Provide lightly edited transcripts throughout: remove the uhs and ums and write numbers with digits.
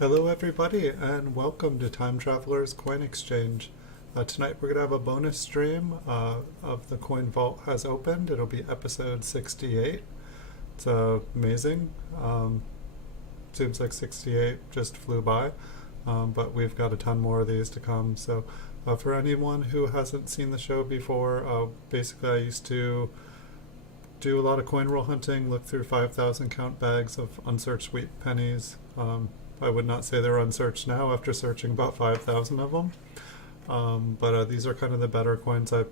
Hello everybody and welcome to Time Traveler's Coin Exchange. Tonight we're going to have a bonus stream of the Coin Vault has opened. It'll be episode 68. It's amazing. Seems like 68 just flew by, but we've got a ton more of these to come. So for anyone who hasn't seen the show before, basically I used to do a lot of coin roll hunting, look through 5,000 count bags of unsearched wheat pennies. I would not say they're unsearched now after searching about 5,000 of them. But these are kind of the better coins I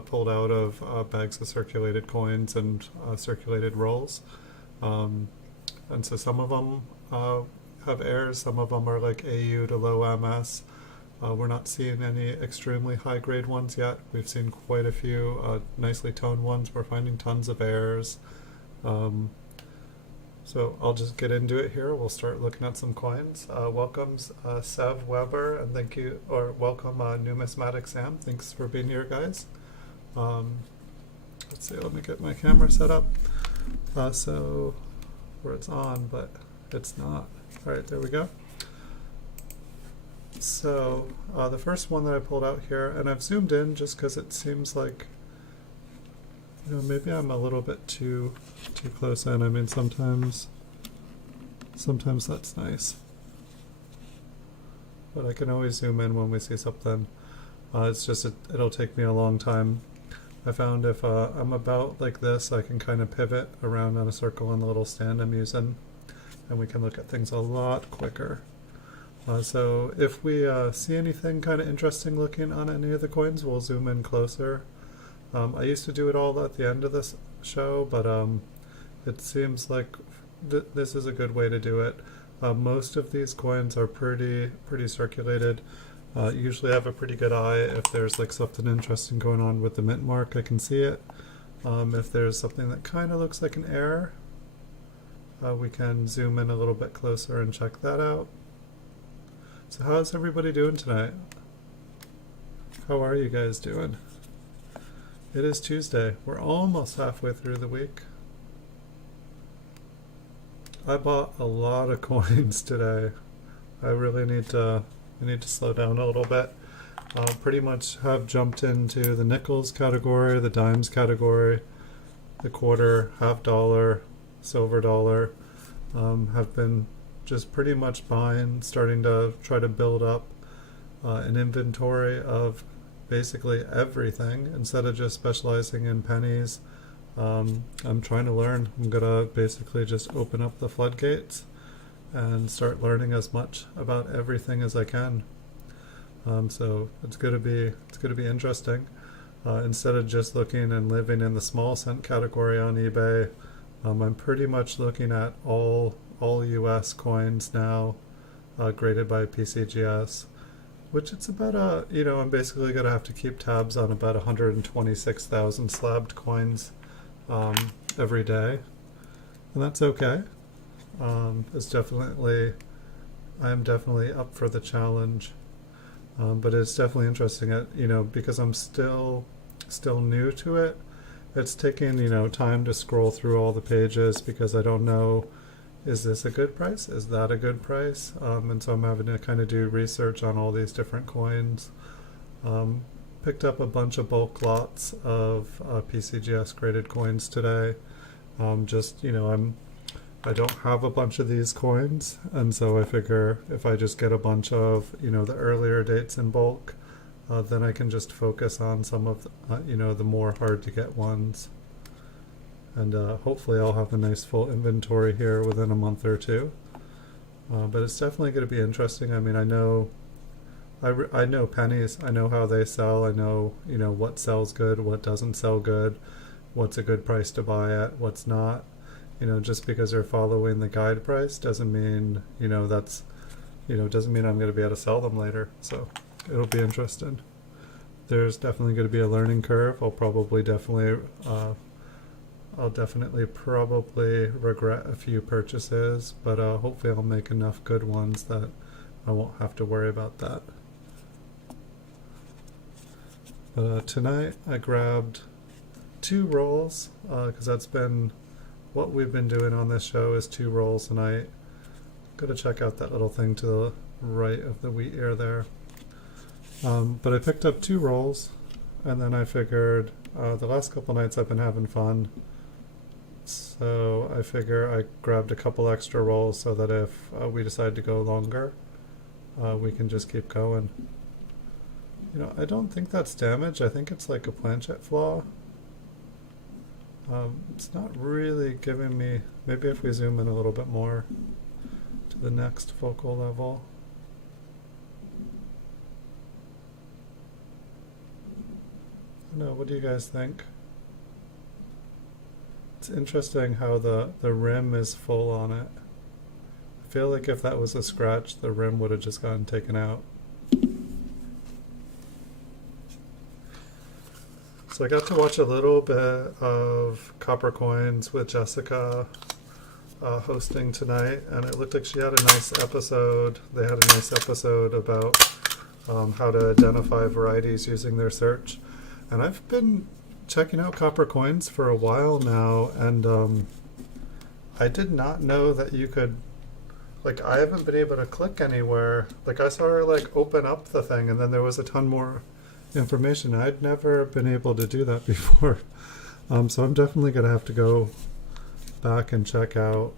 pulled out of bags of circulated coins and circulated rolls. And so some of them have errors, some of them are like AU to low MS. We're not seeing any extremely high grade ones yet. We've seen quite a few nicely toned ones. We're finding tons of errors. So I'll just get into it here. We'll start looking at some coins. Welcome Sev Weber, and thank you, or welcome Numismatic Sam. Thanks for being here, guys. Let's see, let me get my camera set up. So where it's on, but it's not. All right, there we go. So the first one that I pulled out here, and I've zoomed in just because it seems like, you know, maybe I'm a little bit too close in. I mean, sometimes that's nice, but I can always zoom in when we see something. It's just it'll take me a long time. I found if I'm about like this, I can kind of pivot around on a circle in the little stand I'm using, and we can look at things a lot quicker. So if we see anything kind of interesting looking on any of the coins, we'll zoom in closer. I used to do it all at the end of this show, but it seems like this is a good way to do it. Most of these coins are pretty circulated. Usually I have a pretty good eye. If there's like something interesting going on with the mint mark, I can see it. If there's something that kind of looks like an error, we can zoom in a little bit closer and check that out. So how's everybody doing tonight? How are you guys doing? It is Tuesday. We're almost halfway through the week. I bought a lot of coins today. I really need to slow down a little bit. Pretty much have jumped into the nickels category, the dimes category, the quarter, half dollar, silver dollar. Have been just pretty much buying, starting to try to build up an inventory of basically everything instead of just specializing in pennies. I'm trying to learn. I'm gonna basically just open up the floodgates and start learning as much about everything as I can. So it's gonna be interesting. Instead of just looking and living in the small cent category on eBay, I'm pretty much looking at all US coins now, graded by PCGS. Which it's about I'm basically going to have to keep tabs on about 126,000 slabbed coins every day. And that's okay. I'm definitely up for the challenge. But it's definitely interesting, because I'm still new to it. It's taking, time to scroll through all the pages because I don't know, is this a good price? Is that a good price? And so I'm having to kind of do research on all these different coins. Picked up a bunch of bulk lots of PCGS graded coins today. I don't have a bunch of these coins, and so I figure if I just get a bunch of, the earlier dates in bulk, then I can just focus on some of, the more hard to get ones. And hopefully I'll have a nice full inventory here within a month or two. But it's definitely going to be interesting. I mean, I know pennies. I know how they sell. I know, what sells good, what doesn't sell good, what's a good price to buy at, what's not. Just because they're following the guide price doesn't mean, doesn't mean I'm going to be able to sell them later. So it'll be interesting. There's definitely going to be a learning curve. I'll definitely probably regret a few purchases, but hopefully I'll make enough good ones that I won't have to worry about that. But tonight I grabbed 2 rolls, because that's been what we've been doing on this show, is 2 rolls a night. gotta check out that little thing to the right of the wheat ear there. But I picked up 2 rolls, and then I figured the last couple nights I've been having fun, so I figure I grabbed a couple extra rolls so that if we decide to go longer, we can just keep going. You know, I don't think that's damage. I think it's like a planchette flaw. It's not really giving me, maybe if we zoom in a little bit more to the next focal level. I don't know, what do you guys think? It's interesting how the rim is full on it. I feel like if that was a scratch, the rim would have just gotten taken out. So I got to watch a little bit of Copper Coins with Jessica hosting tonight, and it looked like she had a nice episode. They had a nice episode about how to identify varieties using their search. And I've been checking out Copper Coins for a while now, and I did not know that you could, like, I haven't been able to click anywhere. Like, I saw her like open up the thing, and then there was a ton more information. I'd never been able to do that before. So I'm definitely gonna have to go back and check out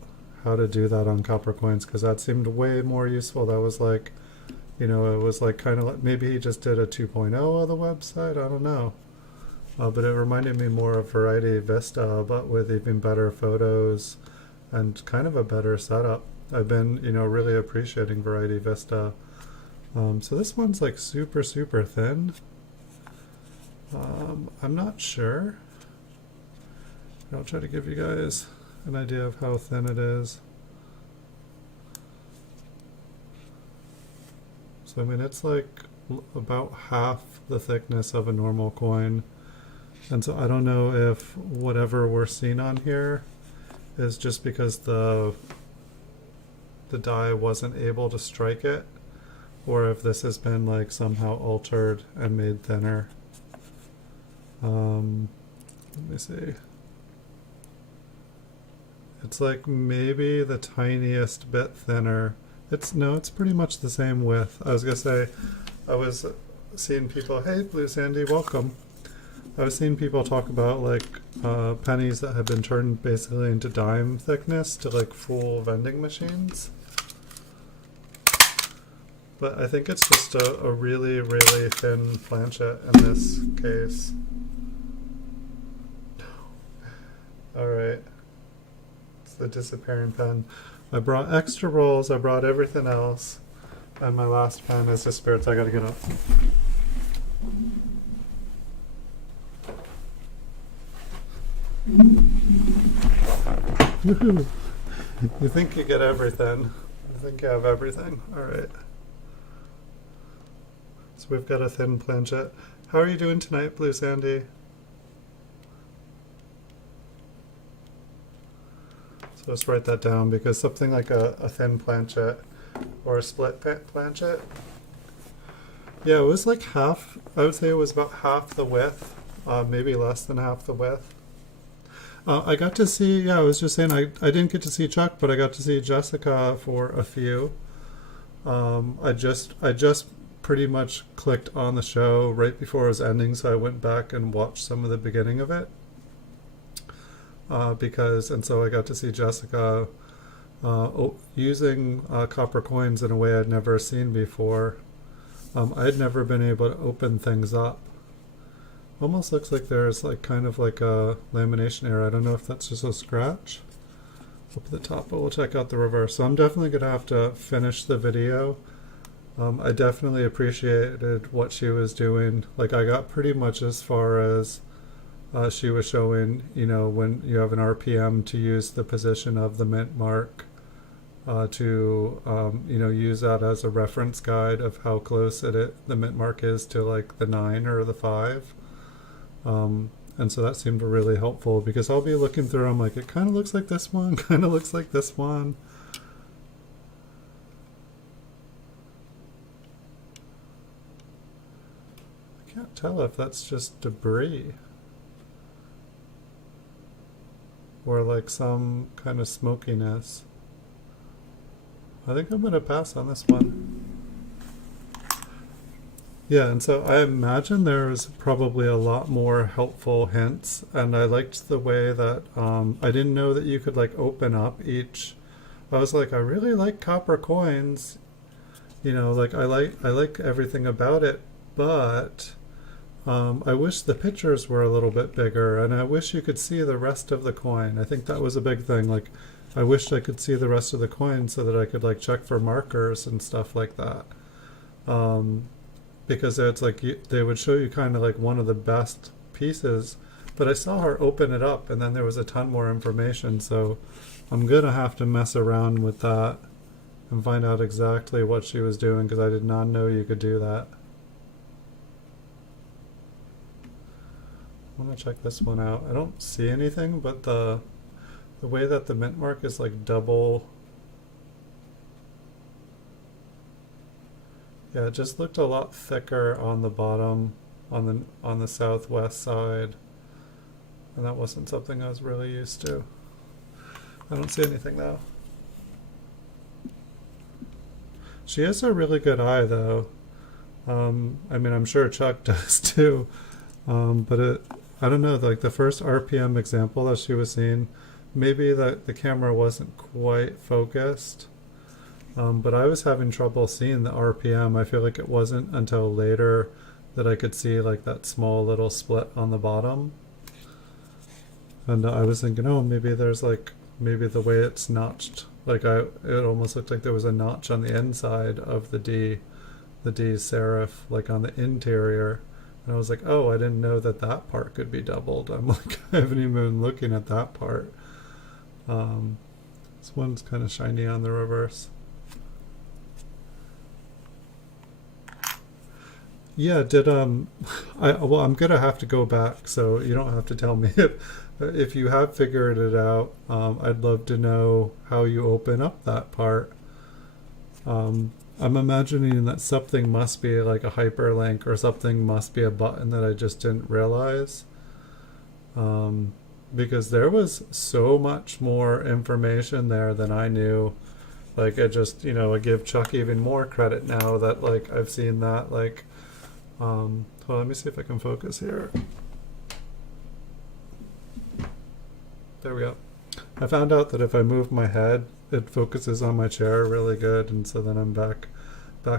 how to do that on Copper Coins, because that seemed way more useful. That was like, you know, it was like kind of like, maybe he just did a 2.0 of the website, I don't know. But it reminded me more of Variety Vista, but with even better photos and kind of a better setup. I've been, you know, really appreciating Variety Vista. So this one's like super, super thin. I'm not sure. I'll try to give you guys an idea of how thin it is. So I mean, it's like about half the thickness of a normal coin. And so I don't know if whatever we're seeing on here is just because the die wasn't able to strike it, or if this has been like somehow altered and made thinner. Let me see. It's like maybe the tiniest bit thinner. It's pretty much the same width. I was gonna say, I was seeing people, hey Blue Sandy, welcome. I was seeing people talk about like pennies that have been turned basically into dime thickness to like full vending machines. But I think it's just a really, really thin planchette in this case. Alright. It's the disappearing pen. I brought extra rolls, I brought everything else, and my last pen is disappeared, so I gotta get up. Woohoo! You think you get everything. You think you have everything. Alright. So we've got a thin planchette. How are you doing tonight, Blue Sandy? So let's write that down, because something like a thin planchette or a split planchette. Yeah, it was like half, I would say it was about half the width, maybe less than half the width. I got to see, yeah, I was just saying, I didn't get to see Chuck, but I got to see Jessica for a few. I just pretty much clicked on the show right before it was ending, so I went back and watched some of the beginning of it. And so I got to see Jessica using Copper Coins in a way I'd never seen before. I had never been able to open things up. Almost looks like there's like kind of like a lamination error. I don't know if that's just a scratch up at the top, but we'll check out the reverse. So I'm definitely gonna have to finish the video. I definitely appreciated what she was doing. Like, I got pretty much as far as she was showing, you know, when you have an RPM, to use the position of the mint mark, to you know, use that as a reference guide of how close the mint mark is to like the 9 or the 5. And so that seemed really helpful, because I'll be looking through, I'm like, it kind of looks like this one, kind of looks like this one. I can't tell if that's just debris or like some kind of smokiness. I think I'm gonna pass on this one. Yeah, and so I imagine there's probably a lot more helpful hints, and I liked the way that I didn't know that you could like open up each. I was like, I really like copper coins, you know, like I like everything about it, but I wish the pictures were a little bit bigger, and I wish you could see the rest of the coin. I think that was a big thing. Like, I wished I could see the rest of the coin so that I could like check for markers and stuff like that. Um, because it's like they would show you kind of like one of the best pieces, but I saw her open it up, and then there was a ton more information. So I'm gonna have to mess around with that and find out exactly what she was doing because I did not know you could do that. I want to check this one out. I don't see anything, but the way that the mint mark is like double. Yeah, it just looked a lot thicker on the bottom, on the southwest side, and that wasn't something I was really used to. I don't see anything though. She has a really good eye though. I mean, I'm sure Chuck does too. But I don't know, like the first RPM example that she was seeing, maybe the camera wasn't quite focused. But I was having trouble seeing the RPM. I feel like it wasn't until later that I could see like that small little split on the bottom. And I was thinking, oh, maybe there's like, maybe the way it's notched, like it almost looked like there was a notch on the inside of the D serif, like on the interior. And I was like, oh, I didn't know that that part could be doubled. I'm like, I haven't even been looking at that part. This one's kind of shiny on the reverse. Yeah, did well, I'm gonna have to go back, so you don't have to tell me if you have figured it out. I'd love to know how you open up that part. I'm imagining that something must be like a hyperlink or something must be a button that I just didn't realize. Because there was so much more information there than I knew. Like I just, you know, I give Chuck even more credit now that like I've seen that like well, let me see if I can focus here. There we go. I found out that if I move my head, it focuses on my chair really good, and so then I'm back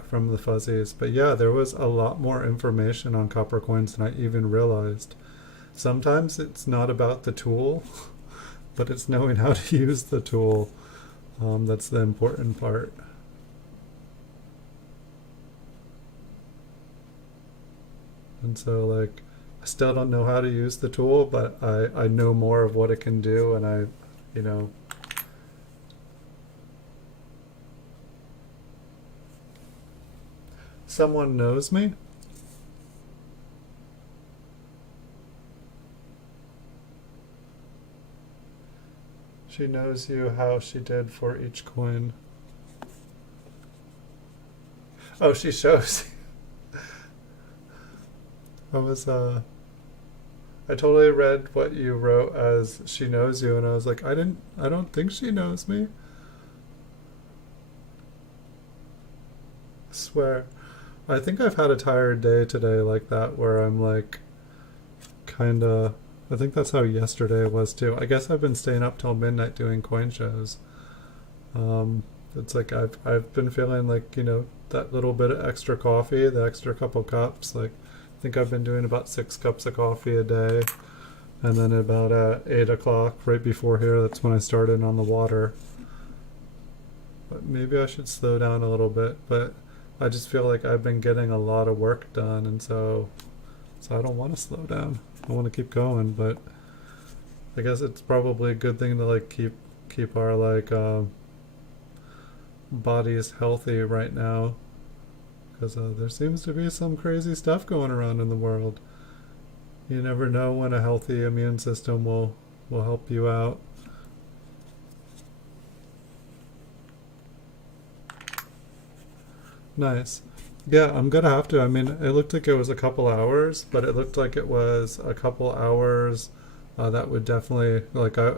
from the fuzzies. But yeah, there was a lot more information on copper coins than I even realized. Sometimes it's not about the tool, but it's knowing how to use the tool. That's the important part. And so like I still don't know how to use the tool, but I know more of what it can do, and I, you know, someone knows me. She knows you how she did for each coin. Oh, she shows. I was I totally read what you wrote as she knows you, and I was like, I don't think she knows me. I swear. I think I've had a tired day today like that where I'm like kinda, I think that's how yesterday was too. I guess I've been staying up till midnight doing coin shows. It's like I've been feeling like, you know, that little bit of extra coffee, the extra couple cups, like I think I've been doing about 6 cups of coffee a day. And then about at 8 o'clock, right before here, that's when I started on the water. But maybe I should slow down a little bit. But I just feel like I've been getting a lot of work done, and so I don't want to slow down. I want to keep going, but I guess it's probably a good thing to like keep our like bodies healthy right now, because there seems to be some crazy stuff going around in the world. You never know when a healthy immune system will help you out. Nice. Yeah, I'm gonna have to. I mean, it looked like it was a couple hours, but it looked like it was a couple hours that would definitely, like, I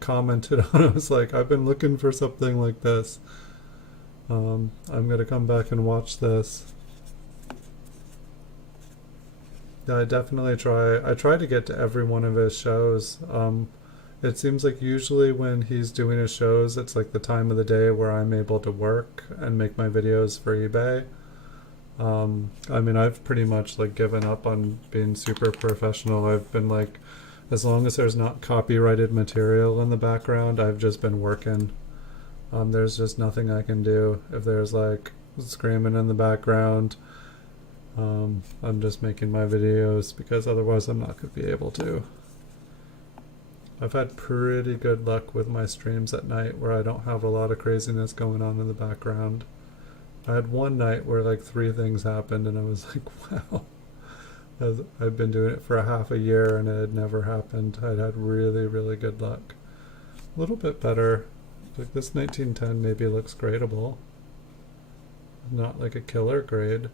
commented on it. I was like, I've been looking for something like this. I'm gonna come back and watch this. Yeah, I definitely try. I try to get to every one of his shows. It seems like usually when he's doing his shows, it's like the time of the day where I'm able to work and make my videos for eBay. I mean, I've pretty much like given up on being super professional. I've been like, as long as there's not copyrighted material in the background, I've just been working. There's just nothing I can do if there's like screaming in the background. I'm just making my videos because otherwise I'm not going to be able to. I've had pretty good luck with my streams at night where I don't have a lot of craziness going on in the background. I had one night where like 3 things happened and I was like, wow. I've been doing it for a half a year and it had never happened. I'd had really, really good luck. A little bit better. Like this 1910 maybe looks gradable. Not like a killer grade.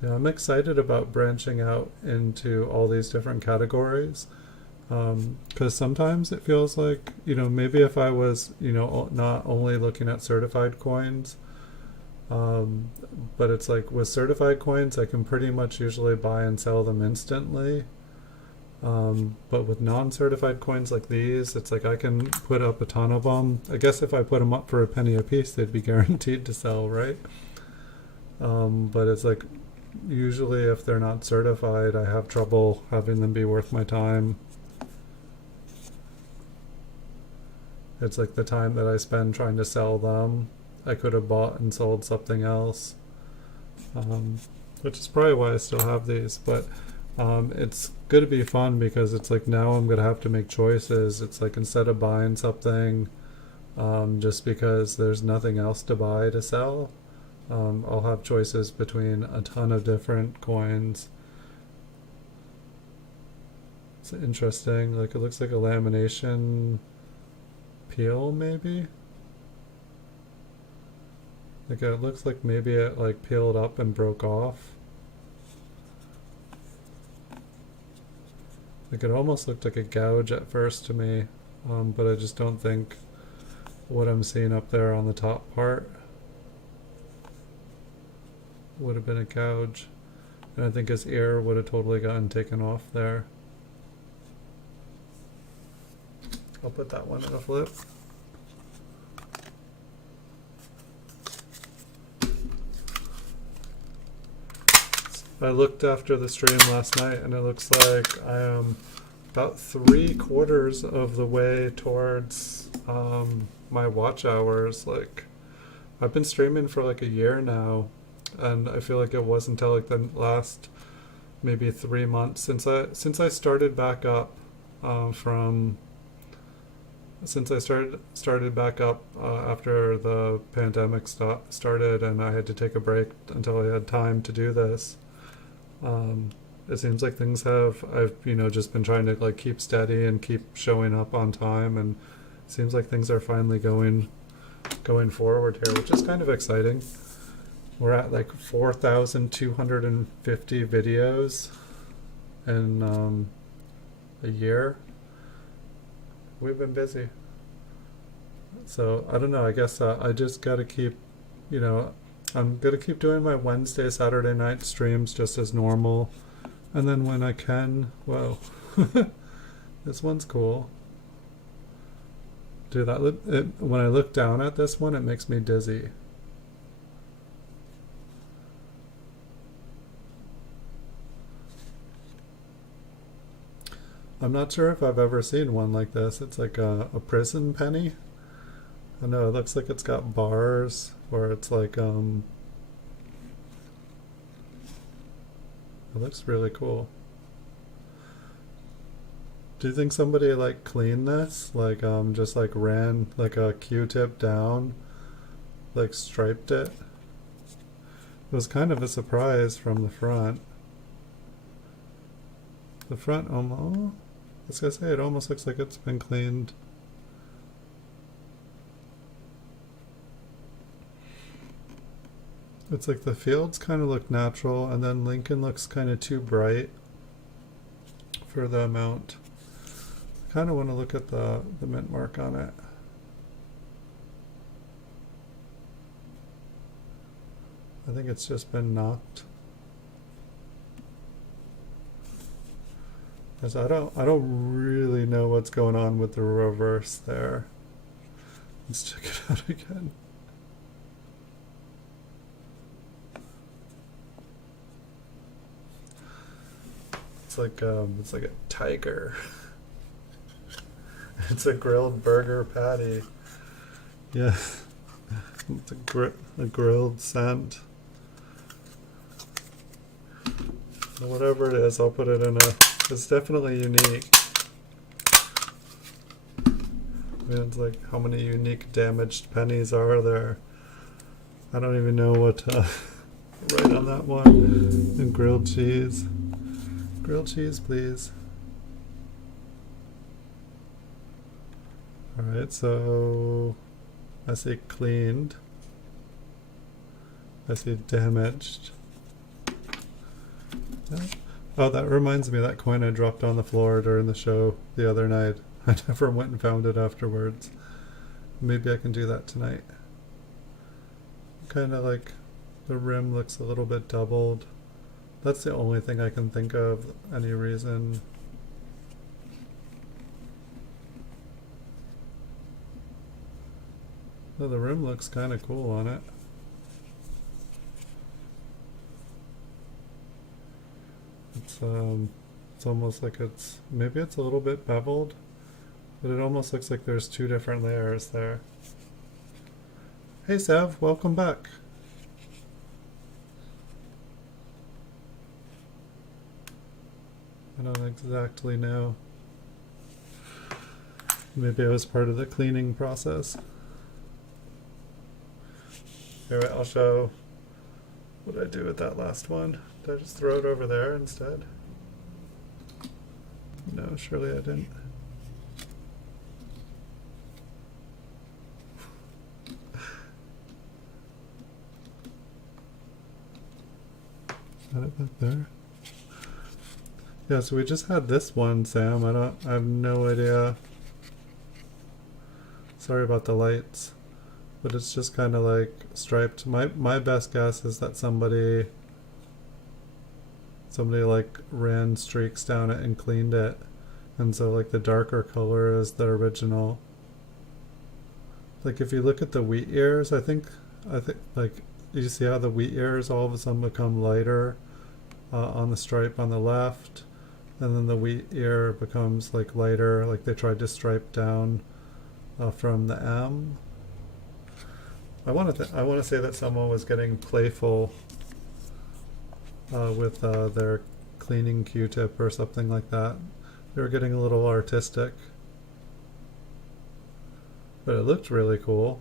Yeah, I'm excited about branching out into all these different categories. Because sometimes it feels like, maybe if I was, not only looking at certified coins, um, but it's like with certified coins, I can pretty much usually buy and sell them instantly. But with non-certified coins like these, it's like I can put up a ton of them. I guess if I put them up for a penny a piece, they'd be guaranteed to sell, right? But it's like usually if they're not certified, I have trouble having them be worth my time. It's like the time that I spend trying to sell them, I could have bought and sold something else. Which is probably why I still have these. But it's going to be fun because it's like now I'm going to have to make choices. It's like instead of buying something just because there's nothing else to buy to sell, I'll have choices between a ton of different coins. It's interesting. Like it looks like a lamination peel maybe. Like it looks like maybe it like peeled up and broke off. Like it almost looked like a gouge at first to me, but I just don't think what I'm seeing up there on the top part would have been a gouge. And I think his ear would have totally gotten taken off there. I'll put that one in a flip. I looked after the stream last night and it looks like I am about 3/4 of the way towards my watch hours. Like I've been streaming for like a year now and I feel like it wasn't until like the last maybe 3 months since I started back up from since I started back up after the pandemic started and I had to take a break until I had time to do this. It seems like I've just been trying to like keep steady and keep showing up on time, and it seems like things are finally going forward here, which is kind of exciting. We're at like 4,250 videos in a year. We've been busy. So I don't know, I guess I just gotta keep, I'm gonna keep doing my Wednesday, Saturday night streams just as normal. And then when I can, whoa, this one's cool. Dude, when I look down at this one, it makes me dizzy. I'm not sure if I've ever seen one like this. It's like a prison penny. I know, it looks like it's got bars, or it's like, it looks really cool. Do you think somebody like cleaned this? Like, just like ran like a Q-tip down, like striped it? It was kind of a surprise from the front. The front almost, I was gonna say, it almost looks like it's been cleaned. It's like the fields kind of look natural, and then Lincoln looks kind of too bright. for the amount. I kind of want to look at the mint mark on it. I think it's just been knocked. Because I don't really know what's going on with the reverse there. Let's check it out again. It's like a tiger. It's a grilled burger patty. Yeah, it's a grilled scent. Whatever it is, I'll put it in a. It's definitely unique. I mean, it's like, how many unique damaged pennies are there? I don't even know what to write on that one. And grilled cheese. Grilled cheese, please. Alright, so I see cleaned. I see damaged. Yeah. Oh, that reminds me of that coin I dropped on the floor during the show the other night. I never went and found it afterwards. Maybe I can do that tonight. Kind of like the rim looks a little bit doubled. That's the only thing I can think of, any reason. Oh, the rim looks kind of cool on it. It's almost like maybe it's a little bit beveled, but it almost looks like there's two different layers there. Hey Sav, welcome back. I don't exactly know. Maybe I was part of the cleaning process. Anyway, I'll show what I do with that last one. Did I just throw it over there instead? No, surely I didn't. Got it back there. Yeah, so we just had this one, Sam. I have no idea. Sorry about the lights. But it's just kind of like striped. My best guess is that somebody like ran streaks down it and cleaned it, and so like the darker color is the original. Like if you look at the wheat ears, I think like you see how the wheat ears all of a sudden become lighter on the stripe on the left, and then the wheat ear becomes like lighter, like they tried to stripe down from the M. I want to say that someone was getting playful with their cleaning Q-tip or something like that. They were getting a little artistic, but it looked really cool.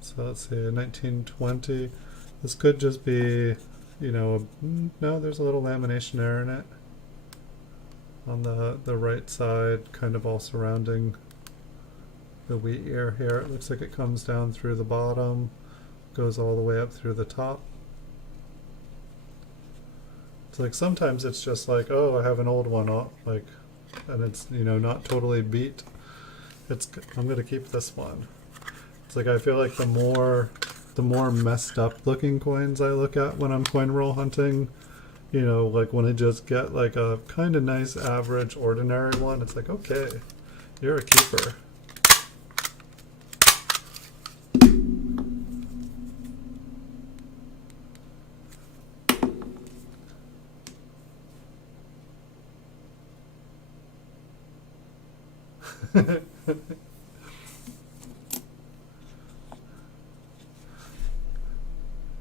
So let's see, 1920. This could just be, you know, no, there's a little lamination error in it on the right side, kind of all surrounding the wheat ear here. It looks like it comes down through the bottom, goes all the way up through the top. It's like sometimes it's just like, oh, I have an old one, like, and it's, you know, not totally beat. I'm gonna keep this one. It's like I feel like the more messed up looking coins I look at when I'm coin roll hunting, you know, like when I just get like a kind of nice average ordinary one, it's like, okay, you're a keeper.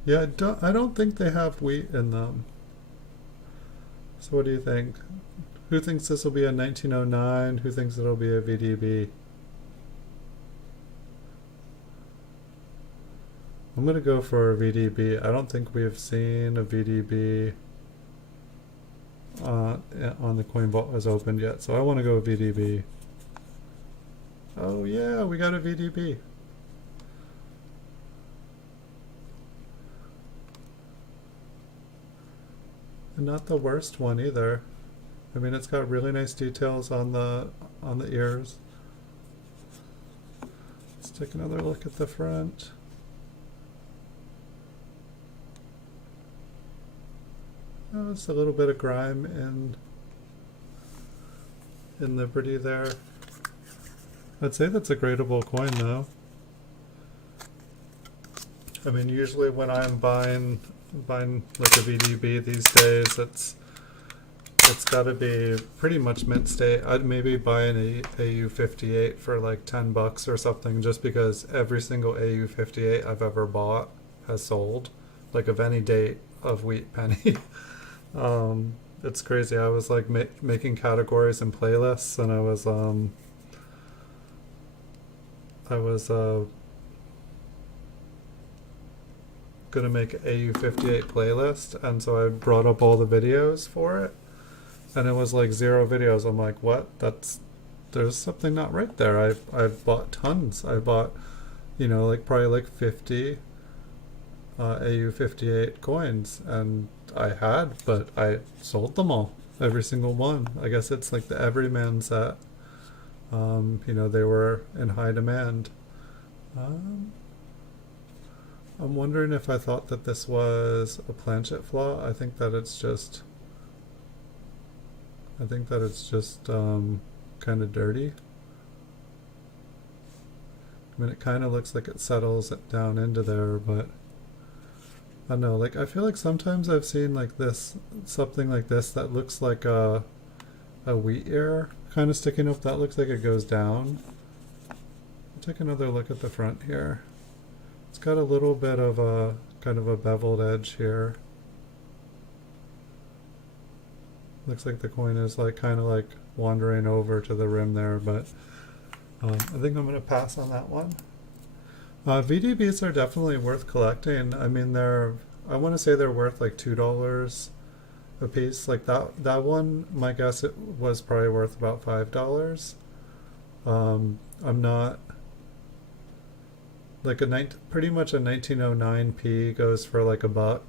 Yeah, I don't think they have wheat in them. So what do you think? Who thinks this will be a 1909? Who thinks it'll be a VDB? I'm going to go for a VDB. I don't think we've seen a VDB on the coin vault has opened yet, so I want to go VDB. Oh yeah, we got a VDB. And not the worst one either. I mean, it's got really nice details on the ears. Let's take another look at the front. Oh, it's a little bit of grime in Liberty there. I'd say that's a gradable coin though. I mean, usually when I'm buying like a VDB these days, it's got to be pretty much mint state. I'd maybe buy an AU58 for like $10 or something, just because every single AU58 I've ever bought has sold, like of any date of wheat penny. It's crazy. I was like making categories and playlists, and I was gonna make AU58 playlist, and so I brought up all the videos for it, and it was like 0 videos. I'm like, what? There's something not right there. I've bought tons. I bought, like probably like 50 AU58 coins, and but I sold them all, every single one. I guess it's like the everyman set. They were in high demand. I'm wondering if I thought that this was a planchet flaw. I think that it's just kind of dirty. I mean, it kind of looks like it settles it down into there, but I don't know. Like, I feel like sometimes I've seen like this, something like this that looks like a wheat ear kind of sticking up. That looks like it goes down. I'll take another look at the front here. It's got a little bit of a kind of a beveled edge here. Looks like the coin is like kind of like wandering over to the rim there, but I think I'm going to pass on that one. VDBs are definitely worth collecting. I mean, I want to say they're worth like $2 a piece. Like that one, my guess it was probably worth about $5. I'm not like pretty much a 1909p goes for like $1.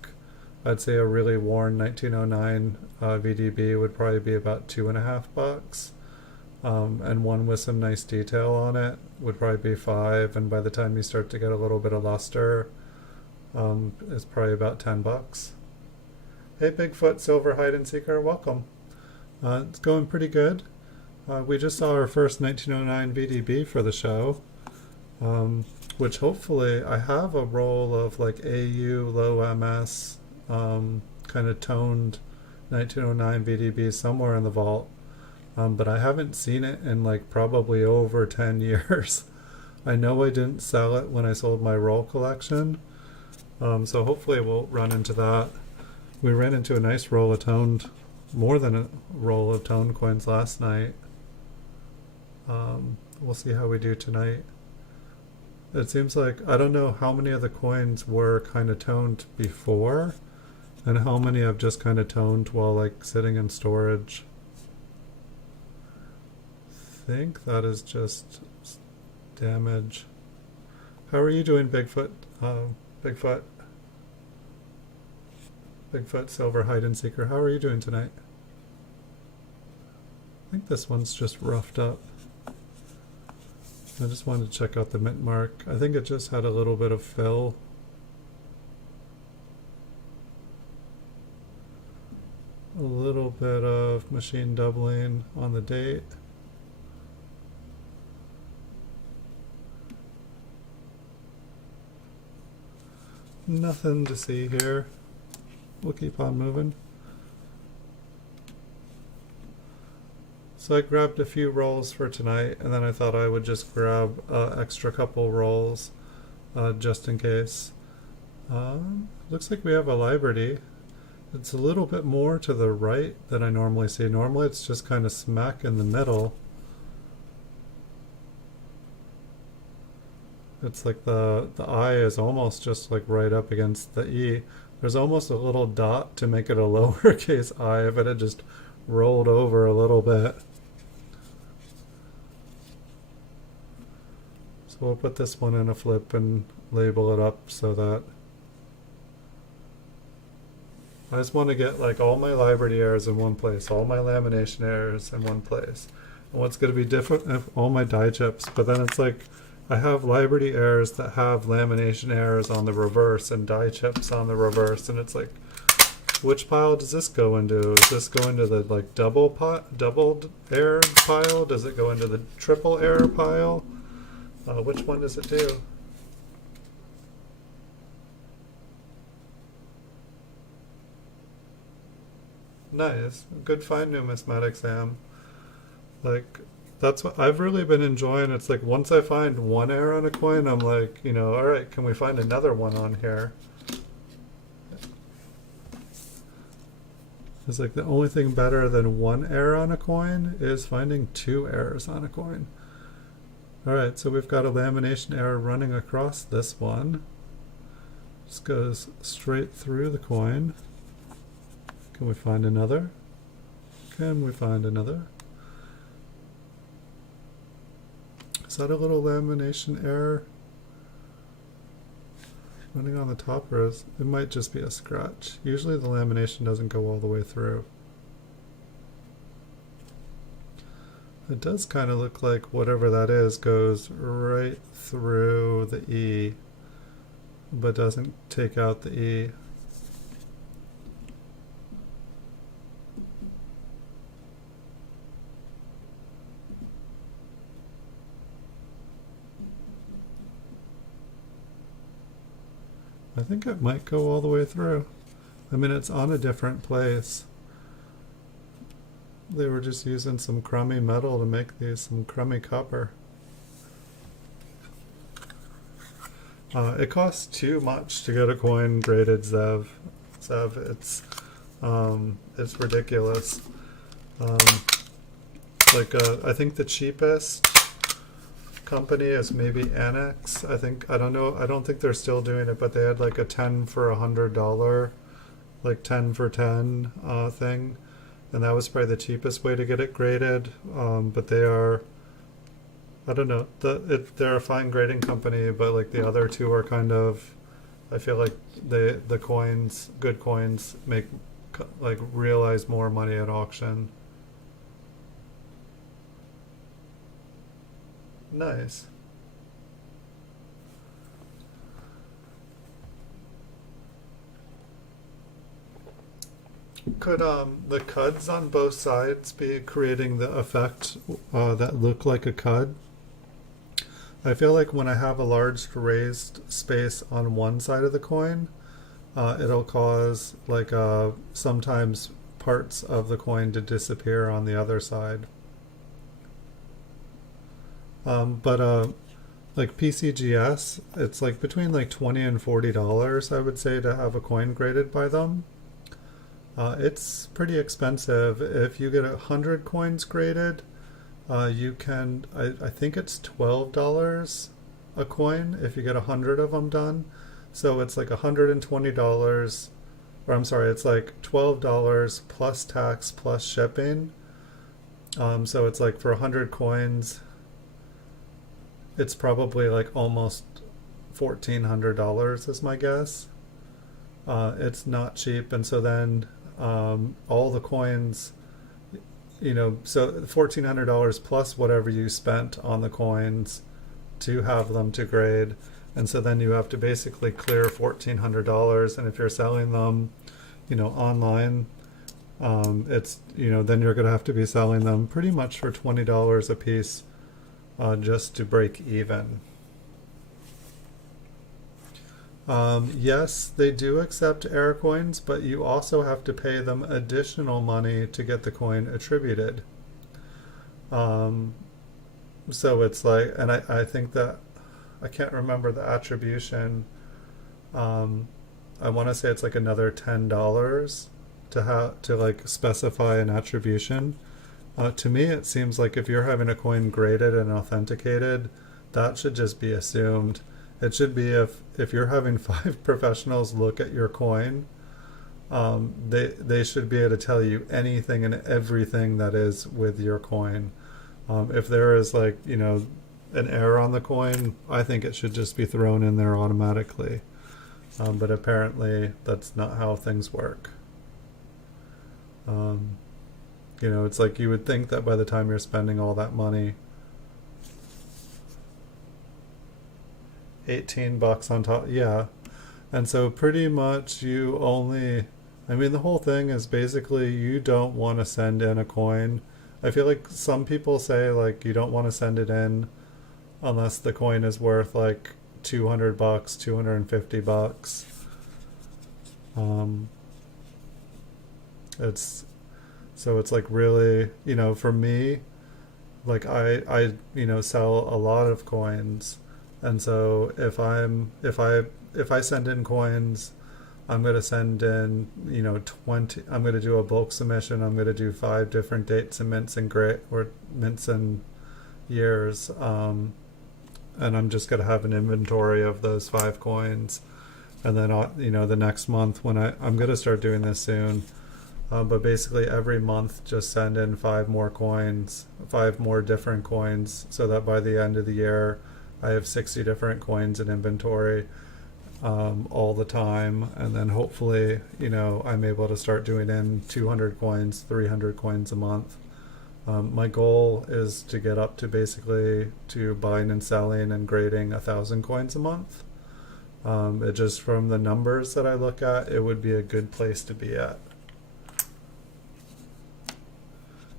I'd say a really worn 1909 VDB would probably be about $2.50. And one with some nice detail on it would probably be $5. And by the time you start to get a little bit of luster, it's probably about $10. Hey, Bigfoot Silver Hide and Seeker, welcome. It's going pretty good. We just saw our first 1909 VDB for the show. Which hopefully I have a roll of like AU low MS kind of toned 1909 VDB somewhere in the vault, but I haven't seen it in like probably over 10 years. I know I didn't sell it when I sold my roll collection, so hopefully we'll run into that. We ran into a nice roll of toned, more than a roll of toned coins last night. We'll see how we do tonight. It seems like, I don't know how many of the coins were kind of toned before and how many I've just kind of toned while like sitting in storage. I think that is just damage. How are you doing, Bigfoot? Bigfoot Silver Hide and Seeker. How are you doing tonight? I think this one's just roughed up. I just wanted to check out the mint mark. I think it just had a little bit of fill. A little bit of machine doubling on the date. Nothing to see here. We'll keep on moving. So I grabbed a few rolls for tonight, and then I thought I would just grab extra couple rolls just in case. Looks like we have a Liberty. It's a little bit more to the right than I normally see. Normally it's just kind of smack in the middle. It's like the I is almost just like right up against the E. There's almost a little dot to make it a lowercase I if it had just rolled over a little bit. So we'll put this one in a flip and label it up so that I just want to get like all my Liberty errors in one place, all my lamination errors in one place. And what's going to be different if all my die chips, but then it's like I have Liberty errors that have lamination errors on the reverse and die chips on the reverse, and it's like, which pile does this go into? Does this go into the like doubled error pile? Does it go into the triple error pile? Which one does it do? Nice. Good find, numismatic Sam. Like, that's what I've really been enjoying. It's like once I find one error on a coin, I'm like, you know, all right, can we find another one on here? It's like the only thing better than one error on a coin is finding two errors on a coin. All right, so we've got a lamination error running across this one. Just goes straight through the coin. Can we find another? Can we find another? Is that a little lamination error running on the top, or is it might just be a scratch? Usually the lamination doesn't go all the way through. It does kind of look like whatever that is goes right through the E, but doesn't take out the E. I think it might go all the way through. I mean, it's on a different place. They were just using some crummy metal to make these, some crummy copper. It costs too much to get a coin graded Zev. It's ridiculous. I think the cheapest company is maybe Annex. I don't know. I don't think they're still doing it, but they had like a 10 for $100, like 10 for 10 thing, and that was probably the cheapest way to get it graded. But they are, I don't know. They're a fine grading company, but like the other two are kind of, I feel like the coins, good coins, make like realize more money at auction. Nice. Could the cuds on both sides be creating the effect that look like a cud? I feel like when I have a large raised space on one side of the coin, it'll cause like sometimes parts of the coin to disappear on the other side. But like PCGS, it's like between like $20 and $40, I would say, to have a coin graded by them. It's pretty expensive. If you get 100 coins graded, you can, I think it's $12 a coin if you get 100 of them done. So it's like $120, or I'm sorry, it's like $12 plus tax plus shipping. So it's like for 100 coins, it's probably like almost $1,400 is my guess. It's not cheap, and so then all the coins, you know, so $1,400 plus whatever you spent on the coins to have them to grade, and so then you have to basically clear $1,400, and if you're selling them, you know, online, it's, you know, then you're going to have to be selling them pretty much for $20 a piece. Just to break even. Yes, they do accept error coins, but you also have to pay them additional money to get the coin attributed. So it's like, and I think that, I can't remember the attribution. I want to say it's like another $10 to like specify an attribution. To me, it seems like if you're having a coin graded and authenticated, that should just be assumed. It should be if you're having 5 professionals look at your coin, they should be able to tell you anything and everything that is with your coin. If there is like, you know, an error on the coin, I think it should just be thrown in there automatically. But apparently that's not how things work. Um, it's like you would think that by the time you're spending all that money, $18 on top, yeah. And so pretty much you only, I mean, the whole thing is basically you don't want to send in a coin. I feel like some people say like you don't want to send it in unless the coin is worth like $200, $250. Um, it's it's like really, for me, like I sell a lot of coins, and so if I send in coins, I'm going to send in 20. I'm going to do a bulk submission. I'm going to do 5 different dates and mints and mints and years, and I'm just going to have an inventory of those 5 coins. And then the next month when I'm going to start doing this soon. But basically every month just send in 5 more coins, 5 more different coins, so that by the end of the year I have 60 different coins in inventory, all the time. And then hopefully, I'm able to start doing in 200 coins, 300 coins a month. My goal is to get up to basically to buying and selling and grading 1,000 coins a month. It just from the numbers that I look at, it would be a good place to be at.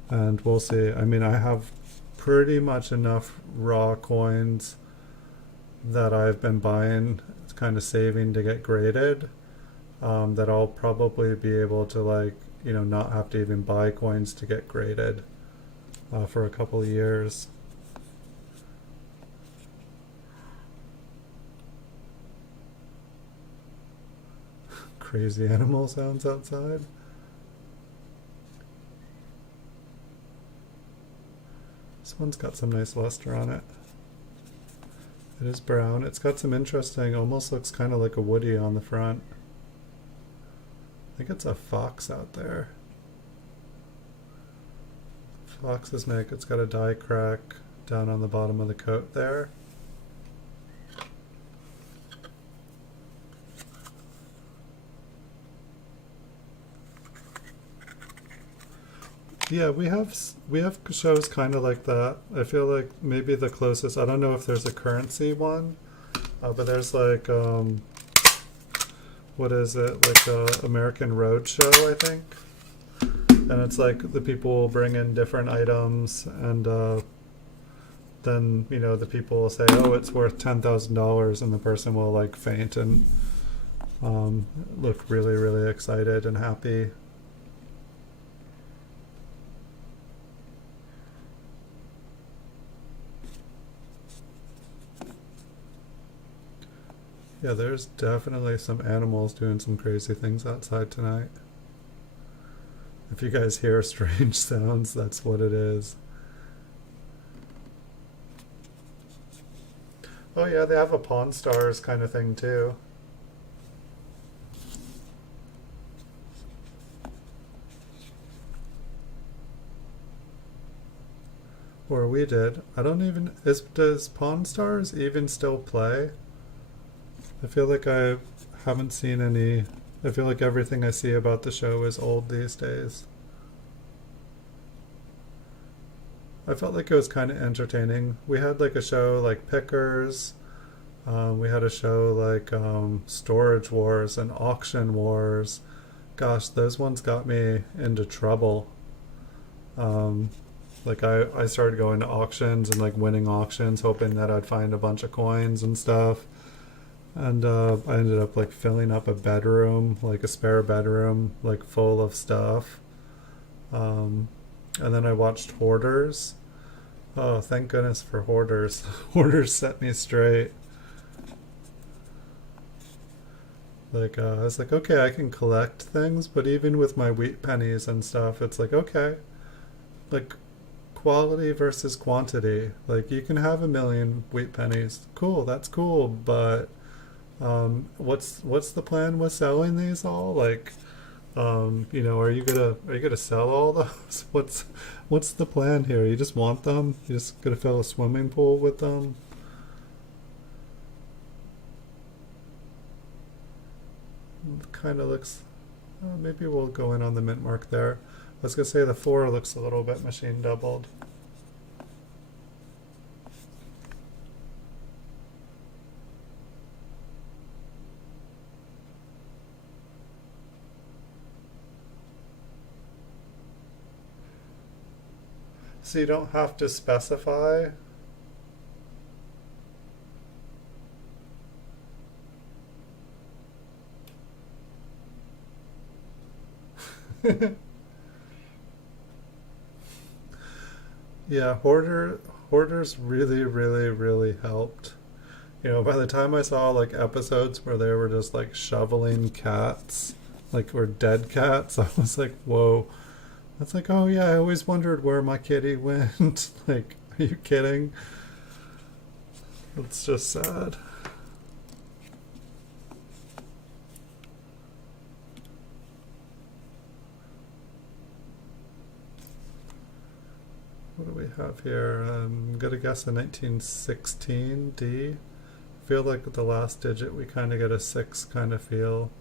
And we'll see. I mean, I have pretty much enough raw coins that I've been buying, kind of saving to get graded, that I'll probably be able to not have to even buy coins to get graded for a couple of years. Crazy animal sounds outside. This one's got some nice luster on it. It is brown. It's got some interesting, almost looks kind of like a woody on the front. I think it's a fox out there. Fox's neck. It's got a die crack down on the bottom of the coat there. Yeah, we have shows kind of like that. I feel like maybe the closest. I don't know if there's a currency one, but there's like what is it, like American Roadshow, I think. And it's like the people will bring in different items, and then the people will say, "Oh, it's worth $10,000," and the person will like faint and look really, really excited and happy. Yeah, there's definitely some animals doing some crazy things outside tonight. If you guys hear strange sounds, that's what it is. Oh yeah, they have a Pawn Stars kind of thing too. Or we did. I don't even does Pawn Stars even still play? I feel like I haven't seen any. I feel like everything I see about the show is old these days. I felt like it was kind of entertaining. We had like a show like Pickers. We had a show like Storage Wars and Auction Wars. Gosh, those ones got me into trouble. Um, like I started going to auctions and like winning auctions, hoping that I'd find a bunch of coins and stuff. And I ended up like filling up a bedroom, like a spare bedroom, like full of stuff. Um, and then I watched Hoarders. Oh, thank goodness for Hoarders. Hoarders set me straight. Like I was like, okay, I can collect things, but even with my wheat pennies and stuff, it's like, okay, like quality versus quantity. Like you can have 1,000,000 wheat pennies. Cool, that's cool, but what's the plan with selling these all? Like, are you gonna sell all those? What's the plan here? You just want them? You just gonna fill a swimming pool with them? Kind of looks. Maybe we'll go in on the mint mark there. was gonna say the 4 looks a little bit machine doubled. So you don't have to specify. Yeah, hoarders really, really, really helped. You know, by the time I saw like episodes where they were just like shoveling cats, like or dead cats, I was like, whoa. That's like, oh yeah, I always wondered where my kitty went. Like, are you kidding? It's just sad. What do we have here? I'm gonna guess a 1916 D. Feel like with the last digit we kind of get a 6 kind of feel.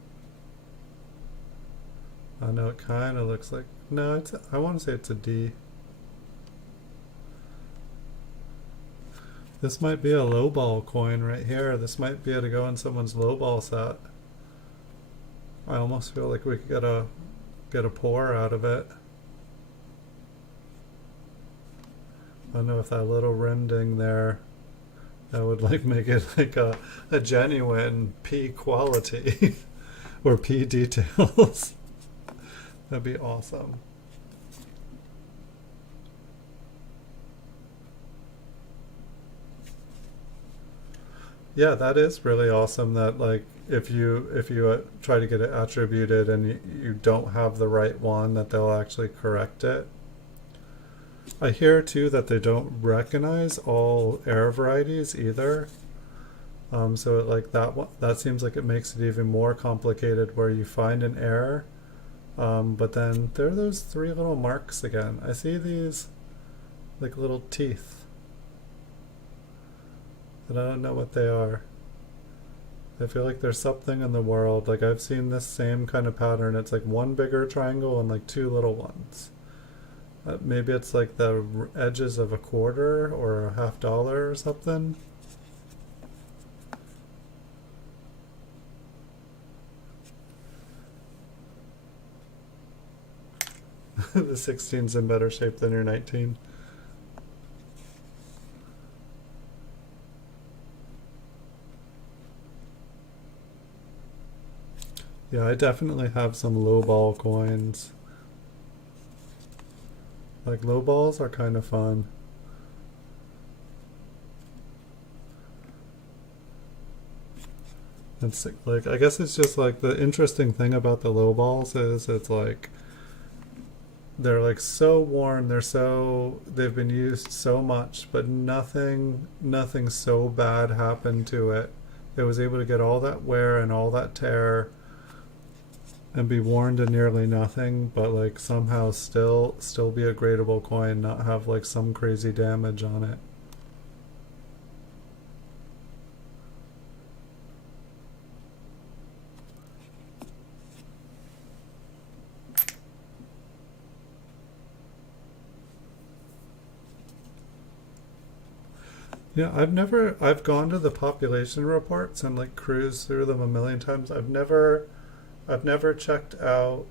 I know it kind of looks like, no, I want to say it's a D. This might be a lowball coin right here. This might be able to go in someone's lowball set. I almost feel like we could get a pour out of it. I don't know if that little rending there, that would like make it like a genuine P quality or P details. That'd be awesome. Yeah, that is really awesome that like if you try to get it attributed and you don't have the right one, that they'll actually correct it. I hear too that they don't recognize all air varieties either. So like that seems like it makes it even more complicated where you find an error. But then there are those 3 little marks again. I see these like little teeth, and I don't know what they are. I feel like there's something in the world. Like I've seen this same kind of pattern. It's like 1 bigger triangle and like 2 little ones. Maybe it's like the edges of a quarter or a $50 or something. The 16's in better shape than your 19. Yeah, I definitely have some lowball coins. Like low balls are kind of fun. It's like I guess it's just like the interesting thing about the low balls is it's like they're like so worn, they've been used so much, but nothing so bad happened to it. It was able to get all that wear and all that tear and be worn to nearly nothing, but like somehow still be a gradable coin, not have like some crazy damage on it. Yeah, I've gone to the population reports and like cruised through them a million times. I've never checked out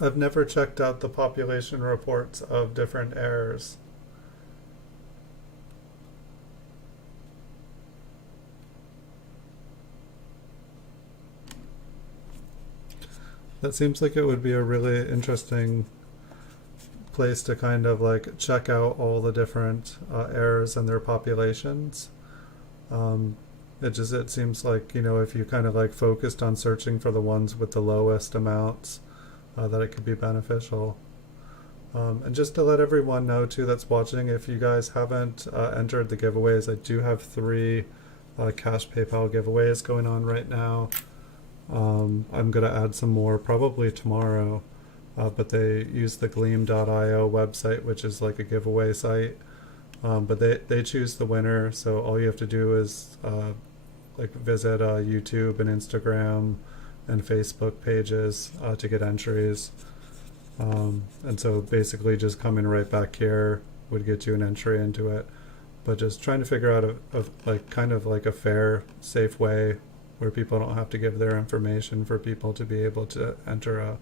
the population reports of different errors. That seems like it would be a really interesting place to kind of like check out all the different errors and their populations. It seems like, you know, if you kind of like focused on searching for the ones with the lowest amounts, that it could be beneficial. And just to let everyone know too that's watching, if you guys haven't entered the giveaways, I do have 3 cash PayPal giveaways going on right now. I'm gonna add some more probably tomorrow, but they use the gleam.io website, which is like a giveaway site. But they choose the winner, so all you have to do is like visit YouTube and Instagram and Facebook pages to get entries. And so basically just coming right back here would get you an entry into it. But just trying to figure out a like kind of like a fair, safe way where people don't have to give their information for people to be able to enter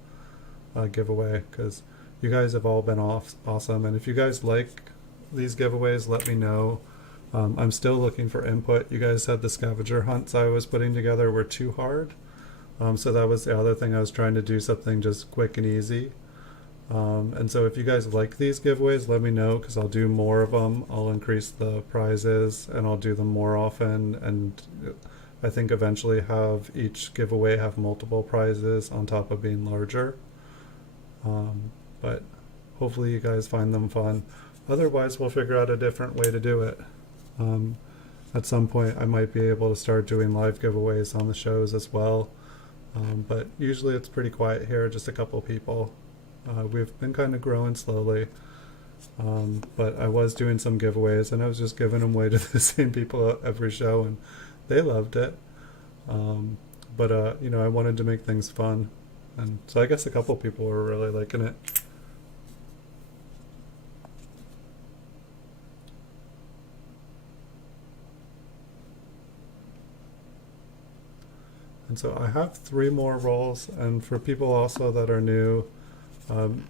a giveaway, because you guys have all been awesome. And if you guys like these giveaways, let me know. I'm still looking for input. You guys said the scavenger hunts I was putting together were too hard. So that was the other thing. I was trying to do something just quick and easy. And so if you guys like these giveaways, let me know, because I'll do more of them. I'll increase the prizes and I'll do them more often. And I think eventually have each giveaway have multiple prizes on top of being larger. But hopefully you guys find them fun. Otherwise, we'll figure out a different way to do it. At some point, I might be able to start doing live giveaways on the shows as well. But usually it's pretty quiet here, just a couple people. We've been kind of growing slowly. But I was doing some giveaways and I was just giving them away to the same people at every show, and they loved it. But you know, I wanted to make things fun. And so I guess a couple people were really liking it. And so I have 3 more rolls, and for people also that are new,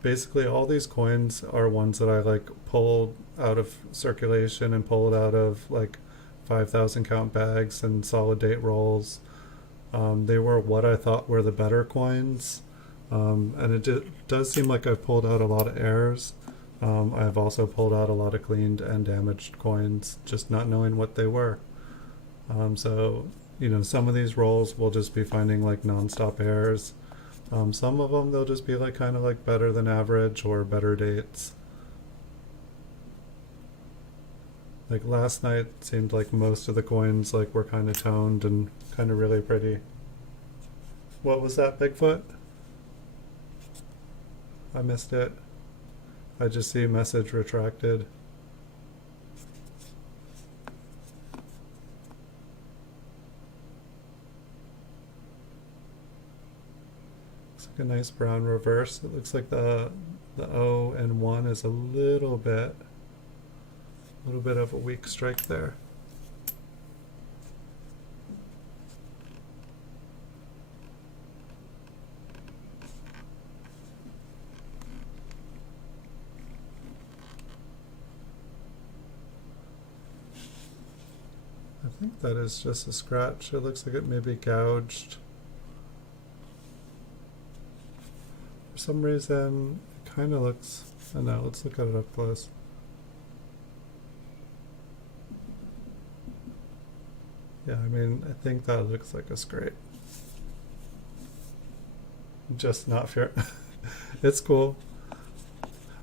basically all these coins are ones that I like pulled out of circulation and pulled out of like 5,000 count bags and solid date rolls. They were what I thought were the better coins, and it does seem like I've pulled out a lot of errors. I've also pulled out a lot of cleaned and damaged coins, just not knowing what they were. So you know, some of these rolls will just be finding like non-stop errors. Some of them they'll just be like kind of like better than average or better dates. Like last night seemed like most of the coins like were kind of toned and kind of really pretty. What was that, Bigfoot? I missed it. I just see message retracted. A nice brown reverse. It looks like the O and 1 is a little bit of a weak strike there. I think that is just a scratch. It looks like it may be gouged. For some reason, it kind of looks... I know, let's look at it up close. Yeah, I mean, I think that looks like a scrape. Just not fair. It's cool.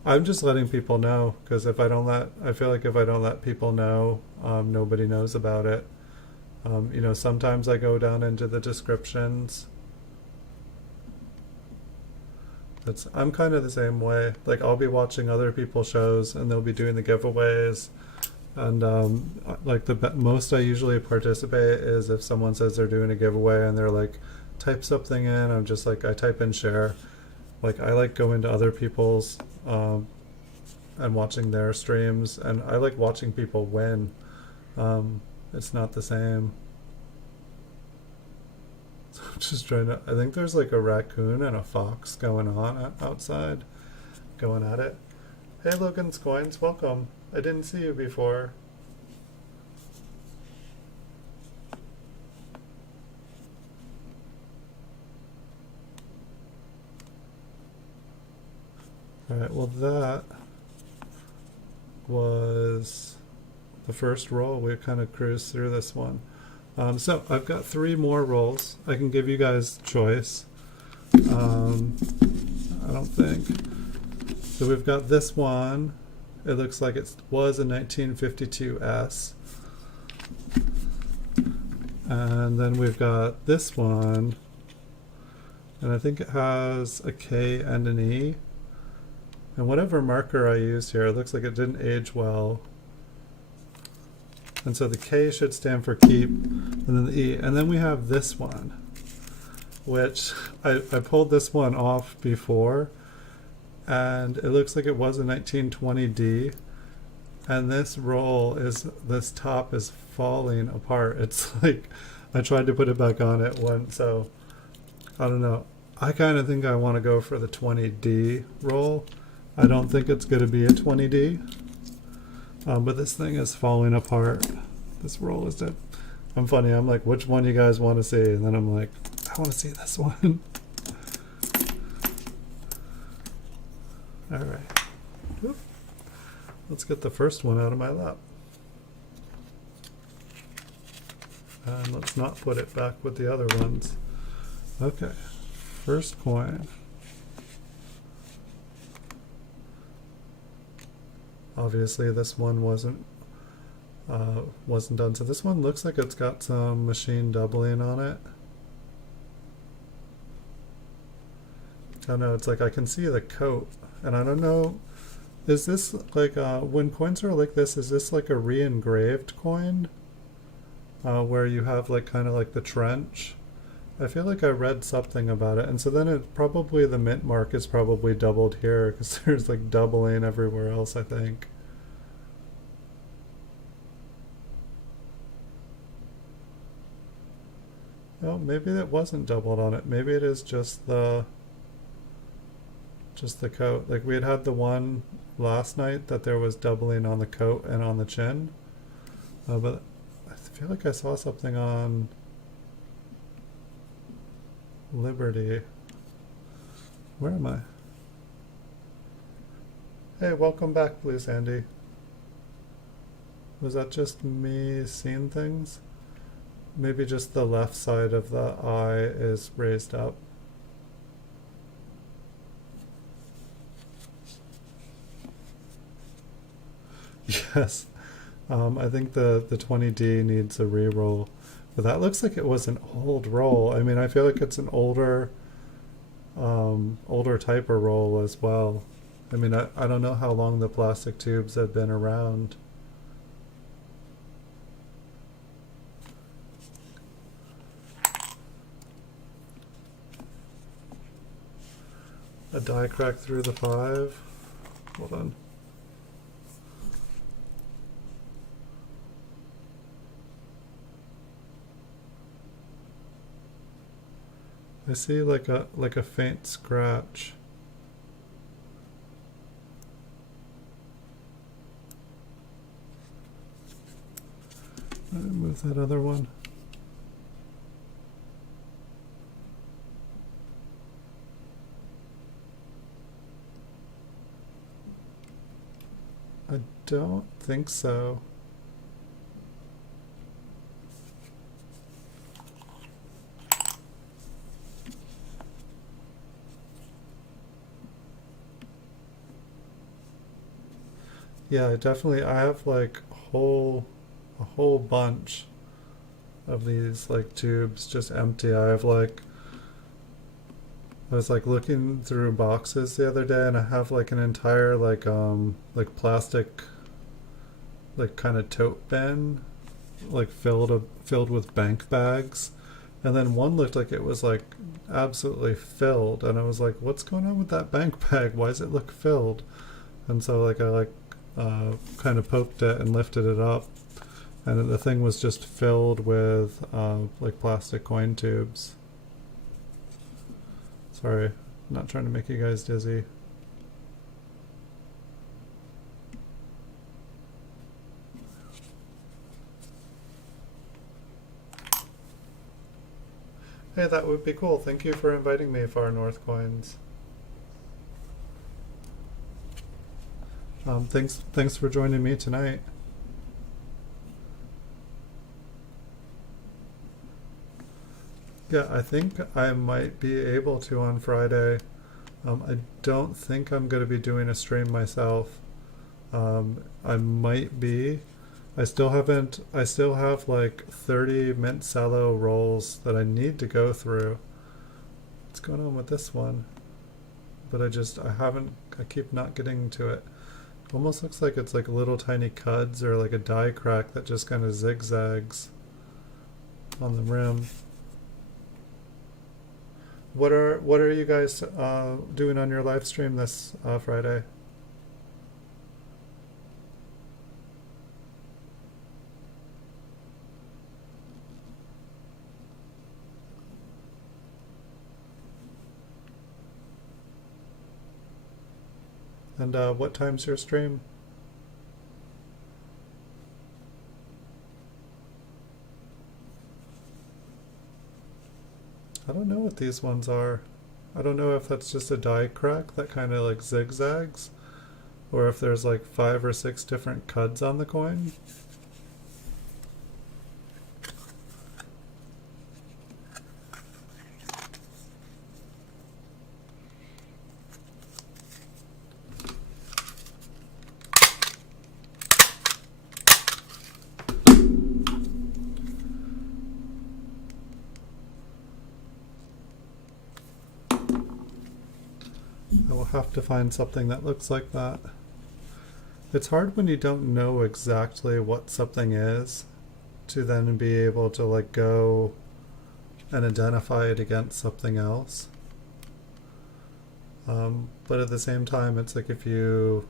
I'm just letting people know, because if I don't I feel like if I don't let people know, nobody knows about it. You know, sometimes I go down into the descriptions. I'm kind of the same way. Like I'll be watching other people's shows and they'll be doing the giveaways, and like the most I usually participate is if someone says they're doing a giveaway and they're like, type something in. I'm just like, I type in share. Like I like going to other people's and watching their streams, and I like watching people win. It's not the same. I'm just trying to... I think there's like a raccoon and a fox going on outside, going at it. Hey Logan's Coins, welcome. I didn't see you before. Alright, well that was the first roll. We kind of cruised through this one. So I've got 3 more rolls. I can give you guys choice. I don't think. So we've got this one. It looks like it was a 1952S. And then we've got this one. And I think it has a K and an E. And whatever marker I used here, it looks like it didn't age well. And so the K should stand for keep, and then the E. And then we have this one, which I pulled this one off before, and it looks like it was a 1920D. And this top is falling apart. It's like I tried to put it back on it once, so I don't know. I kind of think I want to go for the 20D roll. I don't think it's going to be a 20D, but this thing is falling apart. This roll is dead. I'm funny. I'm like, which one you guys want to see? And then I'm like, I want to see this one. All right. Whoop. Let's get the first one out of my lap. And let's not put it back with the other ones. Okay, first coin. Obviously this one wasn't done. So this one looks like it's got some machine doubling on it. I don't know, it's like I can see the coat, and I don't know, is this like, when coins are like this, is this like a re-engraved coin? Where you have like kind of like the trench? I feel like I read something about it, and so then it probably, the mint mark is probably doubled here because there's like doubling everywhere else, I think. Oh, maybe it wasn't doubled on it. Maybe it is just the coat. Like we had the one last night that there was doubling on the coat and on the chin, but I feel like I saw something on Liberty. Where am I? Hey, welcome back, Blue Sandy. Was that just me seeing things? Maybe just the left side of the eye is raised up. Yes. I think the 20D needs a re-roll. But that looks like it was an old roll. I mean, I feel like it's an older type of roll as well. I mean, I don't know how long the plastic tubes have been around. A die crack through the 5. Hold on. I see like a faint scratch. Let me move that other one. I don't think so. Yeah, I have like a whole bunch of these like tubes just empty. I was like looking through boxes the other day, and I have like an entire like plastic like kind of tote bin like filled with bank bags, and then one looked like it was like absolutely filled, and I was like, what's going on with that bank bag? Why does it look filled? And so like I kind of poked it and lifted it up, and the thing was just filled with like plastic coin tubes. Sorry, not trying to make you guys dizzy. Hey, that would be cool. Thank you for inviting me, Far North Coins. Thanks for joining me tonight. Yeah, I think I might be able to on Friday. I don't think I'm going to be doing a stream myself. I might be. I still have like 30 mint cello rolls that I need to go through. What's going on with this one? But I keep not getting to it. Almost looks like it's like little tiny cuds or like a die crack that just kind of zigzags on the rim. What are you guys doing on your live stream this Friday? And what time's your stream? I don't know what these ones are. I don't know if that's just a die crack that kind of like zigzags, or if there's like 5 or 6 different cuds on the coin. I will have to find something that looks like that. It's hard when you don't know exactly what something is to then be able to like go and identify it against something else. But at the same time, it's like if you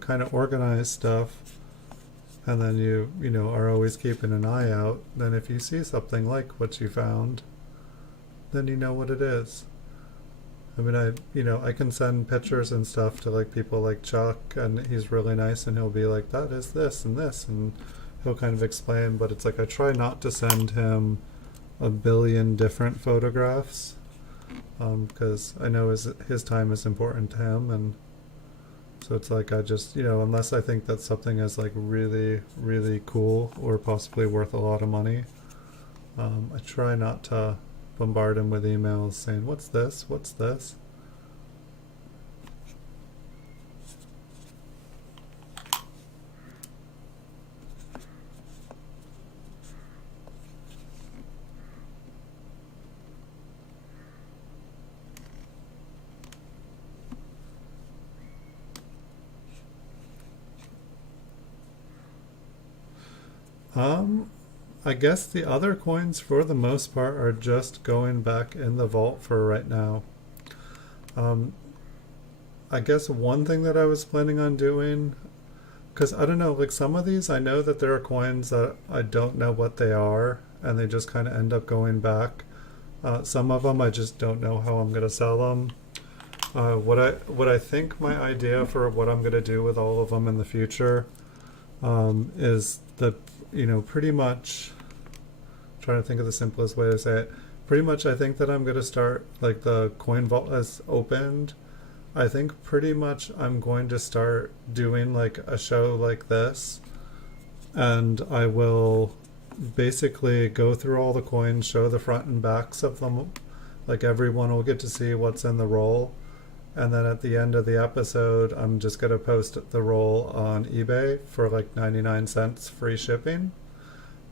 kind of organize stuff and then you are always keeping an eye out, then if you see something like what you found, then you know what it is. I mean, I can send pictures and stuff to like people like Chuck, and he's really nice, and he'll be like, that is this and this, and he'll kind of explain, but it's like I try not to send him a billion different photographs, because I know his time is important to him, and so it's like I just, unless I think that something is like really, really cool or possibly worth a lot of money, I try not to bombard him with emails saying, what's this? What's this? I guess the other coins for the most part are just going back in the vault for right now. Um, I guess one thing that I was planning on doing, because I don't know, like some of these I know that there are coins that I don't know what they are, and they just kind of end up going back. Some of them I just don't know how I'm going to sell them. What I think my idea for what I'm going to do with all of them in the future is that pretty much trying to think of the simplest way to say it. Pretty much, I think that I'm going to start like the coin vault has opened. I think pretty much I'm going to start doing like a show like this, and I will basically go through all the coins, show the front and backs of them. Like everyone will get to see what's in the roll. And then at the end of the episode, I'm just going to post the roll on eBay for like 99 cents free shipping.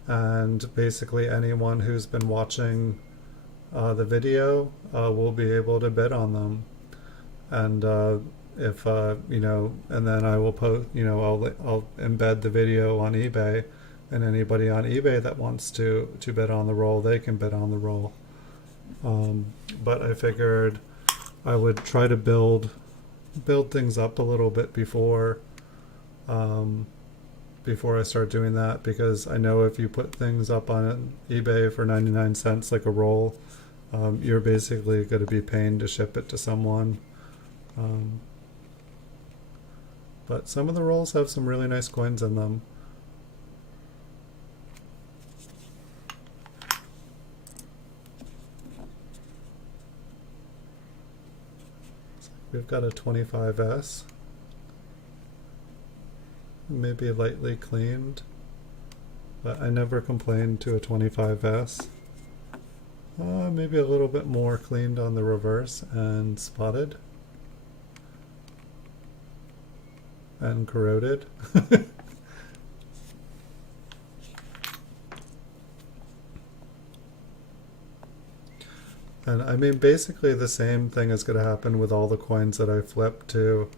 And basically anyone who's been watching the video will be able to bid on them. And if, and then I will post, I'll embed the video on eBay. And anybody on eBay that wants to bid on the roll, they can bid on the roll. But I figured I would try to build things up a little bit before I start doing that, because I know if you put things up on eBay for 99 cents like a roll, you're basically going to be paying to ship it to someone. But some of the rolls have some really nice coins in them. We've got a 25S, maybe lightly cleaned, but I never complained to a 25S. Maybe a little bit more cleaned on the reverse and spotted and corroded. And I mean, basically the same thing is going to happen with all the coins that I flip too.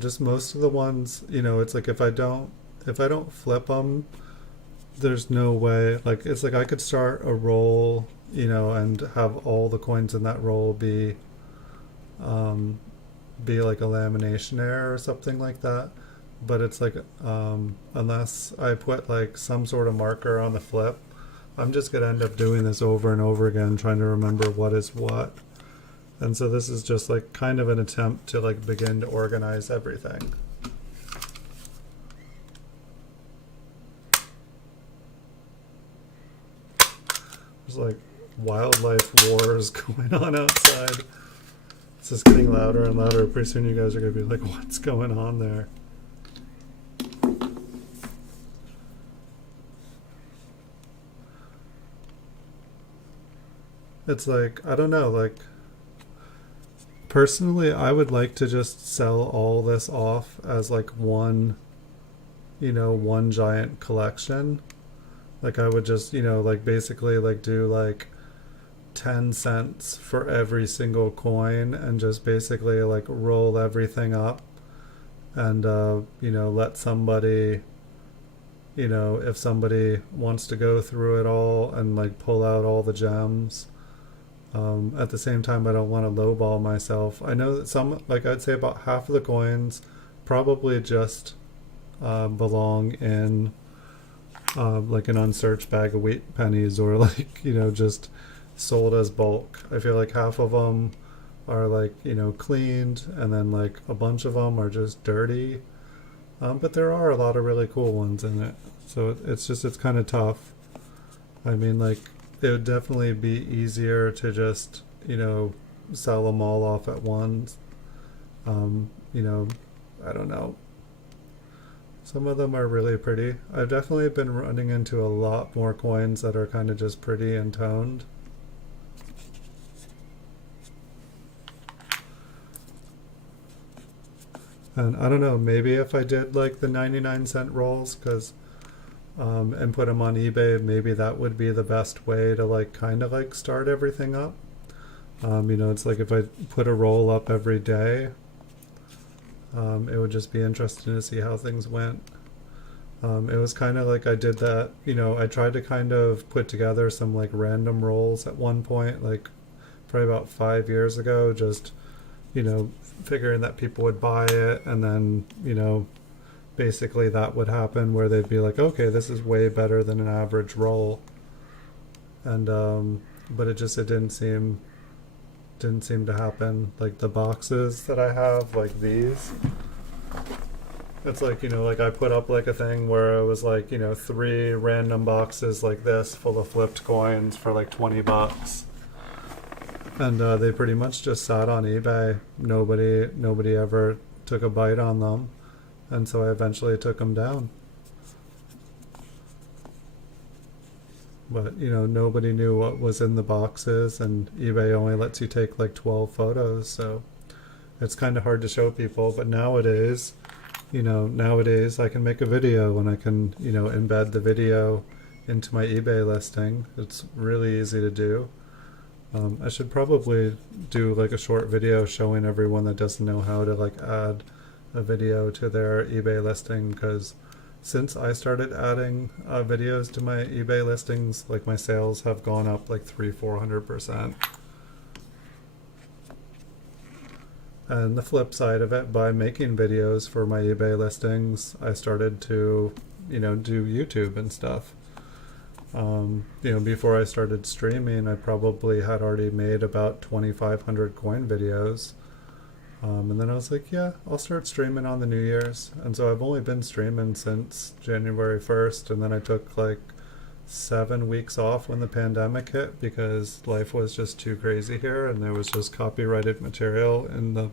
Just most of the ones, it's like if I don't flip them, there's no way. Like it's like I could start a roll and have all the coins in that roll um, be like a lamination error or something like that. But it's like, unless I put like some sort of marker on the flip, I'm just gonna end up doing this over and over again, trying to remember what is what. And so this is just like kind of an attempt to like begin to organize everything. There's like wildlife wars going on outside. It's just getting louder and louder. Pretty soon you guys are gonna be like, what's going on there? It's like, I don't know, like, personally, I would like to just sell all this off as like one giant collection. Like I would just, like basically like do like 10 cents for every single coin and just basically like roll everything up and, let somebody, if somebody wants to go through it all and like pull out all the gems. At the same time, I don't want to lowball myself. I know that some, like I'd say about half of the coins probably just belong in like an unsearched bag of wheat pennies or like, just sold as bulk. I feel like half of them are like, cleaned, and then like a bunch of them are just dirty. But there are a lot of really cool ones in it. So it's kind of tough. I mean, like, it would definitely be easier to just, sell them all off at once. Um, you know, I don't know. Some of them are really pretty. I've definitely been running into a lot more coins that are kind of just pretty and toned. And I don't know, maybe if I did like the 99-cent rolls, and put them on eBay, maybe that would be the best way to like kind of like start everything up. It's like if I put a roll up every day, it would just be interesting to see how things went. It was kind of like I did that, I tried to kind of put together some like random rolls at one point, like probably about 5 years ago, just, figuring that people would buy it, and then, basically that would happen where they'd be like, okay, this is way better than an average roll. And, but it didn't seem to happen. Like the boxes that I have, like these, it's like, like I put up like a thing where it was like, 3 random boxes like this full of flipped coins for like $20. And they pretty much just sat on eBay. Nobody ever took a bite on them. And so I eventually took them down. But, nobody knew what was in the boxes, and eBay only lets you take like 12 photos, so it's kind of hard to show people. But nowadays, I can make a video and I can, embed the video into my eBay listing. It's really easy to do. I should probably do like a short video showing everyone that doesn't know how to like add a video to their eBay listing, because since I started adding videos to my eBay listings, like my sales have gone up like 300-400%. And the flip side of it, by making videos for my eBay listings, I started to, do YouTube and stuff. Before I started streaming, I probably had already made about 2,500 coin videos. And then I was like, yeah, I'll start streaming on the New Year's. And so I've only been streaming since January 1st. And then I took like 7 weeks off when the pandemic hit, because life was just too crazy here. And there was just copyrighted material in the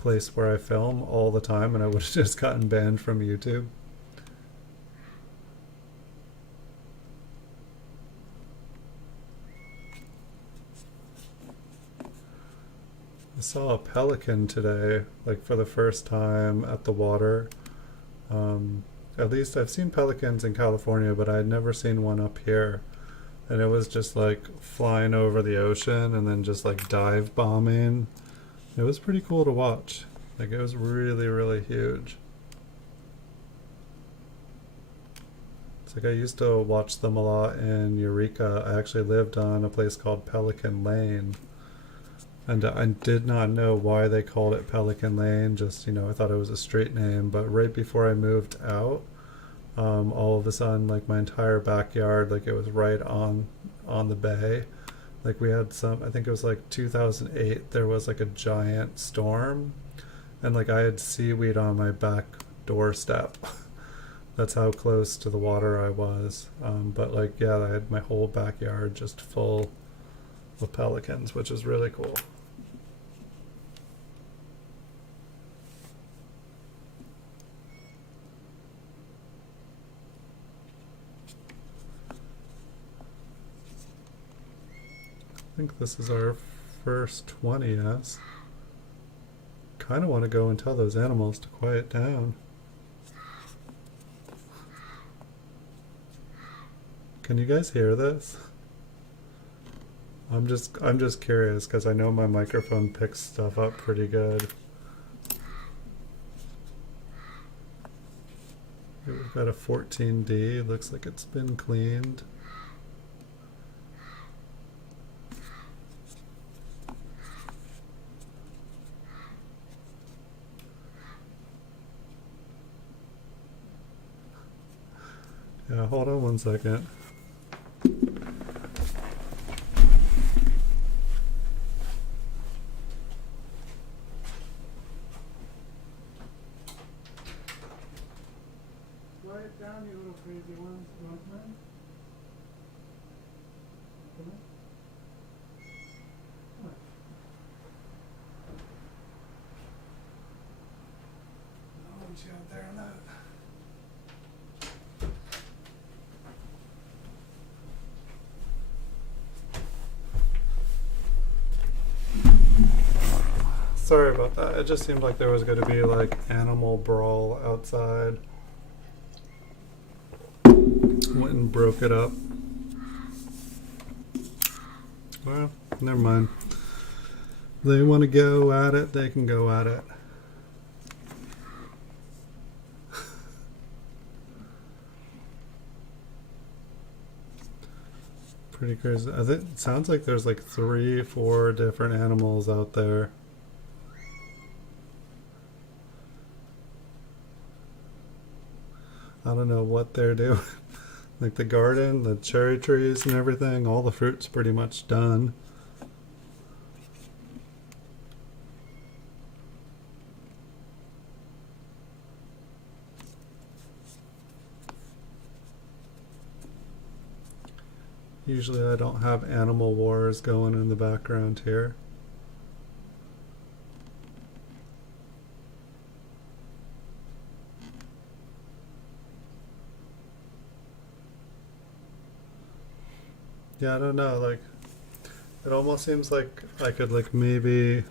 place where I film all the time. And I would have just gotten banned from YouTube. I saw a pelican today, like for the first time at the water. At least I've seen pelicans in California, but I had never seen one up here. And it was just like flying over the ocean and then just like dive bombing. It was pretty cool to watch. Like it was really, really huge. It's like I used to watch them a lot in Eureka. I actually lived on a place called Pelican Lane, and I did not know why they called it Pelican Lane. Just, I thought it was a street name. But right before I moved out, all of a sudden, like my entire backyard, like it was right on the bay. Like we had I think it was like 2008. There was like a giant storm, and like I had seaweed on my back doorstep. That's how close to the water I was. But like, yeah, I had my whole backyard just full of pelicans, which is really cool. I think this is our first 20, yes. Kind of want to go and tell those animals to quiet down. Can you guys hear this? I'm just curious because I know my microphone picks stuff up pretty good. We've got a 14D. Looks like it's been cleaned. Yeah, hold on one second. Quiet down, you little crazy ones. You want mine? Come on. Come on. No, what you out there on that? Sorry about that. It just seemed like there was going to be like animal brawl outside. Went and broke it up. Well, never mind. They want to go at it, they can go at it. Pretty crazy. I think it sounds like there's like 3-4 different animals out there. I don't know what they're doing. Like the garden, the cherry trees and everything, all the fruit's pretty much done. Usually I don't have animal wars going in the background here. Yeah, I don't know, like, it almost seems like I could, like, maybe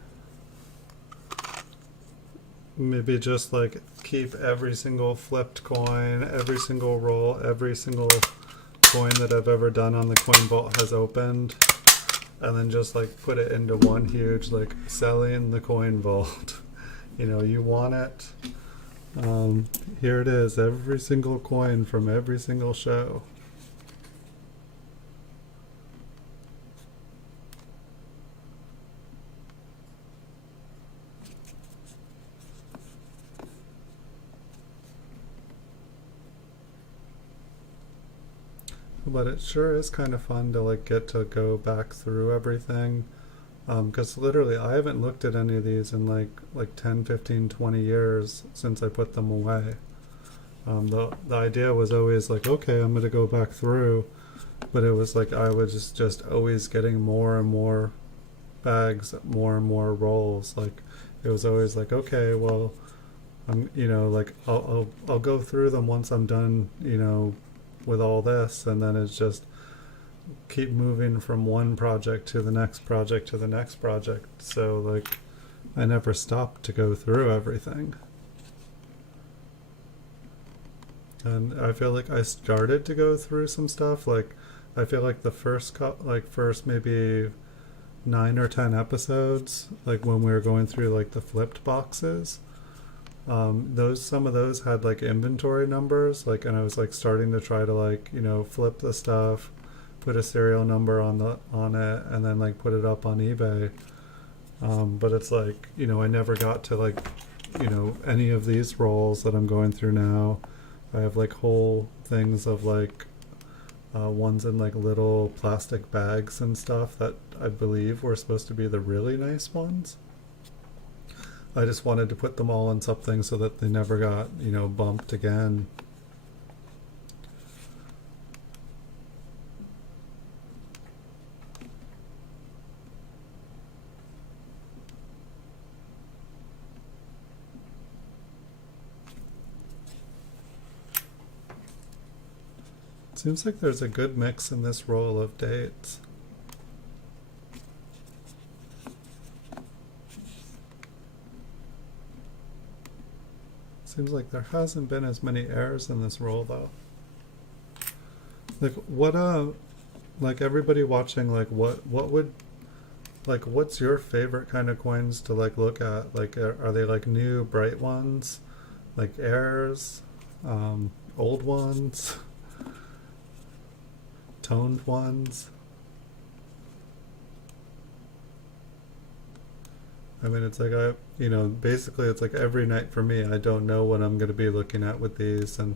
just, like, keep every single flipped coin, every single roll, every single coin that I've ever done on the coin vault has opened, and then just, like, put it into one huge, like, selling the coin vault. You want it. Here it is, every single coin from every single show. But it sure is kind of fun to like get to go back through everything, because literally I haven't looked at any of these in like 10, 15, 20 years since I put them away. The idea was always like, okay, I'm going to go back through, but it was like I was just always getting more and more bags, more and more rolls. Like it was always like, okay, well, like I'll go through them once I'm done, with all this, and then it's just keep moving from one project to the next project to the next project. So like I never stopped to go through everything. And I feel like I started to go through some stuff. Like I feel like the first maybe 9 or 10 episodes, like when we were going through like the flipped boxes, Some of those had like inventory numbers, like, and I was like starting to try to like, flip the stuff, put a serial number on it, and then like put it up on eBay. But it's like, I never got to like, any of these rolls that I'm going through now. I have like whole things of like ones in like little plastic bags and stuff that I believe were supposed to be the really nice ones. I just wanted to put them all in something so that they never got, bumped again. Seems like there's a good mix in this roll of dates. Seems like there hasn't been as many errors in this roll though. Like what like everybody watching, like what would, like, what's your favorite kind of coins to like look at? Like are they like new bright ones, like errors, old ones, toned ones? I mean, it's like basically it's like every night for me, I don't know what I'm going to be looking at with these, and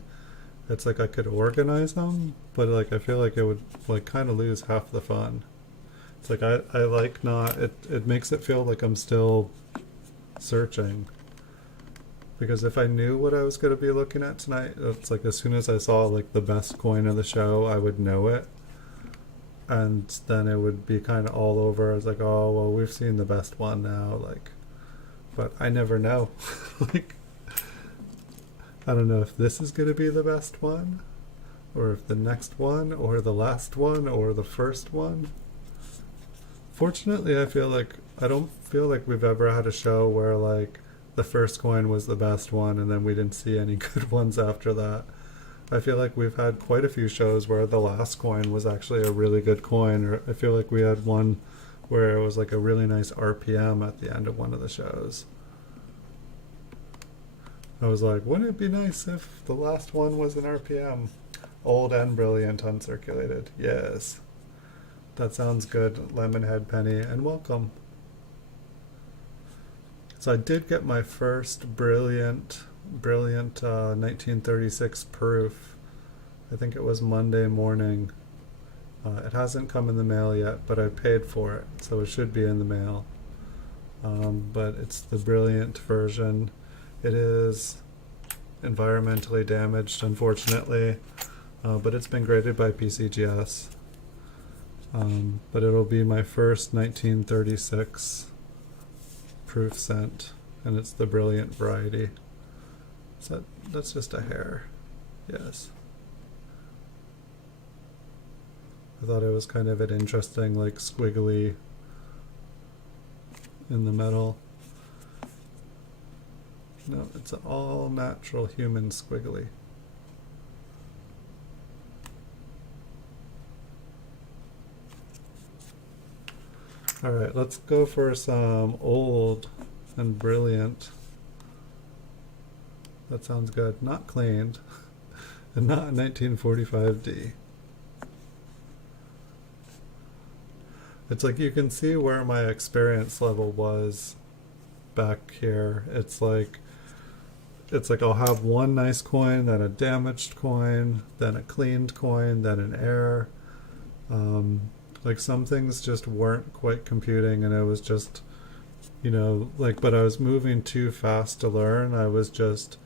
it's like I could organize them, but like I feel like it would like kind of lose half the fun. It's like I like not, it makes it feel like I'm still searching. Because if I knew what I was going to be looking at tonight, it's like as soon as I saw like the best coin of the show, I would know it. And then it would be kind of all over. I was like, oh, well, we've seen the best one now. Like, but I never know. Like, I don't know if this is going to be the best one, or if the next one, or the last one, or the first one. Fortunately, I don't feel like we've ever had a show where like the first coin was the best one and then we didn't see any good ones after that. I feel like we've had quite a few shows where the last coin was actually a really good coin, or I feel like we had one where it was like a really nice RPM at the end of one of the shows. I was like, wouldn't it be nice if the last one was an RPM? Old and brilliant uncirculated. Yes. That sounds good, Lemonhead Penny, and welcome. So I did get my first brilliant 1936 proof. I think it was Monday morning. It hasn't come in the mail yet, but I paid for it, so it should be in the mail. But it's the brilliant version. It is environmentally damaged, unfortunately, but it's been graded by PCGS. But it'll be my first 1936 proof sent, and it's the brilliant variety. So that's just a hair. Yes. I thought it was kind of an interesting, like, squiggly in the metal. No, it's an all natural human squiggly. Alright, let's go for some old and brilliant. That sounds good. Not cleaned. And not 1945D. It's like you can see where my experience level was back here. It's like I'll have one nice coin, then a damaged coin, then a cleaned coin, then an error. Like some things just weren't quite computing, and it was just, but I was moving too fast to learn. I was just,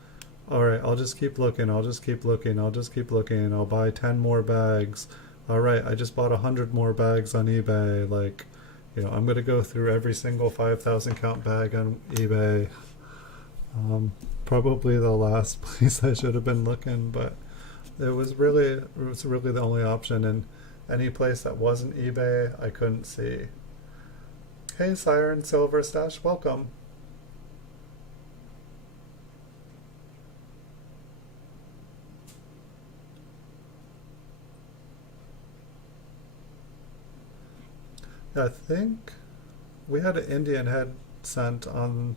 alright, I'll just keep looking, I'll just keep looking, I'll buy 10 more bags. Alright, I just bought 100 more bags on eBay. Like, I'm going to go through every single 5,000 count bag on eBay. Probably the last place I should have been looking, but it was really the only option, and any place that wasn't eBay I couldn't see. Hey Siren Silver Stash, welcome. I think we had an Indian head sent on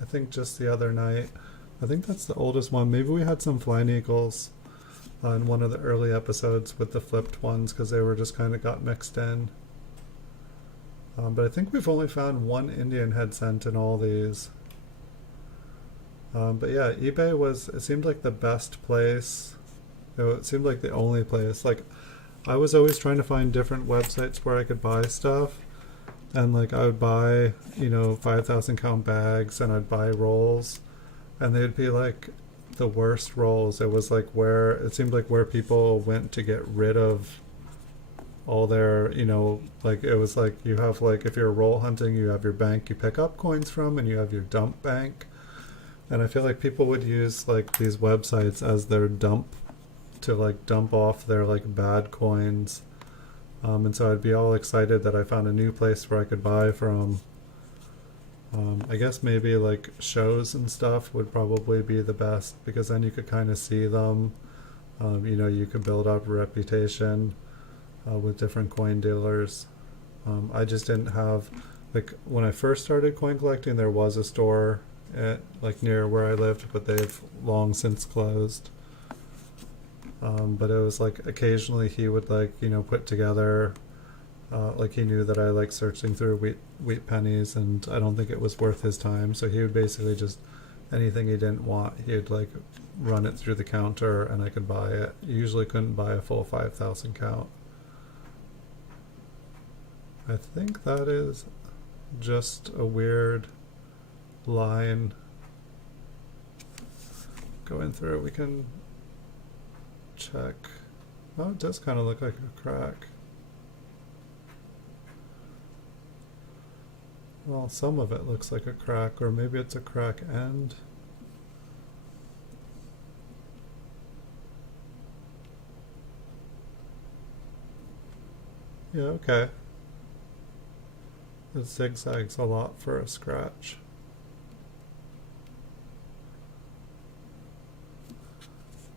I think just the other night. I think that's the oldest one. Maybe we had some flying eagles in one of the early episodes with the flipped ones because they were just kind of got mixed in. But I think we've only found one Indian head cent in all these. But yeah, eBay it seemed like the best place. It seemed like the only place. Like, I was always trying to find different websites where I could buy stuff. And like, I would buy, 5,000 count bags and I'd buy rolls. And they'd be like the worst rolls. It seemed like where people went to get rid of all their, like it was like you have like, if you're roll hunting, you have your bank you pick up coins from and you have your dump bank. And I feel like people would use like these websites as their dump to like dump off their like bad coins. And so I'd be all excited that I found a new place where I could buy from. I guess maybe like shows and stuff would probably be the best because then you could kind of see them. You could build up a reputation with different coin dealers. I just didn't have, like, when I first started coin collecting, there was a store like near where I lived, but they've long since closed. But it was like occasionally he would like put together like he knew that I like searching through wheat pennies, and I don't think it was worth his time, so he would basically just anything he didn't want he'd like run it through the counter and I could buy it. You usually couldn't buy a full 5,000 count. I think that is just a weird line going through. We can check. Oh, it does kind of look like a crack. Well, some of it looks like a crack, or maybe it's a crack end. Yeah, okay. It zigzags a lot for a scratch.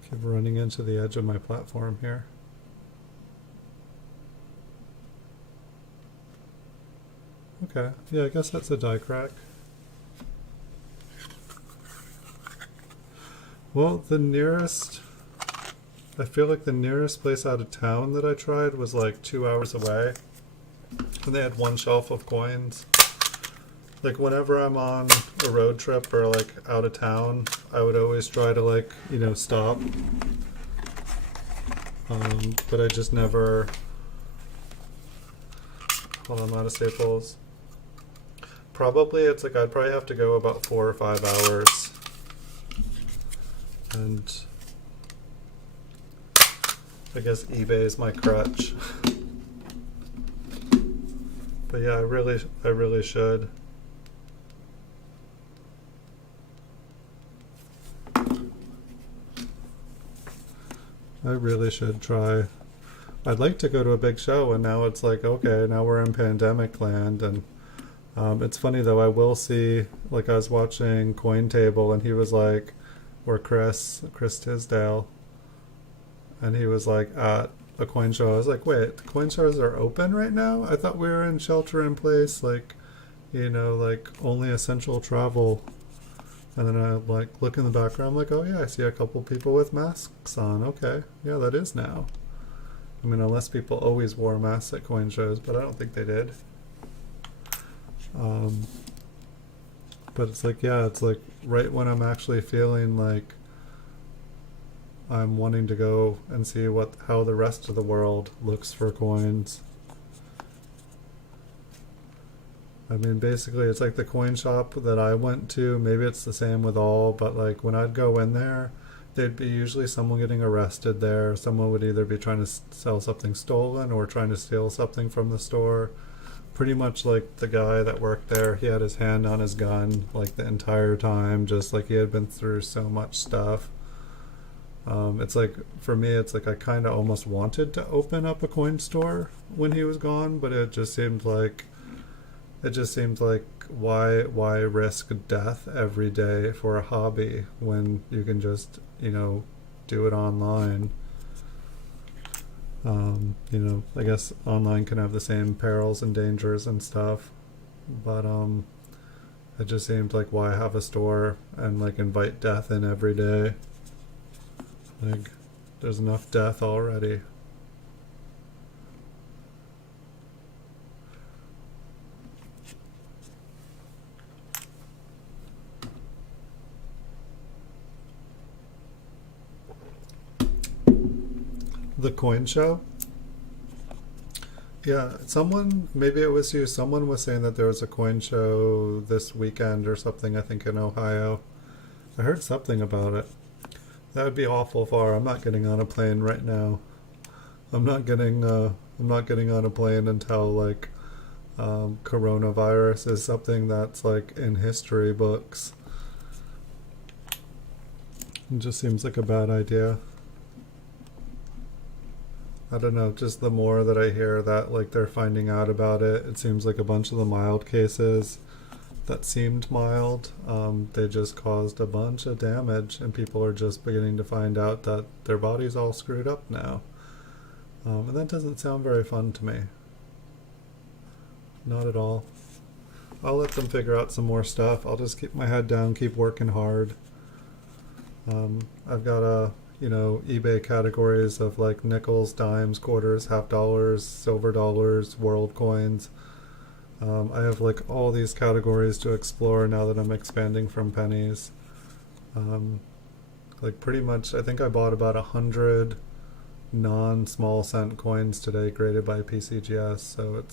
Keep running into the edge of my platform here. Okay, yeah, I guess that's a die crack. Well, I feel like the nearest place out of town that I tried was like 2 hours away. And they had one shelf of coins. Like whenever I'm on a road trip or like out of town, I would always try to like, stop. But I just never, hold on, I'm out of staples. Probably it's like I'd probably have to go about 4 or 5 hours. And I guess eBay is my crutch. But yeah, I really should. I really should try. I'd like to go to a big show, and now it's like, okay, now we're in pandemic land. And it's funny though, I will see, like I was watching Coin Table and he was like, or Chris Tisdale, and he was like at a coin show. I was like, wait, the coin shows are open right now? I thought we were in shelter in place, like, like only essential travel. And then I like look in the background, I'm like, oh yeah, I see a couple people with masks on. Okay, yeah, that is now. I mean, unless people always wore masks at coin shows, but I don't think they did. But it's like, yeah, it's like right when I'm actually feeling like I'm wanting to go and see how the rest of the world looks for coins. I mean, basically, it's like the coin shop that I went to. Maybe it's the same with all, but like when I'd go in there, there'd be usually someone getting arrested there. Someone would either be trying to sell something stolen or trying to steal something from the store. Pretty much like the guy that worked there, he had his hand on his gun like the entire time, just like he had been through so much stuff. It's like, for me, it's like I kind of almost wanted to open up a coin store when he was gone, but it just seemed like why risk death every day for a hobby when you can just do it online. I guess online can have the same perils and dangers and stuff, but It just seemed like, why have a store and like invite death in every day? Like, there's enough death already. The coin show? Yeah, someone, maybe it was you, someone was saying that there was a coin show this weekend or something, I think in Ohio. I heard something about it. That would be awful far. I'm not getting on a plane right now. I'm not getting on a plane until like coronavirus is something that's like in history books. It just seems like a bad idea. I don't know, just the more that I hear that like they're finding out about it, it seems like a bunch of the mild cases that seemed mild, they just caused a bunch of damage, and people are just beginning to find out that their body's all screwed up now. And that doesn't sound very fun to me. Not at all. I'll let them figure out some more stuff. I'll just keep my head down, keep working hard. I've got eBay categories of like nickels, dimes, quarters, half dollars, silver dollars, world coins. I have like all these categories to explore now that I'm expanding from pennies. Like pretty much, I think I bought about 100 non-small cent coins today, graded by PCGS. So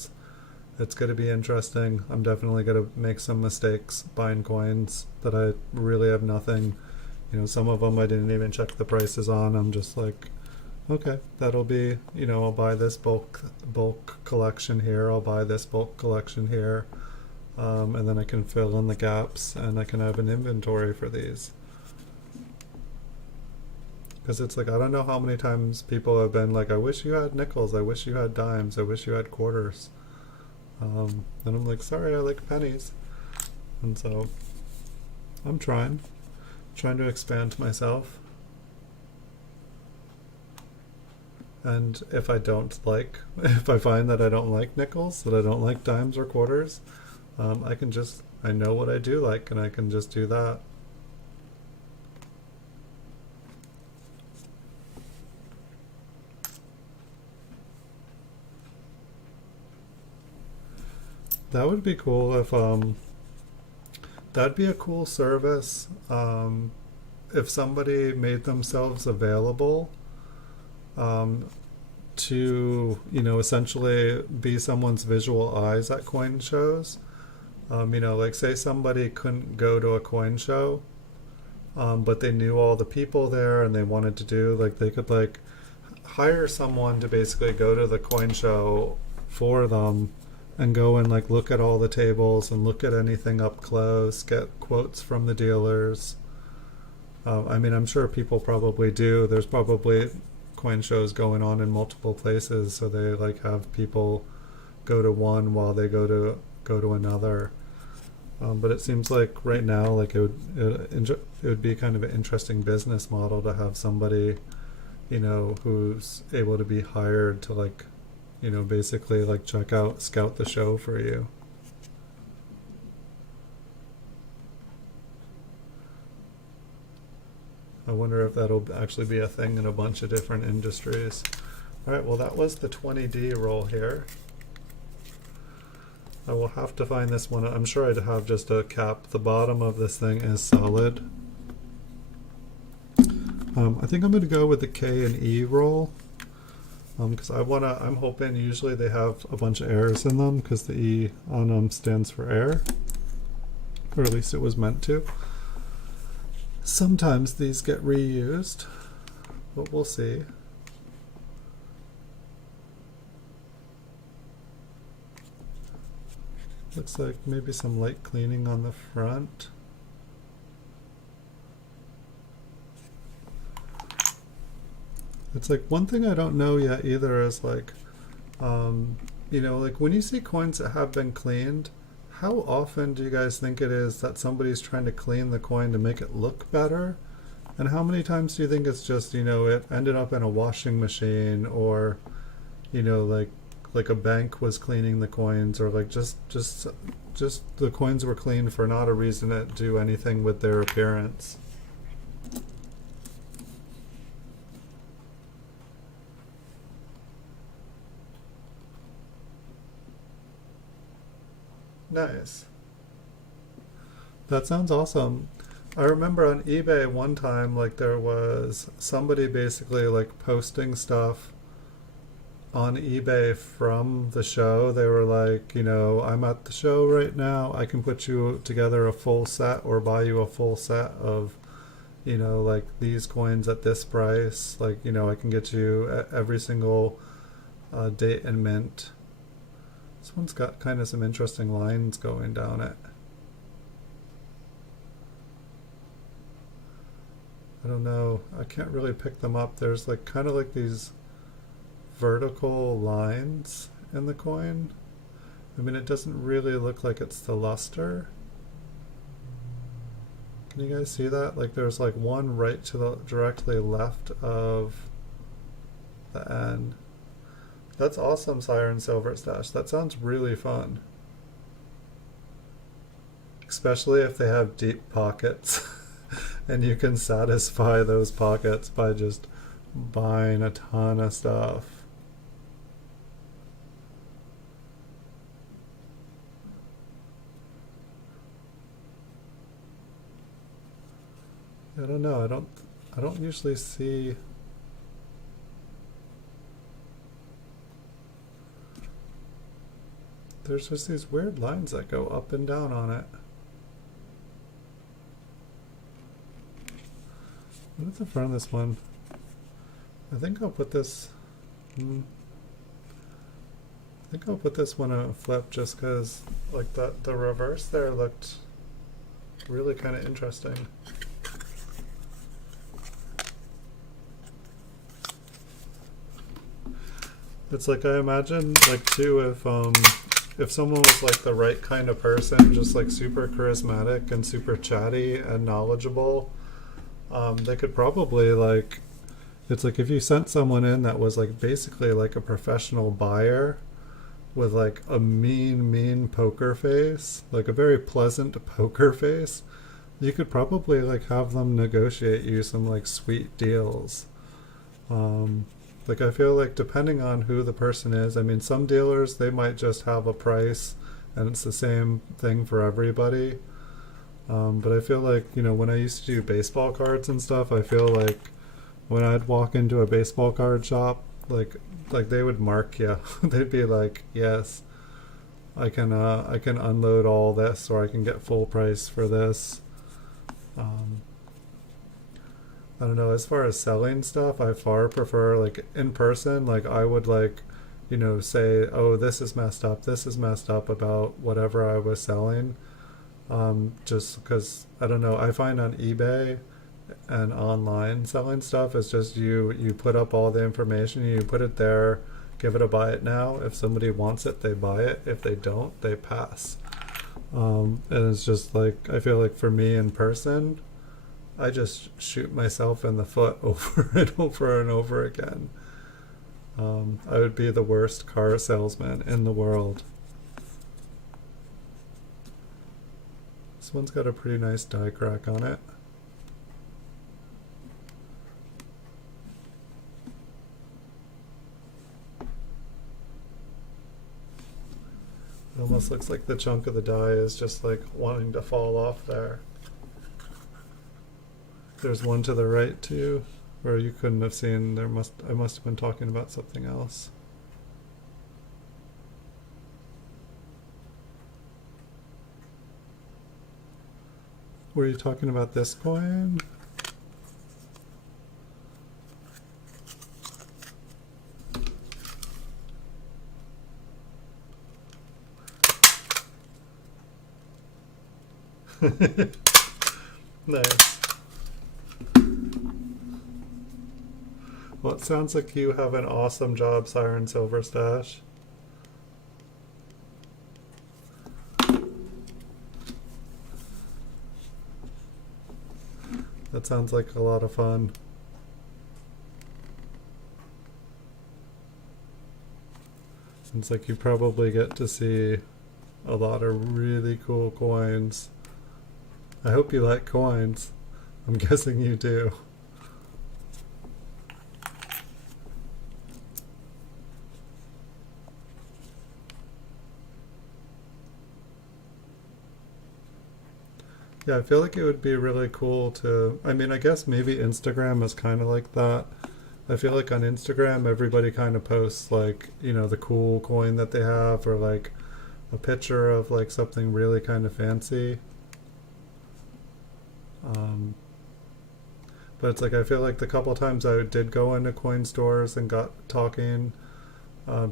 it's going to be interesting. I'm definitely going to make some mistakes buying coins that I really have nothing. Some of them I didn't even check the prices on. I'm just like, okay, that'll be, I'll buy this bulk collection here, I'll buy this bulk collection here, and then I can fill in the gaps and I can have an inventory for these. Because it's like, I don't know how many times people have been like, I wish you had nickels, I wish you had dimes, I wish you had quarters. And I'm like, sorry, I like pennies. And so I'm trying to expand myself. And if I find that I don't like nickels, that I don't like dimes or quarters, I know what I do like, and I can just do that. That would be cool if, that'd be a cool service, if somebody made themselves available to essentially be someone's visual eyes at coin shows. Like say somebody couldn't go to a coin show, but they knew all the people there and they wanted to do, like, they could like hire someone to basically go to the coin show for them and go and like look at all the tables and look at anything up close, get quotes from the dealers. I'm sure people probably do. There's probably coin shows going on in multiple places, so they like have people go to one while they go to another. But it seems like right now, like it would be kind of an interesting business model to have somebody, who's able to be hired to like, basically like scout the show for you. I wonder if that'll actually be a thing in a bunch of different industries. Alright, well that was the 20D roll here. I will have to find this one. I'm sure I'd have just a cap. The bottom of this thing is solid. I think I'm going to go with the K and E roll. Because I'm hoping, usually they have a bunch of errors in them because the E on them stands for air. Or at least it was meant to. Sometimes these get reused, but we'll see. Looks like maybe some light cleaning on the front. It's like one thing I don't know yet either is like, like when you see coins that have been cleaned, how often do you guys think it is that somebody's trying to clean the coin to make it look better? And how many times do you think it's just, it ended up in a washing machine, or, like a bank was cleaning the coins, or like just just the coins were clean for not a reason to do anything with their appearance. Nice. That sounds awesome. I remember on eBay one time, like there was somebody basically like posting stuff on eBay from the show. They were like, you know, I'm at the show right now. I can put you together a full set or buy you a full set of, you know, like these coins at this price. Like, you know, I can get you every single date and mint. This one's got kind of some interesting lines going down it. I don't know. I can't really pick them up. There's like kind of like these vertical lines in the coin. I mean, it doesn't really look like it's the luster. Can you guys see that? Like there's like one right to the directly left of the N. That's awesome, Siren Silver Stash. That sounds really fun. Especially if they have deep pockets. And you can satisfy those pockets by just buying a ton of stuff. I don't know. I don't usually see. There's just these weird lines that go up and down on it. What is the front of this one? I think I'll put this. I think I'll put this one on a flip just because, like the reverse there looked really kind of interesting. It's like I imagine, like too, if someone was like the right kind of person, just like super charismatic and super chatty and knowledgeable. They could probably like, it's like if you sent someone in that was like basically like a professional buyer with like a mean poker face, like a very pleasant poker face, you could probably like have them negotiate you some like sweet deals. Like I feel like depending on who the person is, I mean some dealers, they might just have a price and it's the same thing for everybody. But I feel like, you know, when I used to do baseball cards and stuff, I feel like when I'd walk into a baseball card shop, like they would mark you. They'd be like, yes, I can unload all this, or I can get full price for this. I don't know, as far as selling stuff, I far prefer like in person. Like I would like, you know, say, oh, this is messed up about whatever I was selling. Just because, I don't know, I find on eBay and online selling stuff, it's just you put up all the information, you put it there, give it a buy it now. If somebody wants it, they buy it. If they don't, they pass. And it's just like, I feel like for me in person, I just shoot myself in the foot over and over and over again. I would be the worst car salesman in the world. This one's got a pretty nice die crack on it. It almost looks like the chunk of the die is just like wanting to fall off there. There's one to the right too, where you couldn't have seen. I must have been talking about something else. Were you talking about this coin? Nice. Well, it sounds like you have an awesome job, Siren Silver Stash. That sounds like a lot of fun. Seems like you probably get to see a lot of really cool coins. I hope you like coins. I'm guessing you do. Yeah, I feel like it would be really cool to, I mean, I guess maybe Instagram is kind of like that. I feel like on Instagram, everybody kind of posts like, you know, the cool coin that they have or like a picture of like something really kind of fancy. Um, but it's like, I feel like the couple times I did go into coin stores and got talking,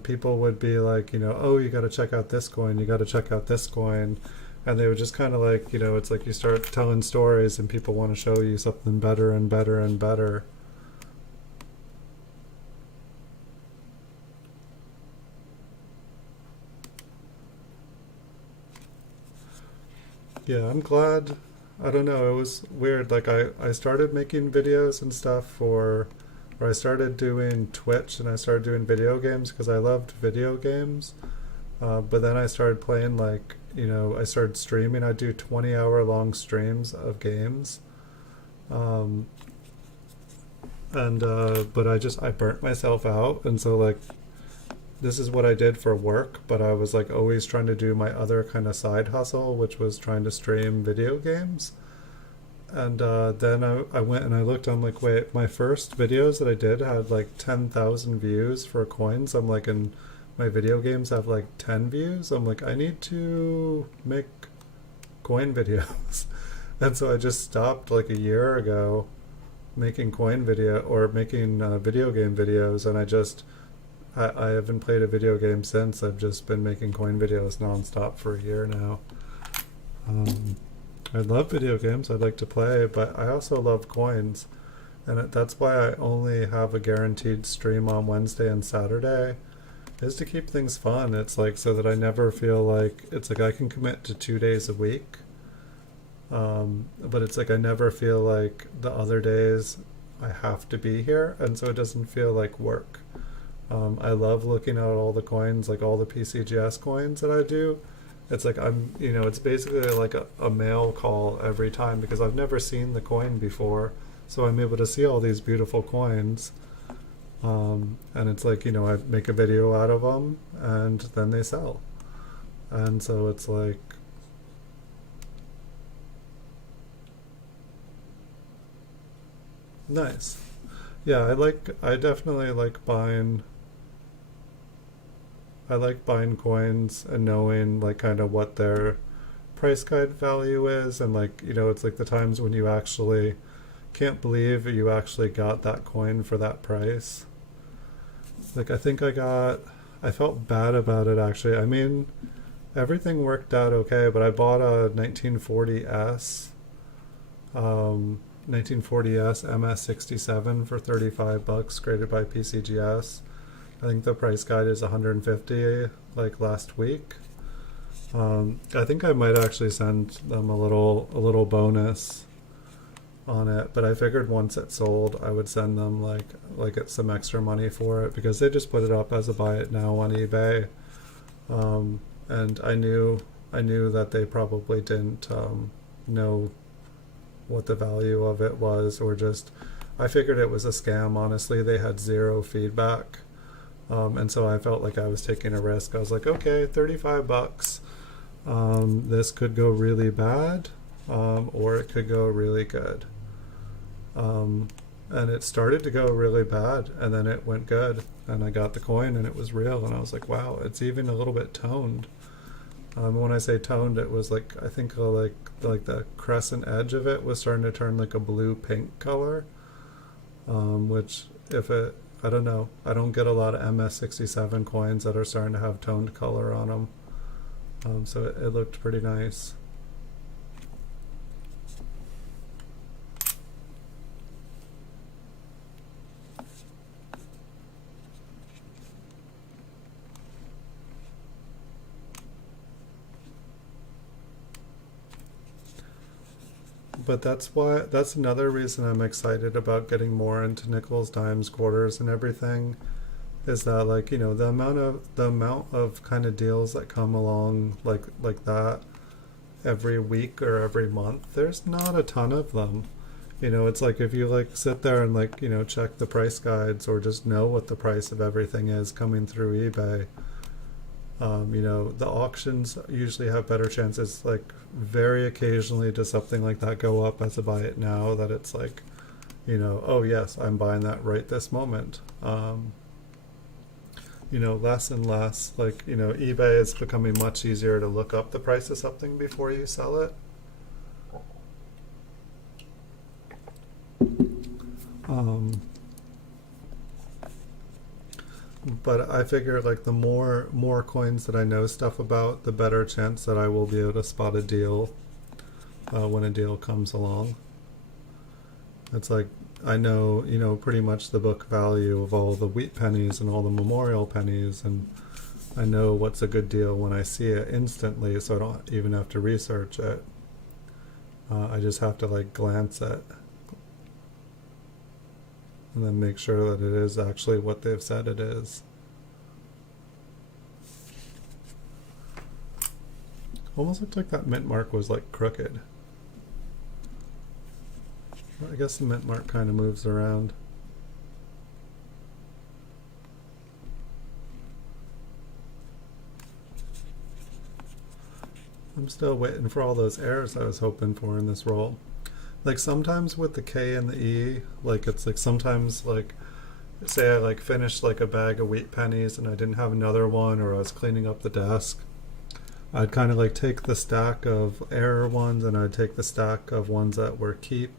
people would be like, you know, oh, you got to check out this coin, you got to check out this coin. And they would just kind of like, you know, it's like you start telling stories and people want to show you something better and better and better. Yeah, I'm glad. I don't know, it was weird. Like I started making videos and stuff or I started doing Twitch and I started doing video games because I loved video games. But then I started playing like, you know, I started streaming. I do 20-hour long streams of games. Um, and but I burnt myself out, and so like this is what I did for work, but I was like always trying to do my other kind of side hustle, which was trying to stream video games. And then I went and I looked. I'm like, wait, my first videos that I did had like 10,000 views for coins. I'm like, and my video games have like 10 views. I'm like, I need to make coin videos. And so I just stopped like a year ago making coin video or making video game videos. And I haven't played a video game since. I've just been making coin videos nonstop for a year now. Um, I love video games. I'd like to play, but I also love coins. And that's why I only have a guaranteed stream on Wednesday and Saturday, is to keep things fun. It's like so that I never feel like it's like I can commit to 2 days a week. But it's like I never feel like the other days I have to be here, and so it doesn't feel like work. I love looking at all the coins, like all the PCGS coins that I do. It's like you know, it's basically like a mail call every time because I've never seen the coin before. So I'm able to see all these beautiful coins. And it's like, you know, I make a video out of them and then they sell. And so it's like, nice. Yeah, I definitely I like buying coins and knowing like kind of what their price guide value is. And like, you know, it's like the times when you actually can't believe you actually got that coin for that price. Like I felt bad about it actually. I mean, everything worked out okay, but I bought a 1940S, 1940S MS67 for $35 graded by PCGS. I think the price guide is 150 like last week. I think I might actually send them a little bonus on it, but I figured once it sold I would send them like some extra money for it because they just put it up as a buy it now on eBay. And I knew that they probably didn't know what the value of it was, or just I figured it was a scam. Honestly, they had zero feedback. And so I felt like I was taking a risk. I was like, okay, $35. This could go really bad, or it could go really good. And it started to go really bad, and then it went good, and I got the coin, and it was real, and I was like, wow, it's even a little bit toned. When I say toned, it was like I think like the crescent edge of it was starting to turn like a blue pink color, which if it I don't know. I don't get a lot of MS67 coins that are starting to have toned color on them. So it looked pretty nice. But that's another reason I'm excited about getting more into nickels, dimes, quarters, and everything, is that, like, you know, the amount of kind of deals that come along like that every week or every month, there's not a ton of them. You know, it's like if you like sit there and, like, you know, check the price guides or just know what the price of everything is coming through eBay. You know, the auctions usually have better chances. Like, very occasionally does something like that go up as a buy it now, that it's like, you know, oh yes, I'm buying that right this moment. You know, less and less, like, you know, eBay is becoming much easier to look up the price of something before you sell it. Um, but I figure, like, the more coins that I know stuff about, the better chance that I will be able to spot a deal when a deal comes along. It's like, I know, you know, pretty much the book value of all the wheat pennies and all the memorial pennies, and I know what's a good deal when I see it instantly, so I don't even have to research it. I just have to, like, glance at and then make sure that it is actually what they've said it is. Almost looked like that mint mark was, like, crooked. I guess the mint mark kind of moves around. I'm still waiting for all those errors I was hoping for in this roll. Like, sometimes with the K and the E, like, it's like sometimes, like, say I, like, finished, like, a bag of wheat pennies and I didn't have another one, or I was cleaning up the desk, I'd kind of, like, take the stack of error ones and I'd take the stack of ones that were keep,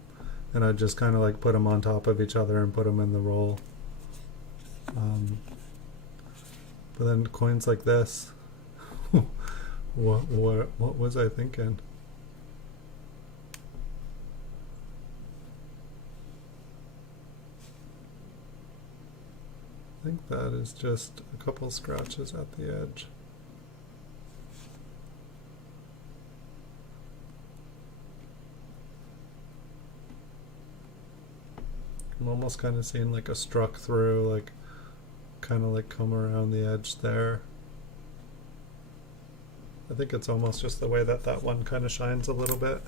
and I'd just kind of, like, put them on top of each other and put them in the roll. But then coins like this, what was I thinking? I think that is just a couple scratches at the edge. I'm almost kind of seeing, like, a struck through, like, kind of, like, come around the edge there. I think it's almost just the way that that one kind of shines a little bit.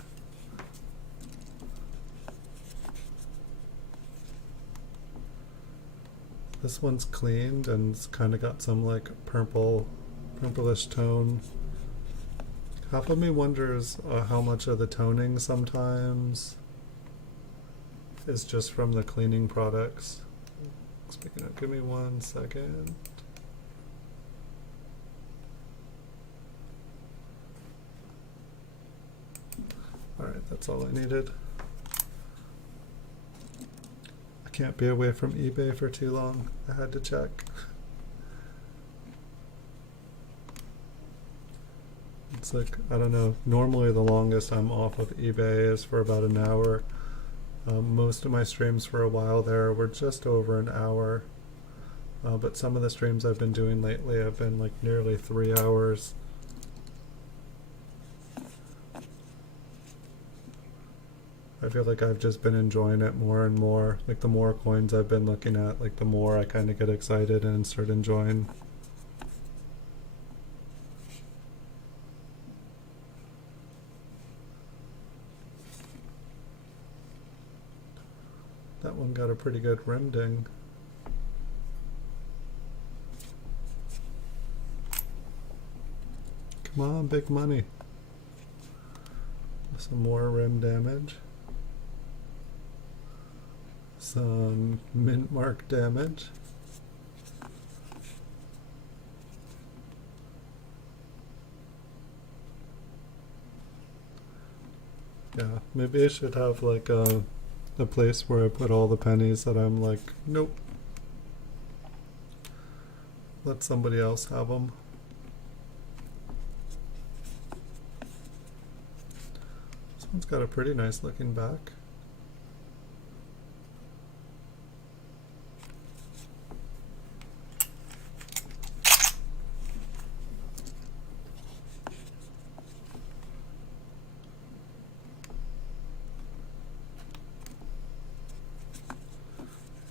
This one's cleaned and it's kind of got some, like, purplish tone. Half of me wonders how much of the toning sometimes is just from the cleaning products. Speaking of, give me 1 second. Alright, that's all I needed. I can't be away from eBay for too long. I had to check. It's like, I don't know, normally the longest I'm off of eBay is for about an hour. Most of my streams for a while there were just over an hour. But some of the streams I've been doing lately have been, like, nearly 3 hours. I feel like I've just been enjoying it more and more. Like, the more coins I've been looking at, like, the more I kind of get excited and start enjoying. That one got a pretty good rim ding. Come on, big money. Some more rim damage. Some mint mark damage. Yeah, maybe I should have, like, a place where I put all the pennies that I'm like, nope. Let somebody else have them. This one's got a pretty nice looking back.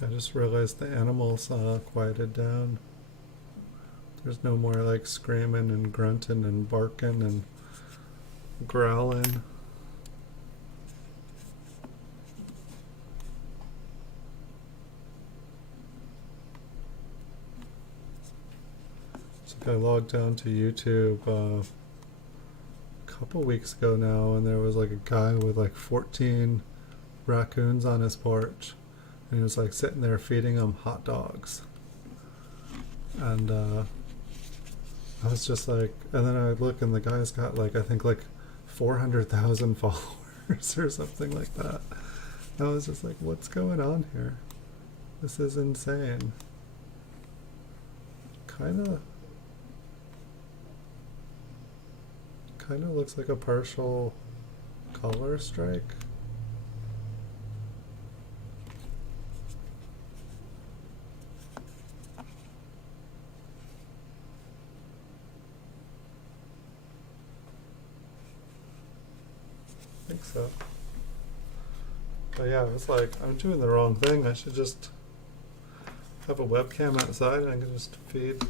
I just realized the animals quieted down. There's no more like screaming and grunting and barking and growling. It's like I logged on to YouTube a couple weeks ago now, and there was like a guy with like 14 raccoons on his porch, and he was like sitting there feeding them hot dogs. And I was just like, and then I look and the guy's got like, I think like 400,000 followers or something like that. I was just like, what's going on here? This is insane. Kinda looks like a partial color strike. I think so. But yeah, it's like, I'm doing the wrong thing. I should just have a webcam outside and I can just feed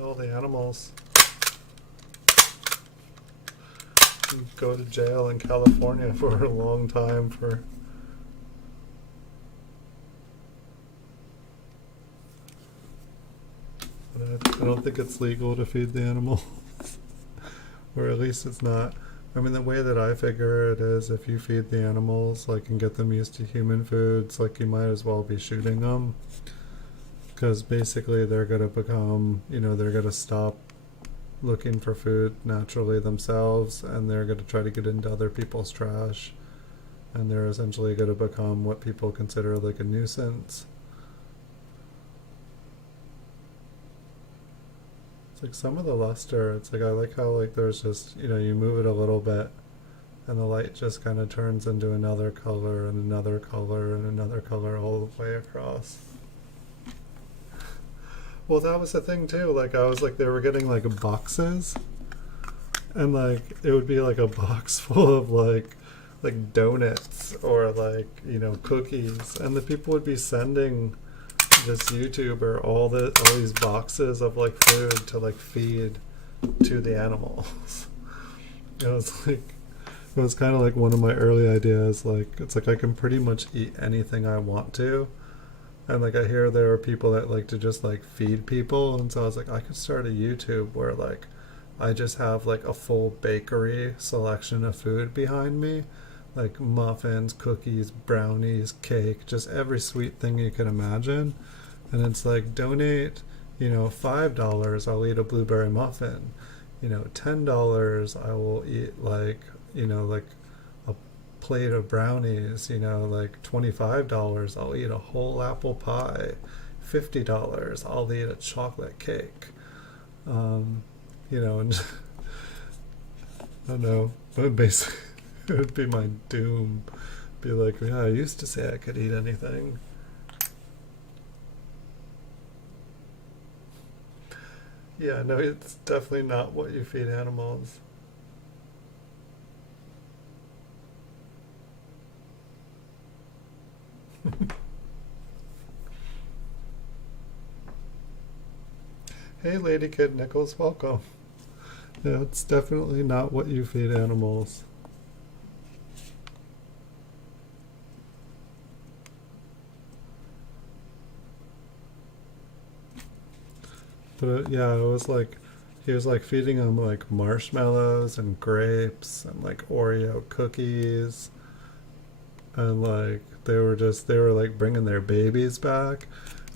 all the animals. And go to jail in California for a long time for I don't think it's legal to feed the animals. Or at least it's not. I mean, the way that I figure it is, if you feed the animals, like, and get them used to human foods, like, you might as well be shooting them. Because basically they're going to become, they're going to stop looking for food naturally themselves, and they're going to try to get into other people's trash. And they're essentially going to become what people consider like a nuisance. Like some of the luster, it's like I like how like there's just, you move it a little bit and the light just kind of turns into another color and another color and another color all the way across. Well, that was the thing too, like I was like, they were getting like boxes, and like it would be like a box full of like donuts or like cookies, and the people would be sending this YouTuber all these boxes of like food to like feed to the animals. It was kind of like one of my early ideas. Like, it's like I can pretty much eat anything I want to, and like I hear there are people that like to just like feed people, and so I was like, I could start a YouTube where like I just have like a full bakery selection of food behind me, like muffins, cookies, brownies, cake, just every sweet thing you can imagine. And it's like, donate, $5, I'll eat a blueberry muffin. $10, I will eat like a plate of brownies. Like $25, I'll eat a whole apple pie. $50, I'll eat a chocolate cake. And I don't know, but basically it would be my doom. Be like, yeah, I used to say I could eat anything. Yeah, no, it's definitely not what you feed animals. Hey, Lady Kid Nichols, welcome. Yeah, it's definitely not what you feed animals. But yeah, it was like he was like feeding them like marshmallows and grapes and like Oreo cookies, and like they were like bringing their babies back,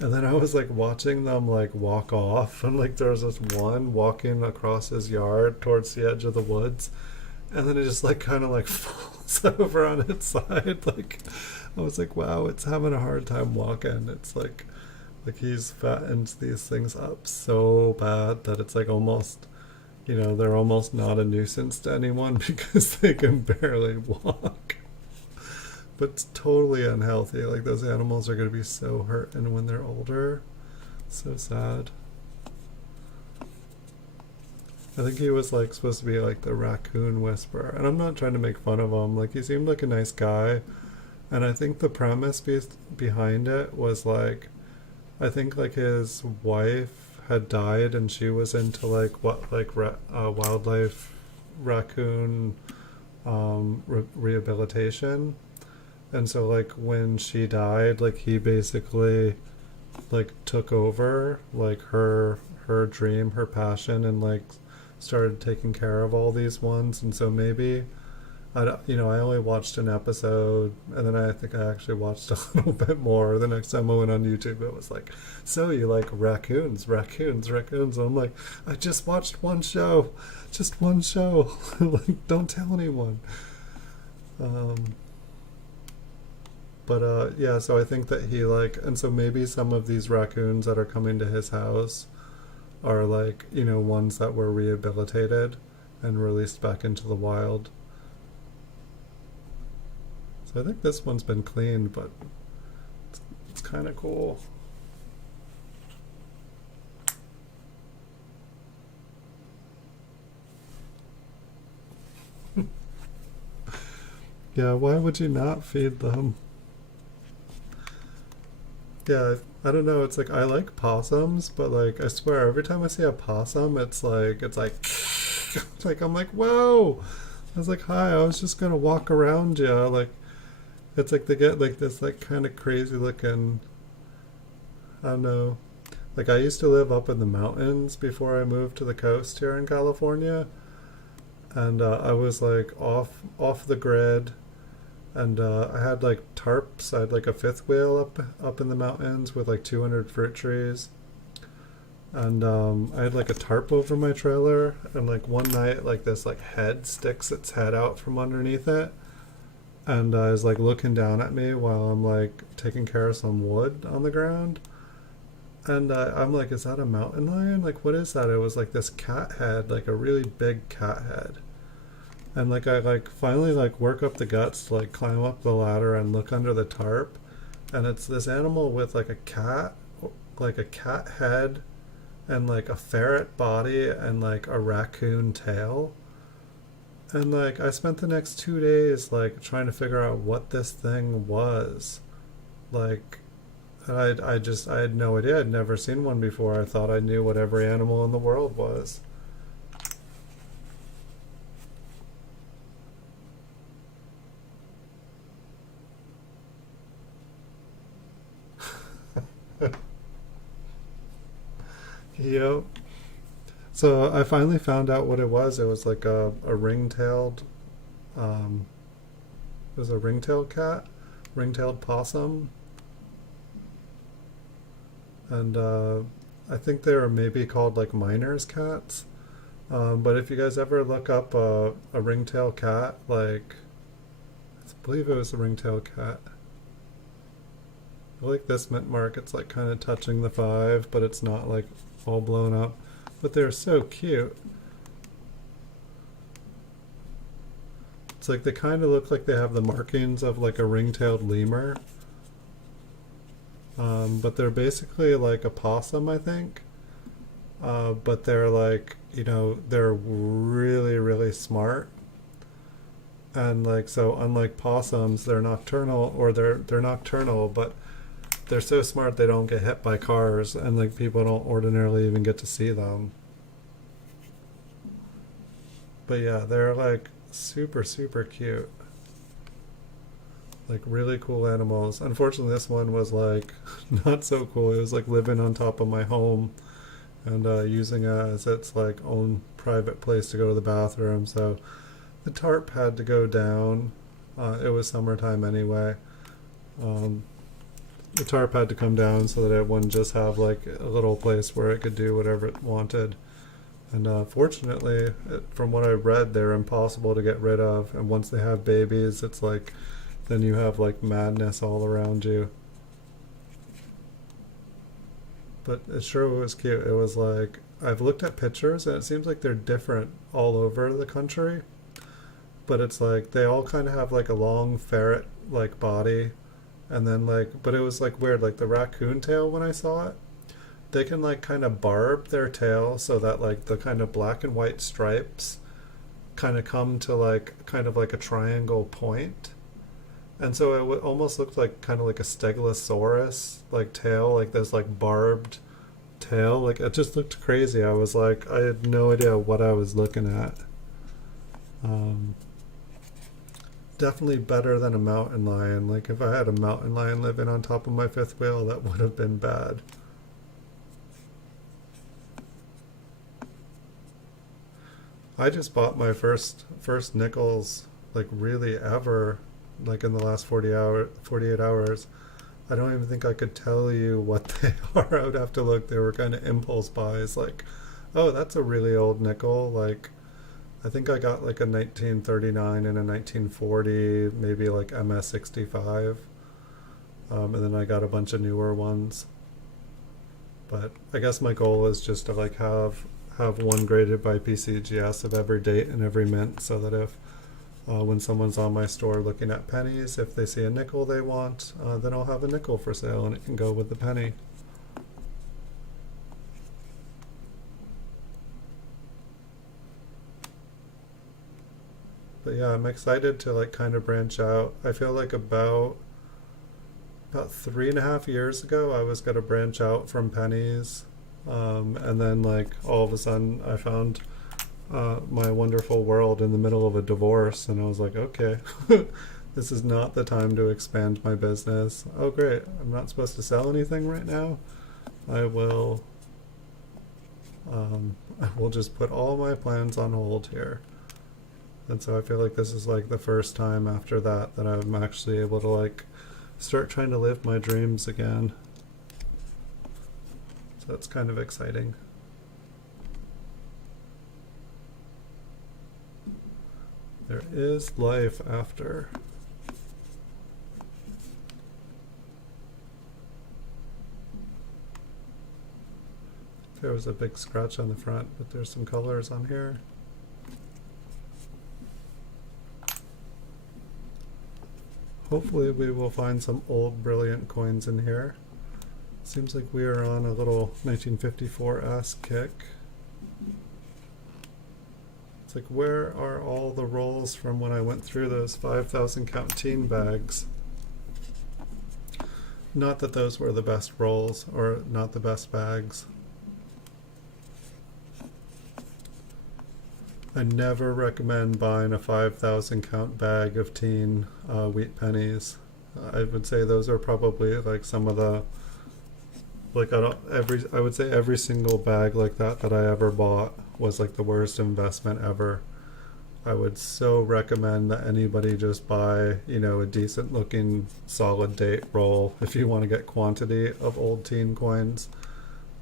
and then I was like watching them like walk off, and like there was this one walking across his yard towards the edge of the woods, and then it just like kind of like falls over on its side. Like I was like, wow, it's having a hard time walking. It's like he's fattened these things up so bad that it's like almost, they're almost not a nuisance to anyone because they can barely walk. But it's totally unhealthy. Like, those animals are going to be so hurting when they're older. So sad. I think he was like supposed to be like the raccoon whisperer, and I'm not trying to make fun of him. Like, he seemed like a nice guy, And I think the premise behind it was like, I think like his wife had died and she was into like what like wildlife raccoon rehabilitation. And so like when she died, like he basically like took over like her dream, her passion, and like started taking care of all these ones. And so maybe I only watched an episode, and then I think I actually watched a little bit more. The next time I went on YouTube, it was like, "So you like raccoons, raccoons, raccoons?" And I'm like, "I just watched one show, just one show. Like, don't tell anyone." Um, but yeah, so I think that he like, and so maybe some of these raccoons that are coming to his house are like, ones that were rehabilitated and released back into the wild. So I think this one's been cleaned, but it's kind of cool. Yeah, why would you not feed them? Yeah, I don't know. It's like I like possums, but like I swear, every time I see a possum, it's like like I'm like, whoa! I was like, hi, I was just gonna walk around you. Like it's like they get like this like kind of crazy looking. I don't know. Like I used to live up in the mountains before I moved to the coast here in California, and I was like off the grid, and I had like tarps. I had like a fifth wheel up in the mountains with like 200 fruit trees, and I had like a tarp over my trailer. And like one night, like this like head sticks its head out from underneath it, and is like looking down at me while I'm like taking care of some wood on the ground. And I'm like, is that a mountain lion? Like, what is that? It was like this cat head, like a really big cat head. And like I like finally like work up the guts to like climb up the ladder and look under the tarp, and it's this animal with like a cat head, and like a ferret body and like a raccoon tail. And like I spent the next 2 days like trying to figure out what this thing was. Like I had no idea. I'd never seen one before. I thought I knew what every animal in the world was. Yep. So I finally found out what it was. It was like a ring-tailed, um, it was a ring-tailed cat, ring-tailed possum, and I think they were maybe called like miners' cats. But if you guys ever look up a ring-tailed cat, like I believe it was a ring-tailed cat. I like this mint mark. It's like kind of touching the 5, but it's not like all blown up. But they're so cute. It's like they kind of look like they have the markings of like a ring-tailed lemur. But they're basically like a possum, I think. But they're like, they're really, really smart. And like, so unlike possums, they're nocturnal, or they're nocturnal, but they're so smart they don't get hit by cars, and like people don't ordinarily even get to see them. But yeah, they're like super, super cute. Like really cool animals. Unfortunately, this one was like not so cool. It was like living on top of my home, and using it as its like own private place to go to the bathroom. So the tarp had to go down. It was summertime anyway. Um, the tarp had to come down so that it wouldn't just have like a little place where it could do whatever it wanted. And fortunately, from what I read, they're impossible to get rid of. And once they have babies, it's like then you have like madness all around you. But it sure was cute. It was like I've looked at pictures and it seems like they're different all over the country. But it's like they all kind of have like a long ferret like body, and then like, but it was like weird. Like the raccoon tail, when I saw it, they can like kind of barb their tail so that like the kind of black and white stripes kind of come to like kind of like a triangle point. And so it almost looked like kind of like a stegosaurus like tail, like this like barbed tail. Like it just looked crazy. I was like, I had no idea what I was looking at. Um, Definitely better than a mountain lion. Like if I had a mountain lion living on top of my fifth wheel, that would have been bad. I just bought my first nickels like really ever, like in the last 48 hours. I don't even think I could tell you what they are. I would have to look. They were kind of impulse buys, like, oh, that's a really old nickel. Like, I think I got like a 1939 and a 1940, maybe like MS65, and then I got a bunch of newer ones. But I guess my goal is just to like have one graded by PCGS of every date and every mint, so that if when someone's on my store looking at pennies, if they see a nickel they want, then I'll have a nickel for sale and it can go with the penny. But yeah, I'm excited to like kind of branch out. I feel like about 3.5 years ago, I was gonna branch out from pennies, and then like all of a sudden, I found my wonderful world in the middle of a divorce, and I was like, okay, this is not the time to expand my business. Oh, great! I'm not supposed to sell anything right now. I will. I will just put all my plans on hold here. And so I feel like this is like the first time after that that I'm actually able to like start trying to live my dreams again. So that's kind of exciting. There is life after. There was a big scratch on the front, but there's some colors on here. Hopefully we will find some old brilliant coins in here. Seems like we are on a little 1954-esque kick. It's like, where are all the rolls from when I went through those 5,000 count teen bags? Not that those were the best rolls, or not the best bags. I never recommend buying a 5,000 count bag of teen wheat pennies. I would say those are probably like some of the, like I would say every single bag like that that I ever bought was like the worst investment ever. I would so recommend that anybody just buy, you know, a decent looking solid date roll. If you want to get quantity of old teen coins,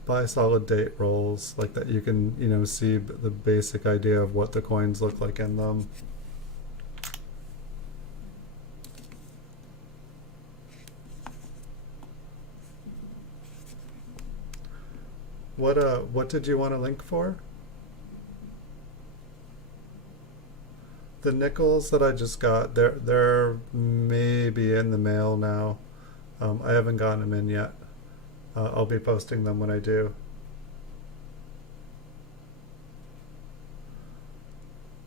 buy solid date rolls like that. You can, you know, see the basic idea of what the coins look like in them. What did you want a link for? The nickels that I just got, they're maybe in the mail now. I haven't gotten them in yet. I'll be posting them when I do.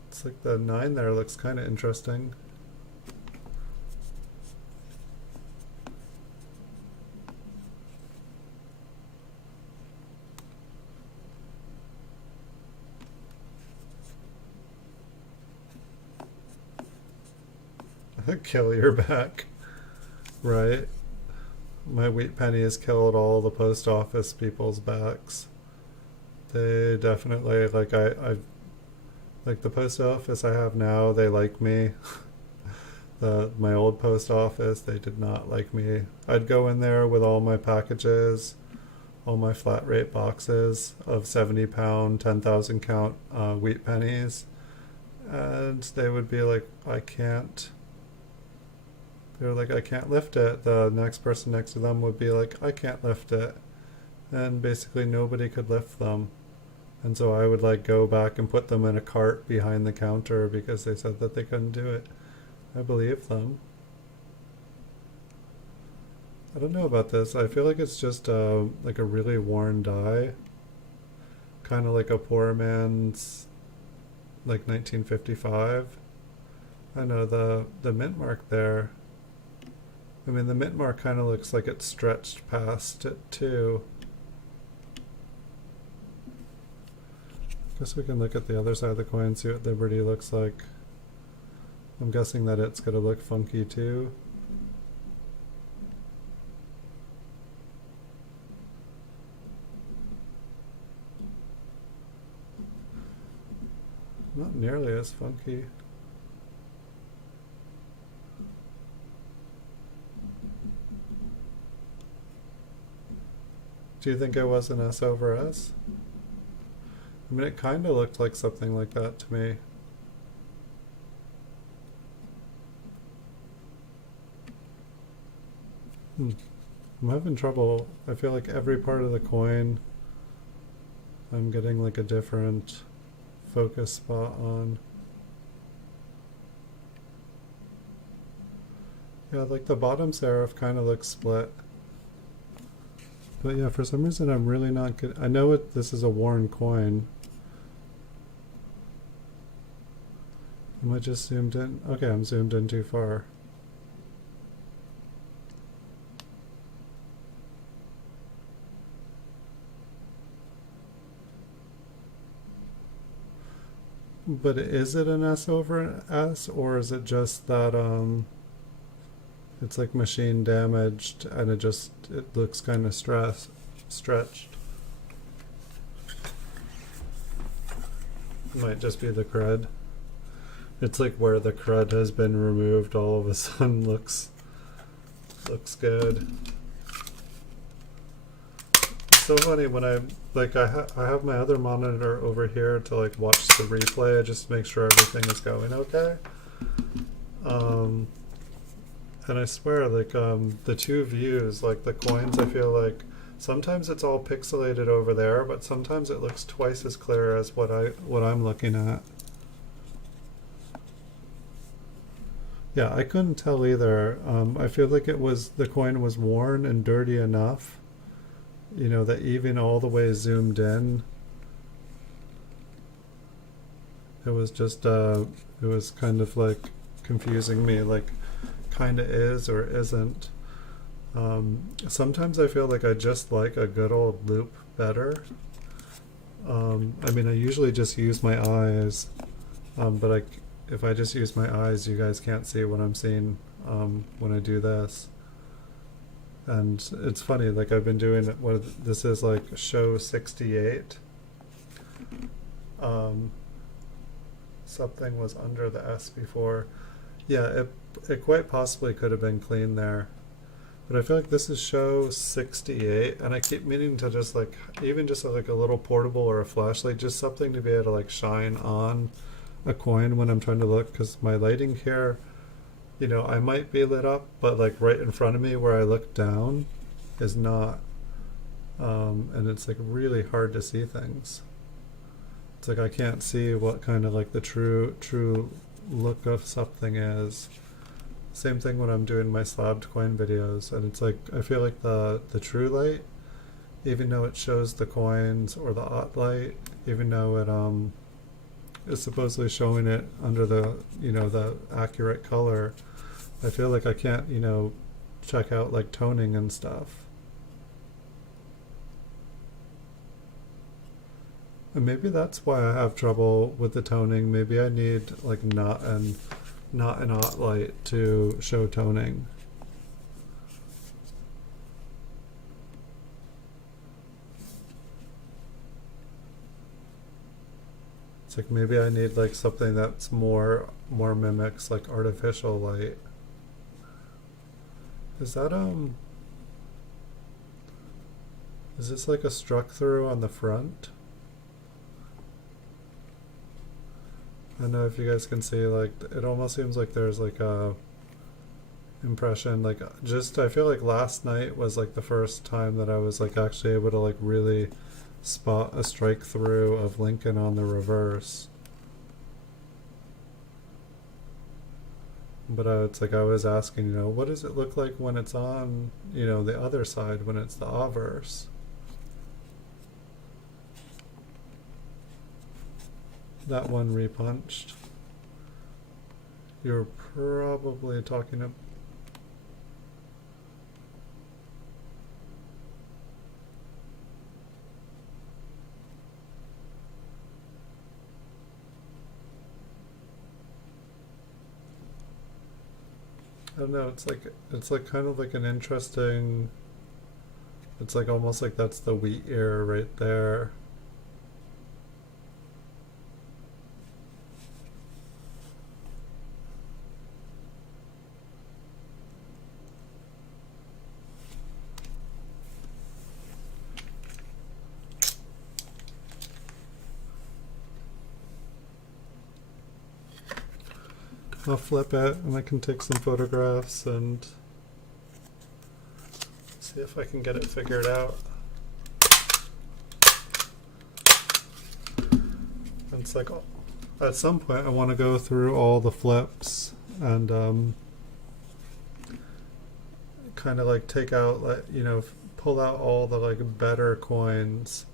It's like the 9 there looks kind of interesting. Kill your back, right? My wheat penny has killed all the post office people's backs. They definitely I like the post office I have now. They like me. My old post office, they did not like me. I'd go in there with all my packages, all my flat rate boxes of 70-pound, 10,000 count wheat pennies, and they would be like, I can't. They were like, I can't lift it. The next person next to them would be like, I can't lift it. And basically nobody could lift them. And so I would like go back and put them in a cart behind the counter because they said that they couldn't do it. I believe them. I don't know about this. I feel like it's just like a really worn die. Kind of like a poor man's like 1955. I know the mint mark there. I mean, the mint mark kind of looks like it stretched past it too. Guess we can look at the other side of the coin, see what Liberty looks like. I'm guessing that it's going to look funky too. Not nearly as funky. Do you think it was an S over S? I mean, it kind of looked like something like that to me. I'm having trouble. I feel like every part of the coin I'm getting like a different focus spot on. Yeah, like the bottom serif kind of looks split. But yeah, for some reason I'm really not good. I know this is a worn coin. Am I just zoomed in? Okay, I'm zoomed in too far. But is it an S over an S, or is it just that it's like machine damaged and it looks kind of stretched? It might just be the crud. It's like where the crud has been removed, all of a sudden looks good. It's so funny when I have my other monitor over here to like watch the replay just to make sure everything is going okay. And I swear, like the two views, like the coins, I feel like sometimes it's all pixelated over there, but sometimes it looks twice as clear as what I'm looking at. Yeah, I couldn't tell either. I feel like the coin was worn and dirty enough, you know, that even all the way zoomed in, it was just it was kind of like confusing me, like kind of is or isn't. Sometimes I feel like I just like a good old loop better. I mean, I usually just use my eyes, but if I just use my eyes, you guys can't see what I'm seeing when I do this. And it's funny, like I've been doing what this is like show 68. Something was under the S before. Yeah, it quite possibly could have been clean there. But I feel like this is show 68, and I keep meaning to just like, even just like a little portable or a flashlight, just something to be able to like shine on a coin when I'm trying to look, because my lighting here, you know, I might be lit up, but like right in front of me where I look down is not. And it's like really hard to see things. It's like I can't see what kind of like the true look of something is. Same thing when I'm doing my slabbed coin videos, and it's like I feel like the true light, even though it shows the coins, or the OT light, even though it is supposedly showing it under the, you know, the accurate color, I feel like I can't, you know, check out like toning and stuff. And maybe that's why I have trouble with the toning. Maybe I need like not an OT light to show toning. It's like maybe I need like something that's more mimics like artificial light. Is that is this like a struck through on the front? I don't know if you guys can see, like it almost seems like there's like a impression, like just I feel like last night was like the first time that I was like actually able to like really spot a strike through of Lincoln on the reverse. But it's like I was asking, you know, what does it look like when it's on, you know, the other side, when it's the obverse? That one repunched. You're probably talking about... I don't know, it's like kind of like an interesting, it's like almost like that's the wheat ear right there. I'll flip it and I can take some photographs and see if I can get it figured out. And it's like, at some point I want to go through all the flips and kind of like take out, like, you know, pull out all the like better coins,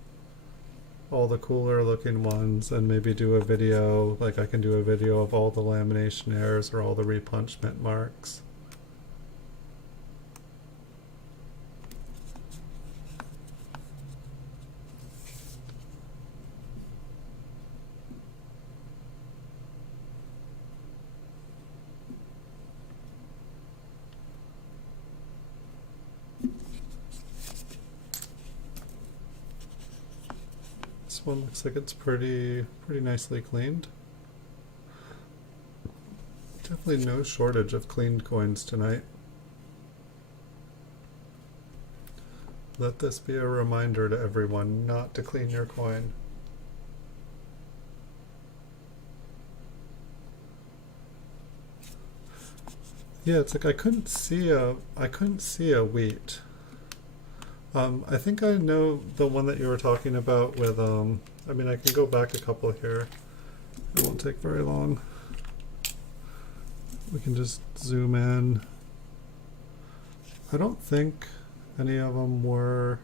all the cooler looking ones, and maybe do a video, like I can do a video of all the lamination errors or all the repunchment marks. This one looks like it's pretty nicely cleaned. Definitely no shortage of cleaned coins tonight. Let this be a reminder to everyone not to clean your coin. Yeah, it's like I couldn't see a wheat. I think I know the one that you were talking about with, I mean, I can go back a couple here. It won't take very long. We can just zoom in. I don't think any of them were...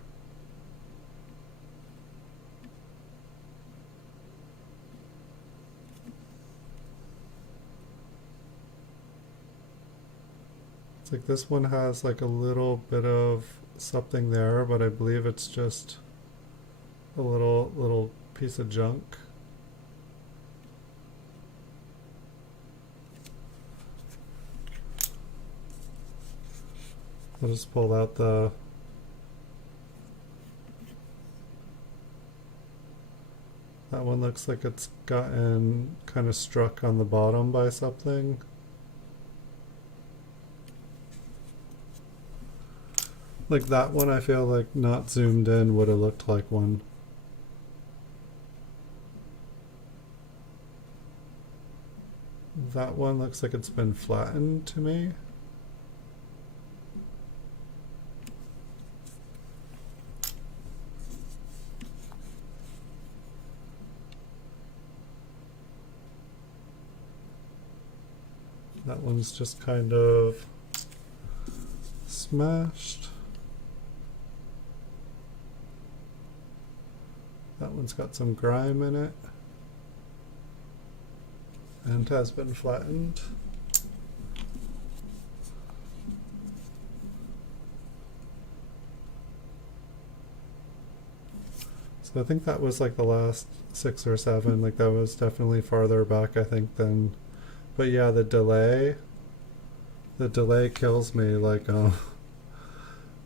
It's like this one has like a little bit of something there, but I believe it's just a little piece of junk. I'll just pull out the... That one looks like it's gotten kind of struck on the bottom by something. Like that one, I feel like not zoomed in would have looked like one. That one looks like it's been flattened to me. That one's just kind of smashed. That one's got some grime in it and has been flattened. So I think that was like the last 6 or 7, like that was definitely farther back, I think, than... But yeah, the delay kills me, like,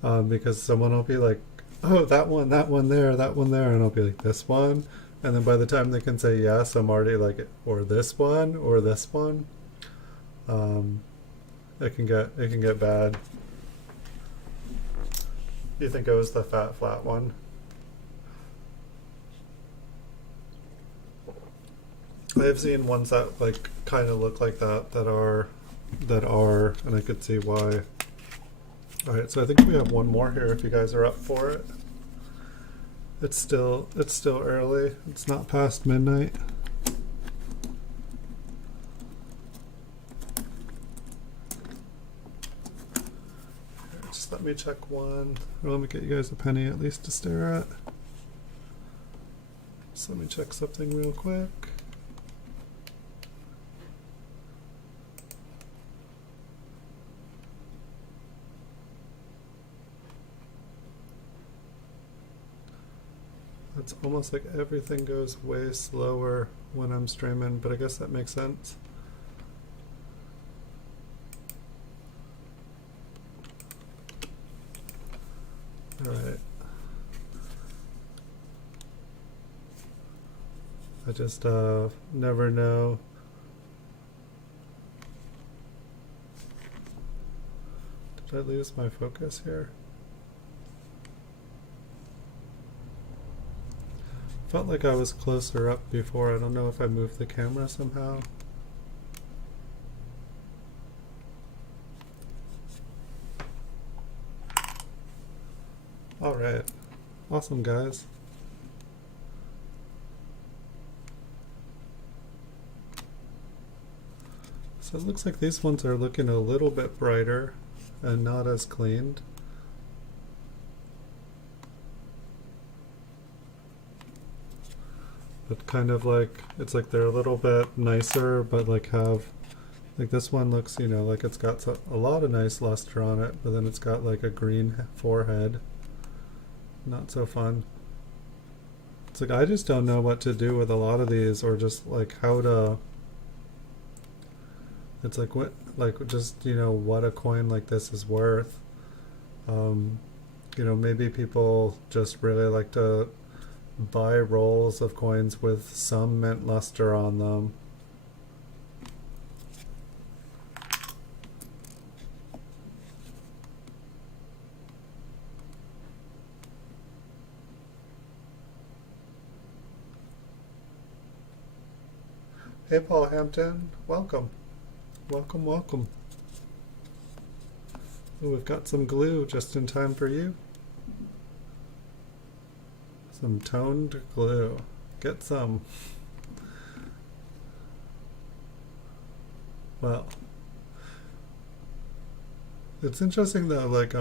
because someone will be like, oh, that one there, and I'll be like, this one, and then by the time they can say yes, I'm already like, or this one, it can get bad. You think it was the fat flat one? I've seen ones that like kind of look like that are, and I could see why. Alright, so I think we have one more here if you guys are up for it. It's still early. It's not past midnight. Here, just let me check one. Or let me get you guys a penny at least to stare at. So let me check something real quick. It's almost like everything goes way slower when I'm streaming, but I guess that makes sense. Alright. I just never know. Did I lose my focus here? Felt like I was closer up before. I don't know if I moved the camera somehow. Alright. Awesome, guys. So it looks like these ones are looking a little bit brighter and not as cleaned. But kind of like, it's like they're a little bit nicer, but like have, like this one looks, you know, like it's got a lot of nice luster on it, but then it's got like a green forehead. Not so fun. It's like, I just don't know what to do with a lot of these, or just like how to, it's like what, like just, you know, what a coin like this is worth. You know, maybe people just really like to buy rolls of coins with some mint luster on them. Hey Paul Hampton, welcome. Welcome, welcome. Ooh, we've got some glue just in time for you. Some toned glue. Get some. Well, it's interesting though, like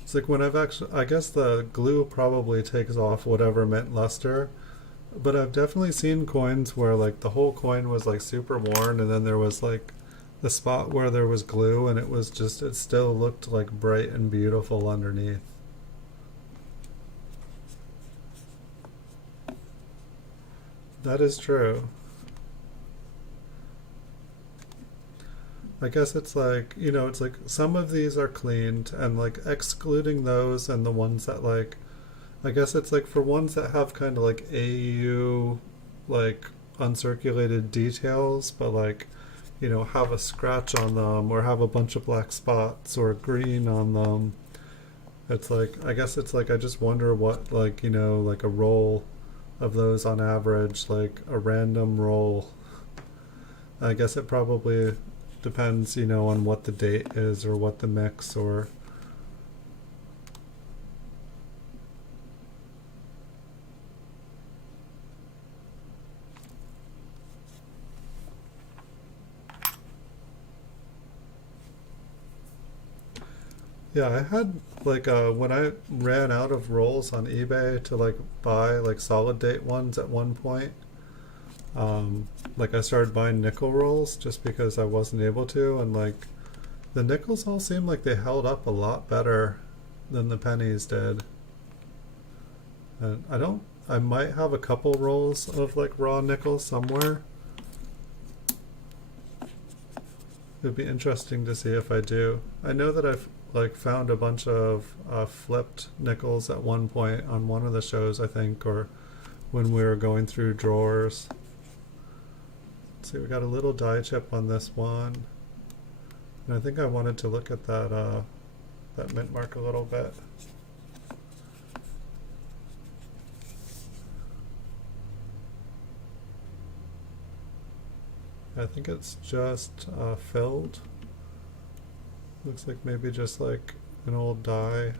it's like when I've actually, I guess the glue probably takes off whatever mint luster, but I've definitely seen coins where like the whole coin was like super worn, and then there was like the spot where there was glue, and it was just, it still looked like bright and beautiful underneath. That is true. I guess it's like, you know, it's like some of these are cleaned, and like excluding those and the ones that like, I guess it's like for ones that have kind of like AU, like uncirculated details, but like, you know, have a scratch on them or have a bunch of black spots or green on them. It's like, I guess it's like, I just wonder what, like, you know, like a roll of those on average, like a random roll. I guess it probably depends, you know, on what the date is or what the mix or. Yeah, I had like when I ran out of rolls on eBay to like buy like solid date ones at one point. Like I started buying nickel rolls just because I wasn't able to, and like the nickels all seemed like they held up a lot better than the pennies did. And I might have a couple rolls of like raw nickel somewhere. It would be interesting to see if I do. I know that I've like found a bunch of flipped nickels at one point on one of the shows, I think, or when we were going through drawers. Let's see, we got a little die chip on this one, and I think I wanted to look at that that mint mark a little bit. I think it's just filled. Looks like maybe just like an old die.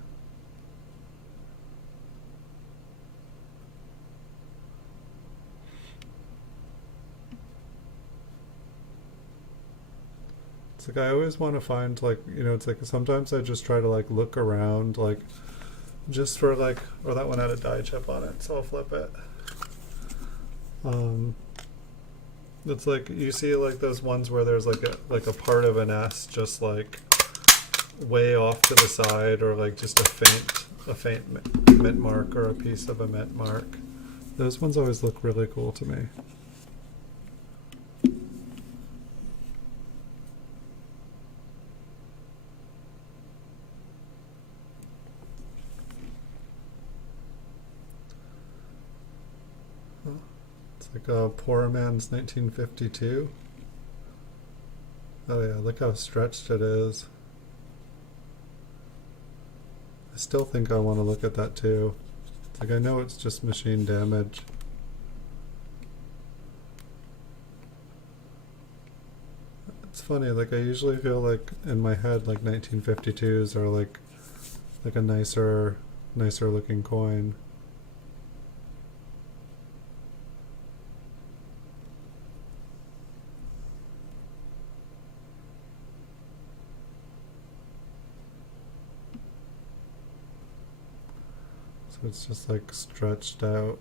It's like I always want to find like, you know, it's like sometimes I just try to like look around like just for like, or that one had a die chip on it, so I'll flip it. It's like you see like those ones where there's like a part of an S just like way off to the side, or like just a faint mint mark or a piece of a mint mark. Those ones always look really cool to me. It's like a poor man's 1952. Oh yeah, look how stretched it is. I still think I want to look at that too. It's like I know it's just machine damage. It's funny, like I usually feel like in my head like 1952s are like a nicer looking coin. So it's just like stretched out.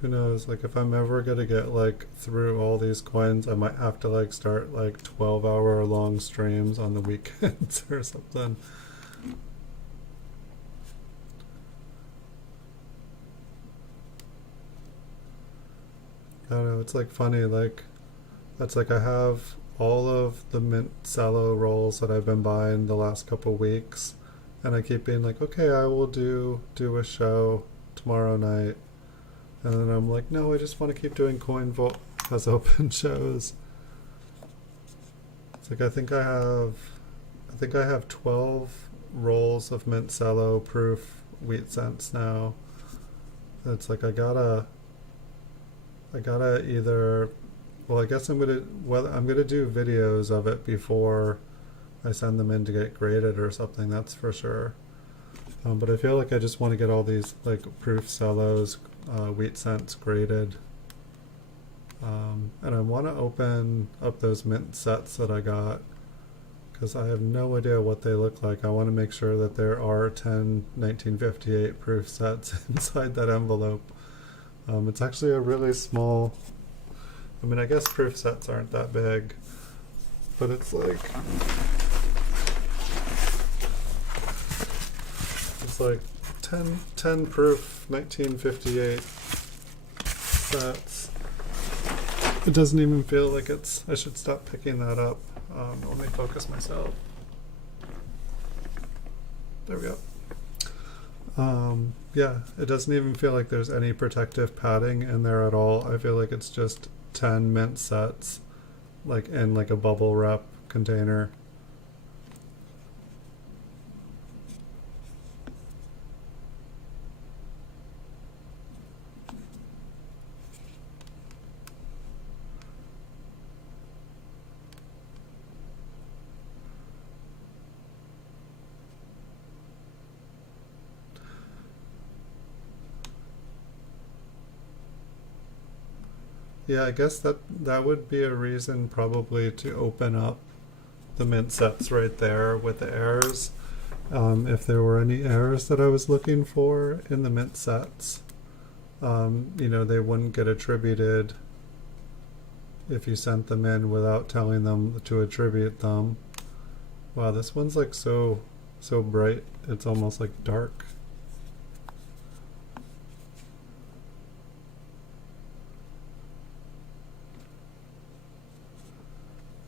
Who knows, like if I'm ever gonna get like through all these coins, I might have to like start like 12-hour long streams on the weekends or something. I don't know, it's like funny, like that's like I have all of the mint cello rolls that I've been buying the last couple weeks, and I keep being like, okay, I will do a show tomorrow night. And then I'm like, no, I just want to keep doing Coin Vault as open shows. It's like I think I have 12 rolls of mint cello proof wheat cents now. It's like I gotta either, well, I guess I'm gonna do videos of it before I send them in to get graded or something. That's for sure. But I feel like I just want to get all these like proof cellos, wheat cents graded, and I want to open up those mint sets that I got because I have no idea what they look like. I want to make sure that there are 10 1958 proof sets inside that envelope. It's actually a really small, I mean, I guess proof sets aren't that big, but it's like it's like 10 proof 1958 sets. It doesn't even feel like it's, I should stop picking that up. Let me focus myself. There we go. Yeah, it doesn't even feel like there's any protective padding in there at all. I feel like it's just 10 mint sets, like in like a bubble wrap container. Yeah, I guess that would be a reason probably to open up the mint sets right there with the errors. If there were any errors that I was looking for in the mint sets, you know, they wouldn't get attributed if you sent them in without telling them to attribute them. Wow, this one's like so bright, it's almost like dark.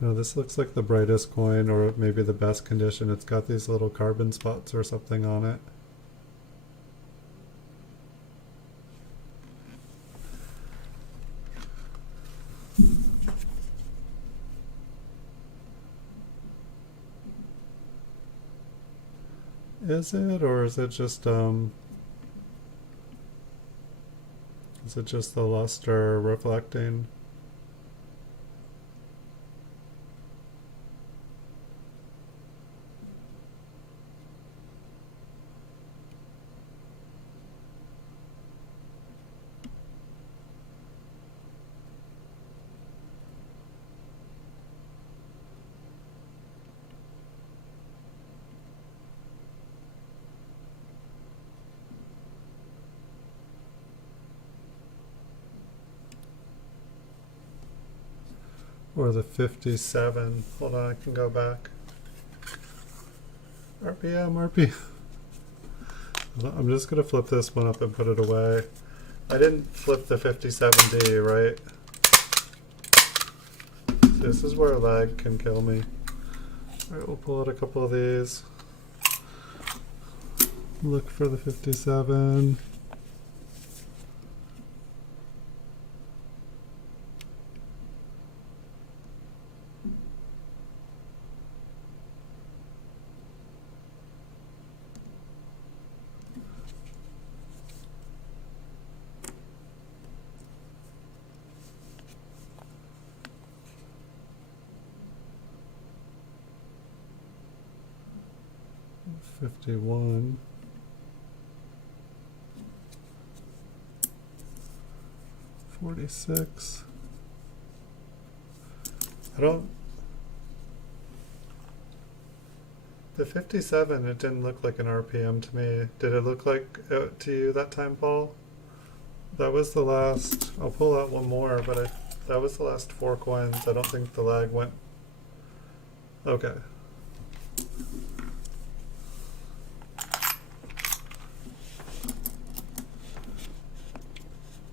No, this looks like the brightest coin, or maybe the best condition. It's got these little carbon spots or something on it. Is it, or is it just the luster reflecting? Or the 57. Hold on, I can go back. RPM. I'm just going to flip this one up and put it away. I didn't flip the 57D, right? This is where lag can kill me. Alright, we'll pull out a couple of these. Look for the 57. $51. 46. I don't. The 57, it didn't look like an RPM to me. Did it look like to you that time, Paul? That was the last. I'll pull out one more, but that was the last 4 coins. I don't think the lag went. Okay.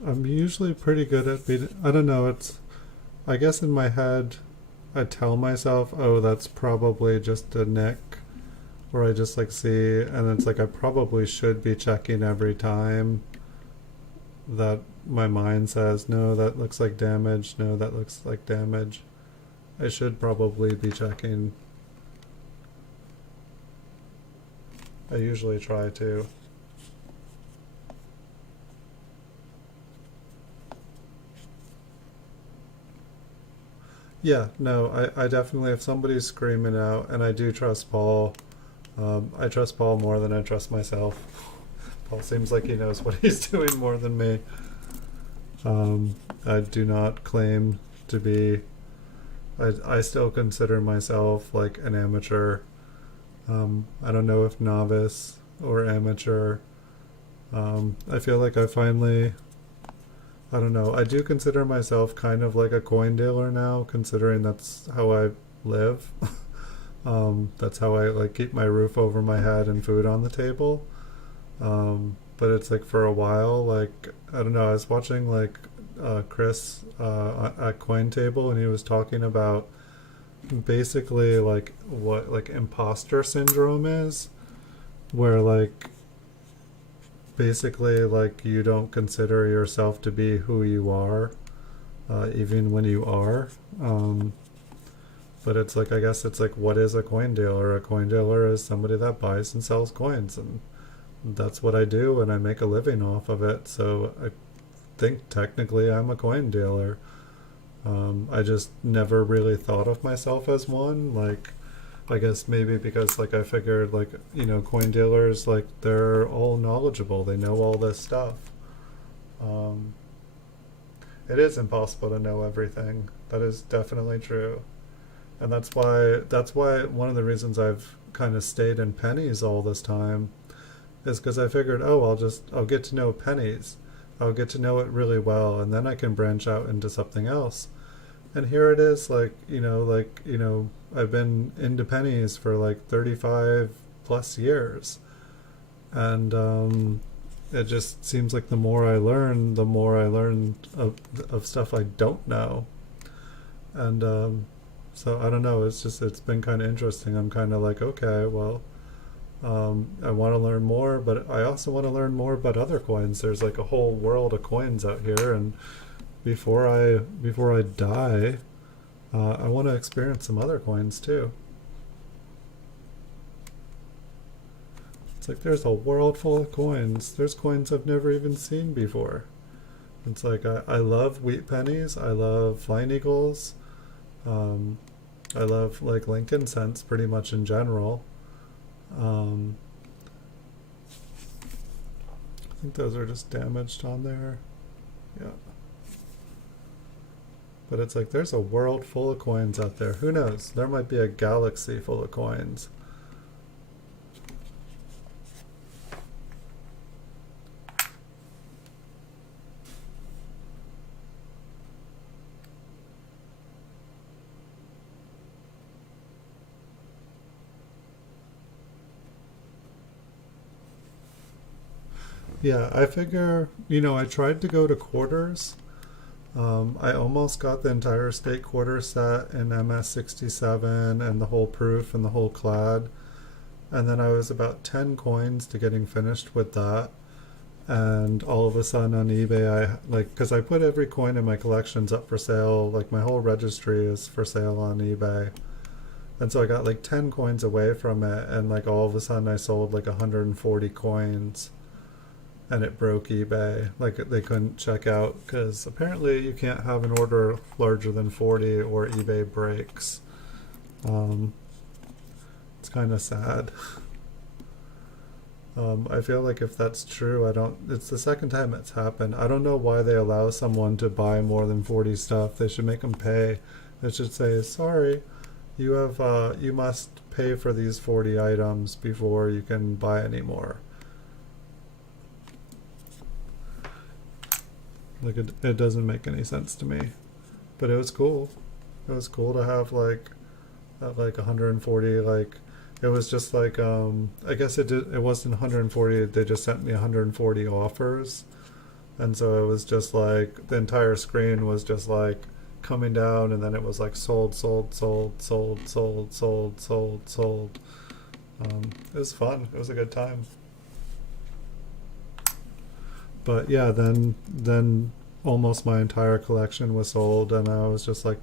I'm usually pretty good at beating. I don't know. I guess in my head, I tell myself, oh, that's probably just a nick, or I just like see, and it's like I probably should be checking every time that my mind says, no, that looks like damage. No, that looks like damage. I should probably be checking. I usually try to. Yeah, no, I definitely, if somebody's screaming out, and I do trust Paul, I trust Paul more than I trust myself. Paul seems like he knows what he's doing more than me. I do not claim to be, I still consider myself like an amateur. I don't know if novice or amateur. I feel like I finally, I don't know. I do consider myself kind of like a coin dealer now, considering that's how I live. That's how I like keep my roof over my head and food on the table. But it's like for a while, like I don't know. I was watching like Chris at Coin Table, and he was talking about basically like what like imposter syndrome is, where like basically like you don't consider yourself to be who you are, even when you are. But it's like, I guess it's like, what is a coin dealer? A coin dealer is somebody that buys and sells coins, and that's what I do, and I make a living off of it. So I think technically I'm a coin dealer. I just never really thought of myself as one. Like, I guess maybe because like I figured like, you know, coin dealers, like they're all knowledgeable. They know all this stuff. It is impossible to know everything. That is definitely true. And that's why one of the reasons I've kind of stayed in pennies all this time is because I figured, oh, I'll get to know pennies. I'll get to know it really well, and then I can branch out into something else. And here it is, like, I've been into pennies for like 35 plus years. And it just seems like the more I learn of stuff I don't know. And so I don't know, it's been kind of interesting. I'm kind of like, okay, well, I want to learn more, but I also want to learn more about other coins. There's like a whole world of coins out here, and before I die, I want to experience some other coins too. It's like there's a world full of coins. There's coins I've never even seen before. It's like I love wheat pennies. I love flying eagles. I love like Lincoln cents pretty much in general. I think those are just damaged on there. Yeah. But it's like there's a world full of coins out there. Who knows? There might be a galaxy full of coins. Yeah, I figure, I tried to go to quarters. I almost got the entire state quarter set in MS67 and the whole proof and the whole clad. And then I was about 10 coins to getting finished with that. And all of a sudden on eBay, because I put every coin in my collections up for sale, like my whole registry is for sale on eBay. And so I got like 10 coins away from it, and like all of a sudden I sold like 140 coins, and it broke eBay. Like they couldn't check out because apparently you can't have an order larger than 40 or eBay breaks. It's kind of sad. I feel like if that's true, it's the second time it's happened. I don't know why they allow someone to buy more than 40 stuff. They should make them pay. They should say, sorry, you must pay for these 40 items before you can buy any more. Like it doesn't make any sense to me. But it was cool. It was cool to have like 140, like it was just like I guess it wasn't 140, they just sent me 140 offers. And so it was just like the entire screen was just like coming down, and then it was like sold, sold, sold, sold, sold, sold, sold, sold. It was fun. It was a good time. But yeah, then almost my entire collection was sold, and I was just like,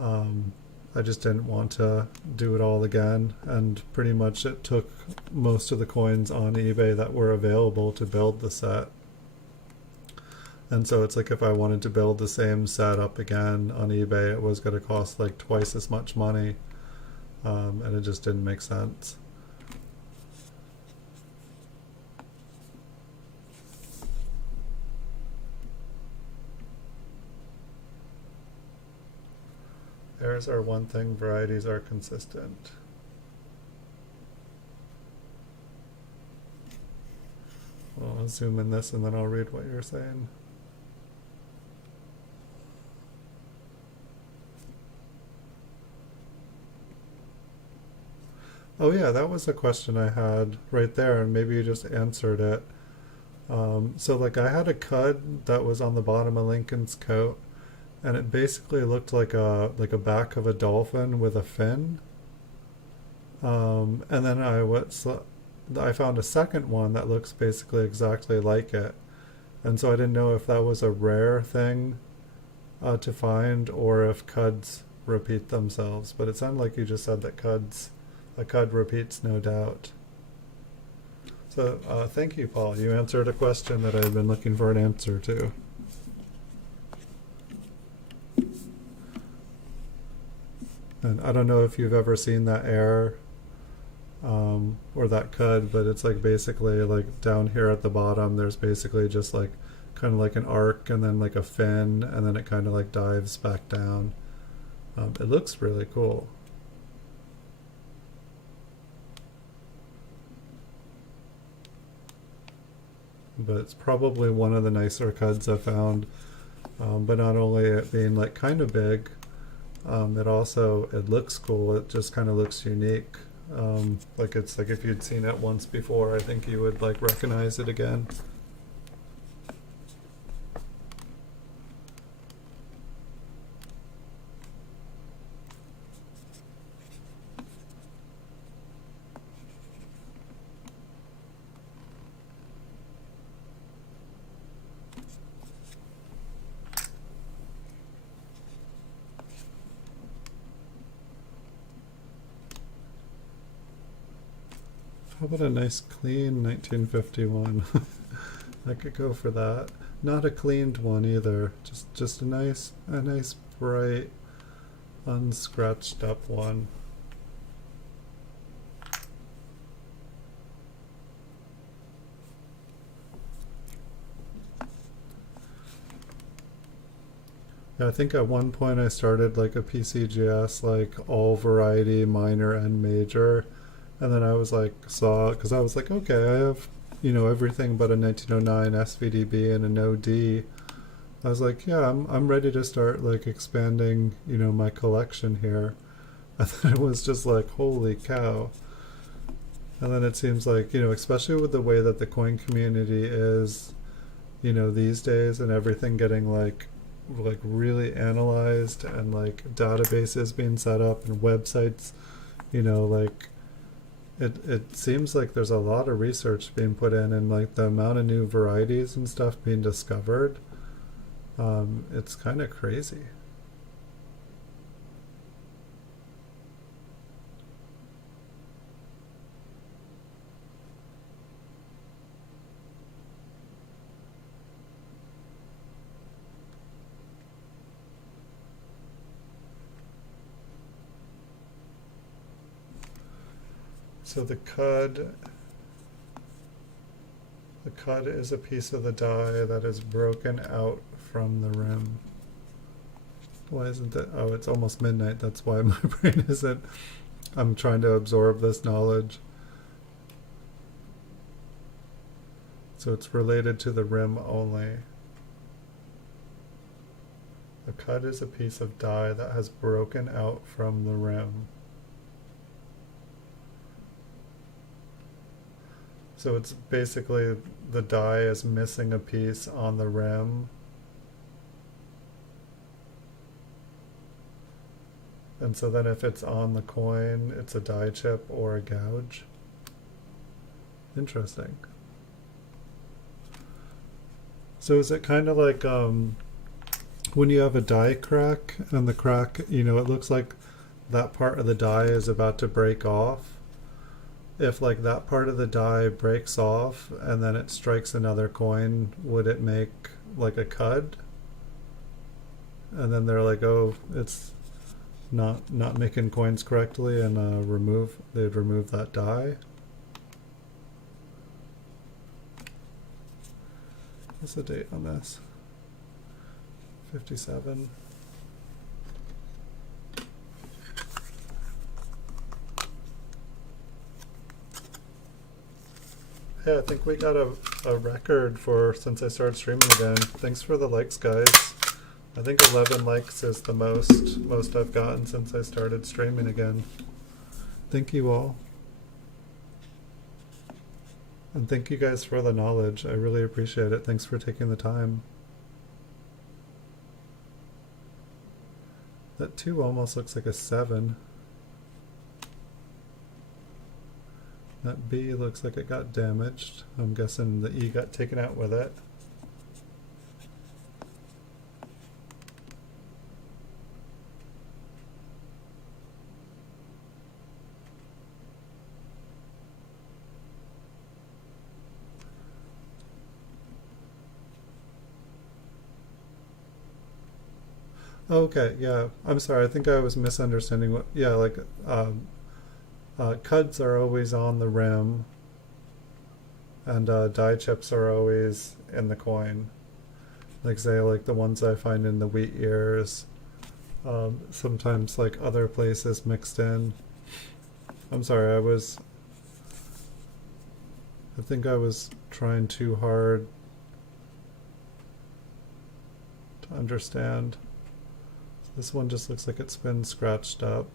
I just didn't want to do it all again, and pretty much it took most of the coins on eBay that were available to build the set. And so it's like if I wanted to build the same set up again on eBay, it was going to cost like twice as much money, and it just didn't make sense. Errors are one thing, varieties are consistent. Well, I'll zoom in this and then I'll read what you're saying. Oh yeah, that was a question I had right there, and maybe you just answered it. So like I had a cud that was on the bottom of Lincoln's coat, and it basically looked like a back of a dolphin with a fin. And then I found a second one that looks basically exactly like it, and so I didn't know if that was a rare thing to find or if cuds repeat themselves. But it sounded like you just said that a cud repeats, no doubt. So thank you, Paul. You answered a question that I've been looking for an answer to. And I don't know if you've ever seen that error or that cud, but it's like basically like down here at the bottom, there's basically just like kind of like an arc and then like a fin, and then it kind of like dives back down. It looks really cool. But it's probably one of the nicer cuds I've found. But not only it being like kind of big, it looks cool. It just kind of looks unique. Like it's like if you'd seen it once before, I think you would like recognize it again. How about a nice clean 1951? I could go for that. Not a cleaned one either. Just a nice bright, unscratched up one. Yeah, I think at one point I started like a PCGS, like all variety, minor and major. And then I was like, because I was like, okay, I have, everything but a 1909 SVDB and a no D. I was like, yeah, I'm ready to start like expanding, my collection here. And then it was just like, holy cow. And then it seems like, especially with the way that the coin community is, you know, these days, and everything getting like really analyzed, and like databases being set up and websites, you know, like it seems like there's a lot of research being put in, and like the amount of new varieties and stuff being discovered, it's kind of crazy. So the cud is a piece of the die that is broken out from the rim. Why isn't that? Oh, it's almost midnight. That's why my brain isn't. I'm trying to absorb this knowledge. So it's related to the rim only. The cud is a piece of die that has broken out from the rim. So it's basically the die is missing a piece on the rim. And so then if it's on the coin, it's a die chip or a gouge. Interesting. So is it kind of like when you have a die crack, and the crack, you know, it looks like that part of the die is about to break off. If like that part of the die breaks off and then it strikes another coin, would it make like a cud? And then they're like, oh, it's not making coins correctly, and they'd remove that die. What's the date on this? 57. Yeah, I think we got a record for since I started streaming again. Thanks for the likes, guys. I think 11 likes is the most I've gotten since I started streaming again. Thank you all. And thank you guys for the knowledge. I really appreciate it. Thanks for taking the time. That 2 almost looks like a 7. That B looks like it got damaged. I'm guessing the E got taken out with it. Okay, yeah. I'm sorry. I think I was misunderstanding what. Yeah, like cuds are always on the rim, and die chips are always in the coin. Like say, like the ones I find in the wheat ears. Sometimes like other places mixed in. I'm sorry. I think I was trying too hard to understand. This one just looks like it's been scratched up.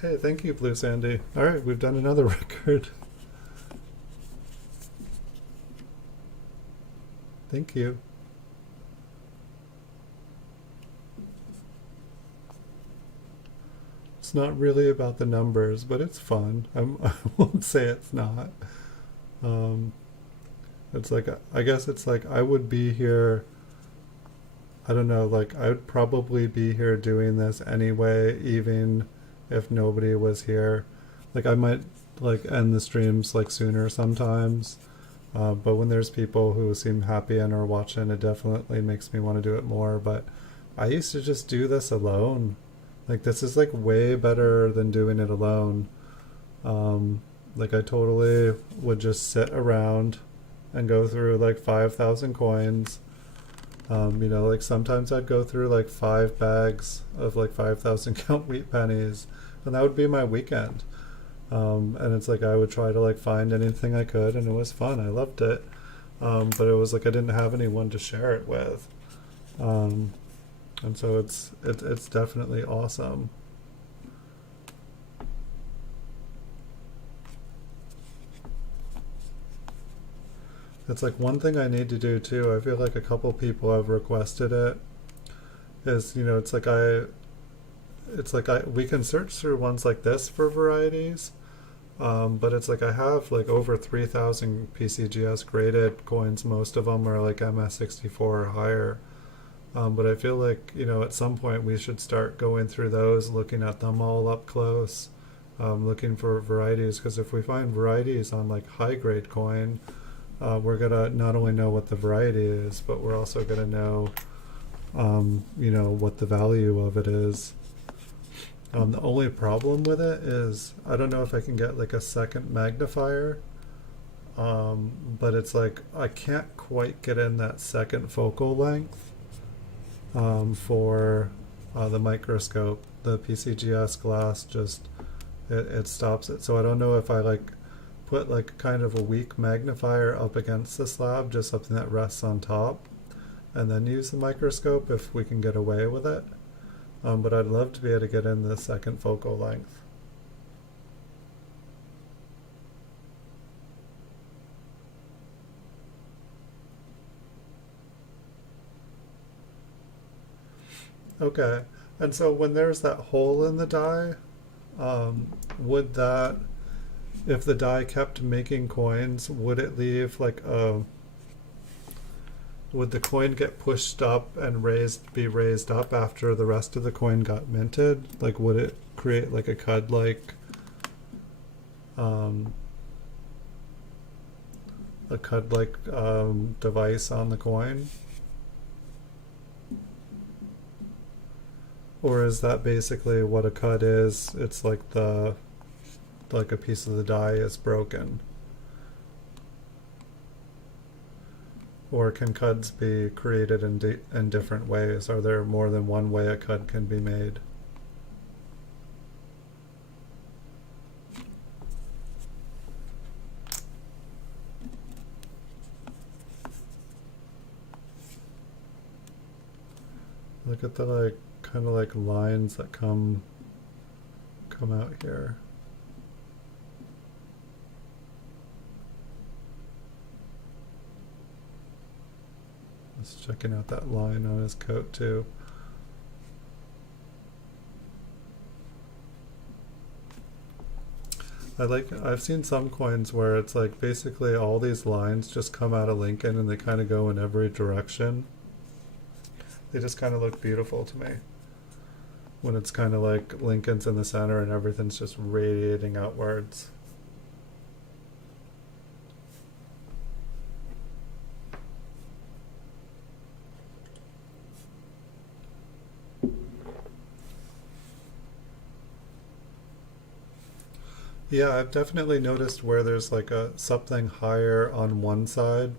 Hey, thank you, Blue Sandy. All right, we've done another record. Thank you. It's not really about the numbers, but it's fun. I won't say it's not. It's like, I guess it's like I would be here, I don't know, like I would probably be here doing this anyway, even if nobody was here. Like I might like end the streams like sooner sometimes, but when there's people who seem happy and are watching, it definitely makes me want to do it more. But I used to just do this alone. Like this is like way better than doing it alone. Like I totally would just sit around and go through like 5,000 coins. You know, like sometimes I'd go through like 5 bags of like 5,000 count wheat pennies, and that would be my weekend. And it's like I would try to like find anything I could, and it was fun. I loved it. But it was like I didn't have anyone to share it with. And so it's definitely awesome. It's like one thing I need to do too. I feel like a couple people have requested it. Is it's like I we can search through ones like this for varieties, but it's like I have like over 3,000 PCGS graded coins. Most of them are like MS64 or higher. But I feel like, at some point we should start going through those, looking at them all up close, looking for varieties. Because if we find varieties on like high grade coin, we're gonna not only know what the variety is, but we're also gonna know, what the value of it is. The only problem with it is I don't know if I can get like a second magnifier, but it's like I can't quite get in that second focal length for the microscope. The PCGS glass just it stops it. So I don't know if I like put like kind of a weak magnifier up against the slab, just something that rests on top, and then use the microscope if we can get away with it. But I'd love to be able to get in the second focal length. Okay, and so when there's that hole in the die, would that, if the die kept making coins, would it leave like a, would the coin get pushed up and be raised up after the rest of the coin got minted? Like, would it create like a cud um, device on the coin? Or is that basically what a cud is? It's like like a piece of the die is broken. Or can cuds be created in different ways? Are there more than one way a cud can be made? Look at the like kind of like lines that come out here. Just checking out that line on his coat too. I've seen some coins where it's like basically all these lines just come out of Lincoln and they kind of go in every direction. They just kind of look beautiful to me. When it's kind of like Lincoln's in the center and everything's just radiating outwards. Yeah, I've definitely noticed where there's like something higher on one side,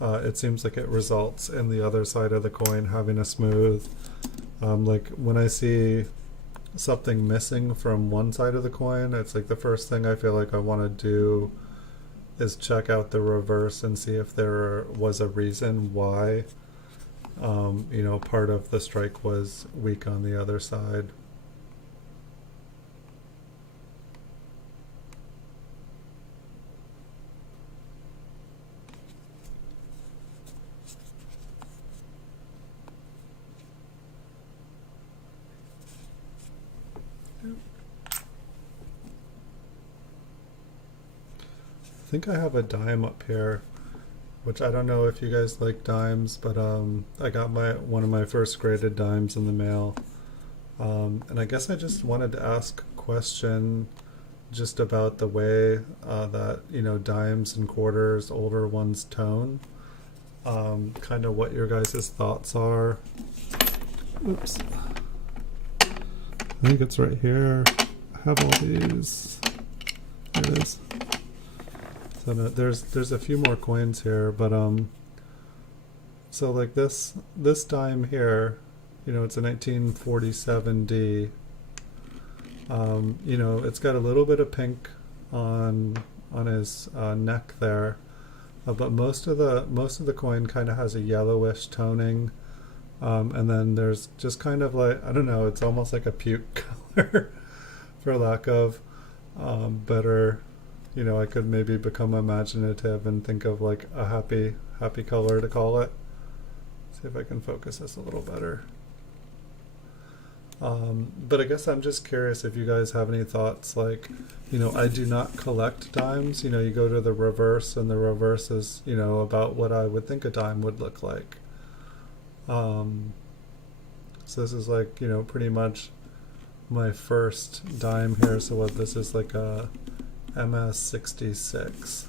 it seems like it results in the other side of the coin having a smooth. Like when I see something missing from one side of the coin, it's like the first thing I feel like I want to do is check out the reverse and see if there was a reason why, part of the strike was weak on the other side. I think I have a dime up here, which I don't know if you guys like dimes, but I got one of my first graded dimes in the mail, and I guess I just wanted to ask a question just about the way that dimes and quarters, older ones, tone. Kind of what your guys' thoughts are. Oops, I think it's right here. I have all these. There it is. So there's a few more coins here, but so like this dime here, it's a 1947D. It's got a little bit of pink on his neck there, but most of the coin kind of has a yellowish toning, and then there's just kind of like, I don't know, it's almost like a puke color, for lack of better I could maybe become imaginative and think of like a happy color to call it. See if I can focus this a little better. But I guess I'm just curious if you guys have any thoughts. Like, I do not collect dimes. You go to the reverse, and the reverse is, about what I would think a dime would look like. So this is like, pretty much my first dime here. So what this is, like a MS66.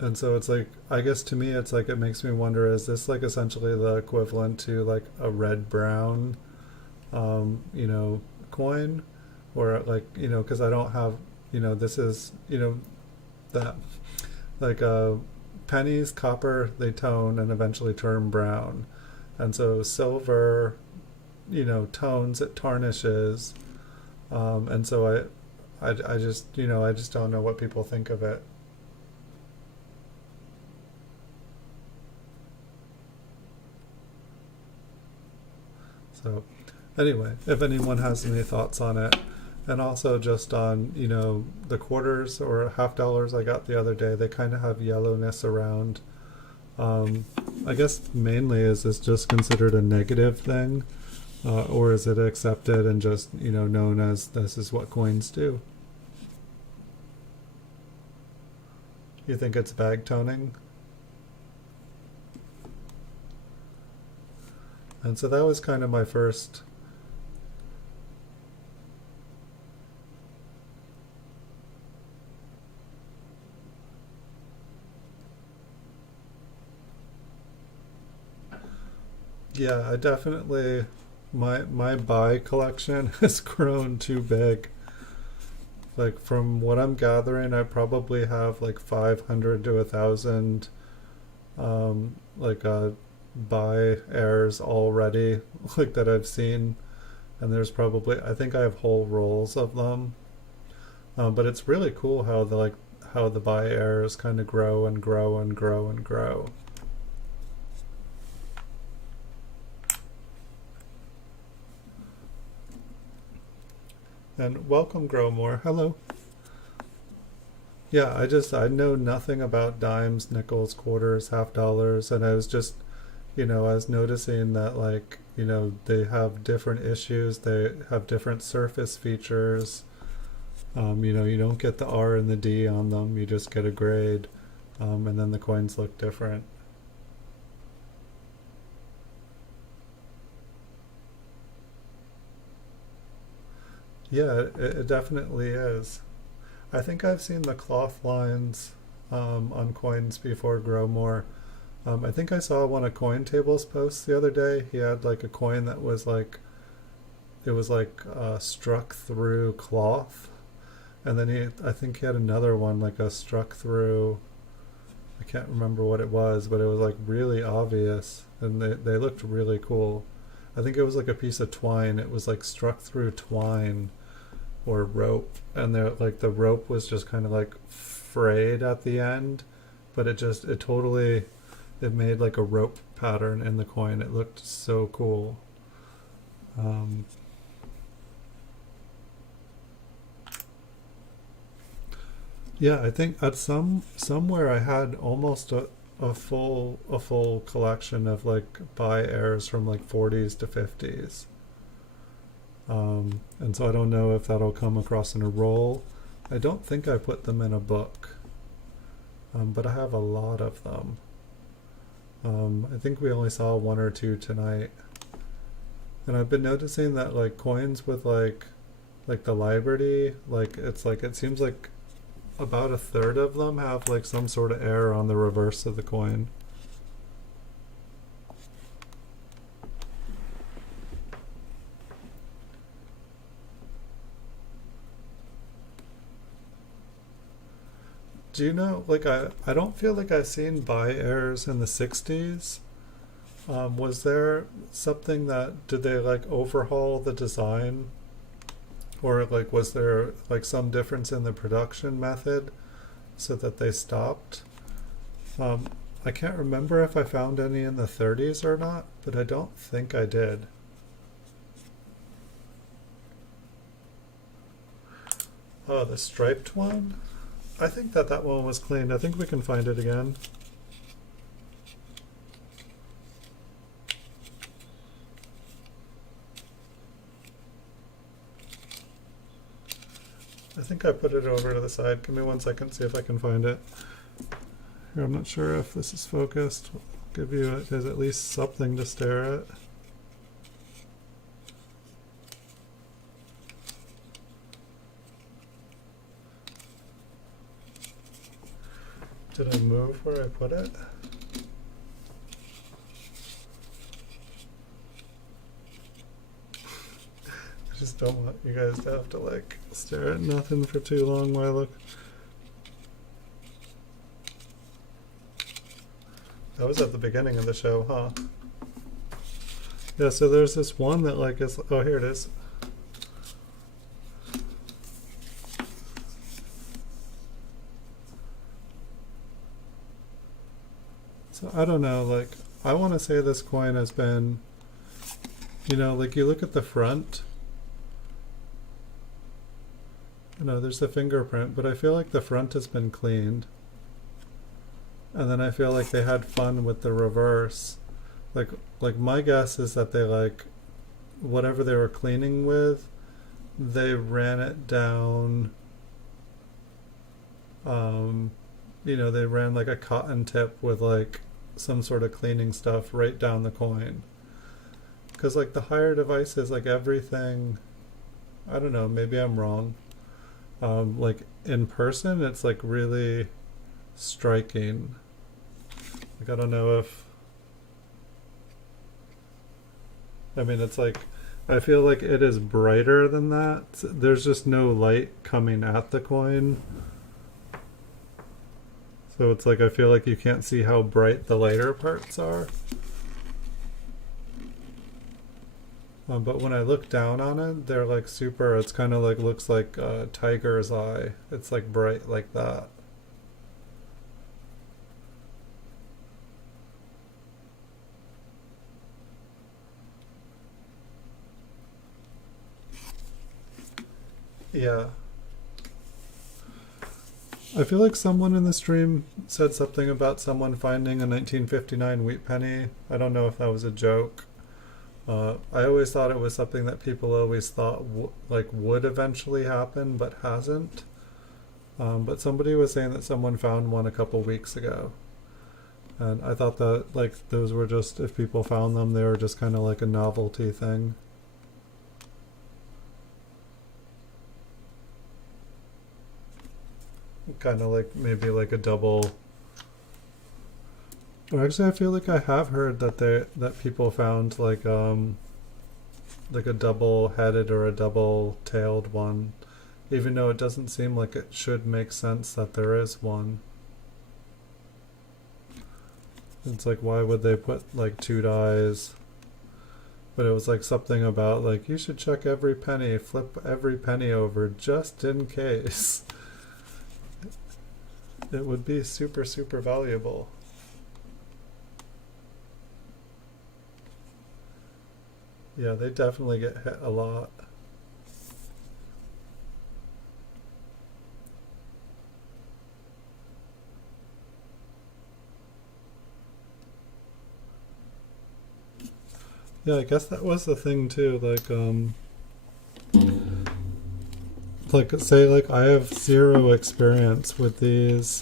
And so it's like, I guess to me, it's like, it makes me wonder, is this like essentially the equivalent to like a red brown, coin? Or like, because I don't have, this is, that, like pennies, copper, they tone and eventually turn brown. And so silver, tones, it tarnishes. And so I just, I just don't know what people think of it. So anyway, if anyone has any thoughts on it, and also just on, the quarters or half dollars I got the other day, they kind of have yellowness around. I guess mainly, is this just considered a negative thing? Or is it accepted and just, known as this is what coins do? You think it's bag toning? And so that was kind of my first. Yeah, I definitely, my buy collection has grown too big. Like from what I'm gathering, I probably have like 500 to 1,000 like buy errors already, like that I've seen, and there's probably, I think I have whole rolls of them. But it's really cool how the buy errors kind of grow and grow and grow and grow. And welcome, Growmore. Hello. Yeah, I know nothing about dimes, nickels, quarters, half dollars, and I was just, I was noticing that, like, they have different issues. They have different surface features. You don't get the R and the D on them. You just get a grade, and then the coins look different. Yeah, it definitely is. I think I've seen the cloth lines on coins before Growmore. I think I saw one of CoinTable's posts the other day. He had like a coin that was like, it was like struck through cloth, and then I think he had another one like a struck through. I can't remember what it was, but it was like really obvious, and they looked really cool. I think it was like a piece of twine. It was like struck through twine or rope, and they're like, the rope was just kind of like frayed at the end, but it totally, it made like a rope pattern in the coin. It looked so cool. Yeah, I think at somewhere I had almost a full collection of like buy errors from like 40s to 50s. And so I don't know if that'll come across in a roll. I don't think I put them in a book, but I have a lot of them. I think we only saw one or two tonight. And I've been noticing that like coins with like the Liberty, like it seems like about a third of them have like some sort of error on the reverse of the coin. Do you know, like, I don't feel like I've seen buy errors in the 60s. Was there something did they like overhaul the design? Or like, was there like some difference in the production method so that they stopped? I can't remember if I found any in the 30s or not, but I don't think I did. Oh, the striped one? I think that that one was cleaned. I think we can find it again. I think I put it over to the side. Give me 1 second, see if I can find it. Here, I'm not sure if this is focused. I'll give you there's at least something to stare at. Did I move where I put it? I just don't want you guys to have to like stare at nothing for too long while I look. That was at the beginning of the show, huh? Yeah, so there's this one that like is, oh, here it is. So I don't know, like, I want to say this coin has been, you know, like you look at the front, you know, there's the fingerprint, but I feel like the front has been cleaned. And then I feel like they had fun with the reverse. Like my guess is that they like, whatever they were cleaning with, they ran it down, you know, they ran like a cotton tip with like some sort of cleaning stuff right down the coin. Because like the higher devices, like everything, I don't know, maybe I'm wrong. Like in person, it's like really striking. Like I don't know if, I mean, it's like, I feel like it is brighter than that. There's just no light coming at the coin. So it's like, I feel like you can't see how bright the lighter parts are. But when I look down on it, they're like super, it's kind of like, looks like a tiger's eye. It's like bright like that. Yeah. I feel like someone in the stream said something about someone finding a 1959 wheat penny. I don't know if that was a joke. I always thought it was something that people always thought like would eventually happen, but hasn't. But somebody was saying that someone found one a couple weeks ago. And I thought that like those were just, if people found them, they were just kind of like a novelty thing. Kind of like maybe like a double, or actually I feel like I have heard that that people found like a double headed or a double tailed one, even though it doesn't seem like it should make sense that there is one. It's like, why would they put like two dies? But it was like something about like, you should check every penny, flip every penny over just in case. It would be super, super valuable. Yeah, they definitely get hit a lot. Yeah, I guess that was the thing too, like say like I have zero experience with these,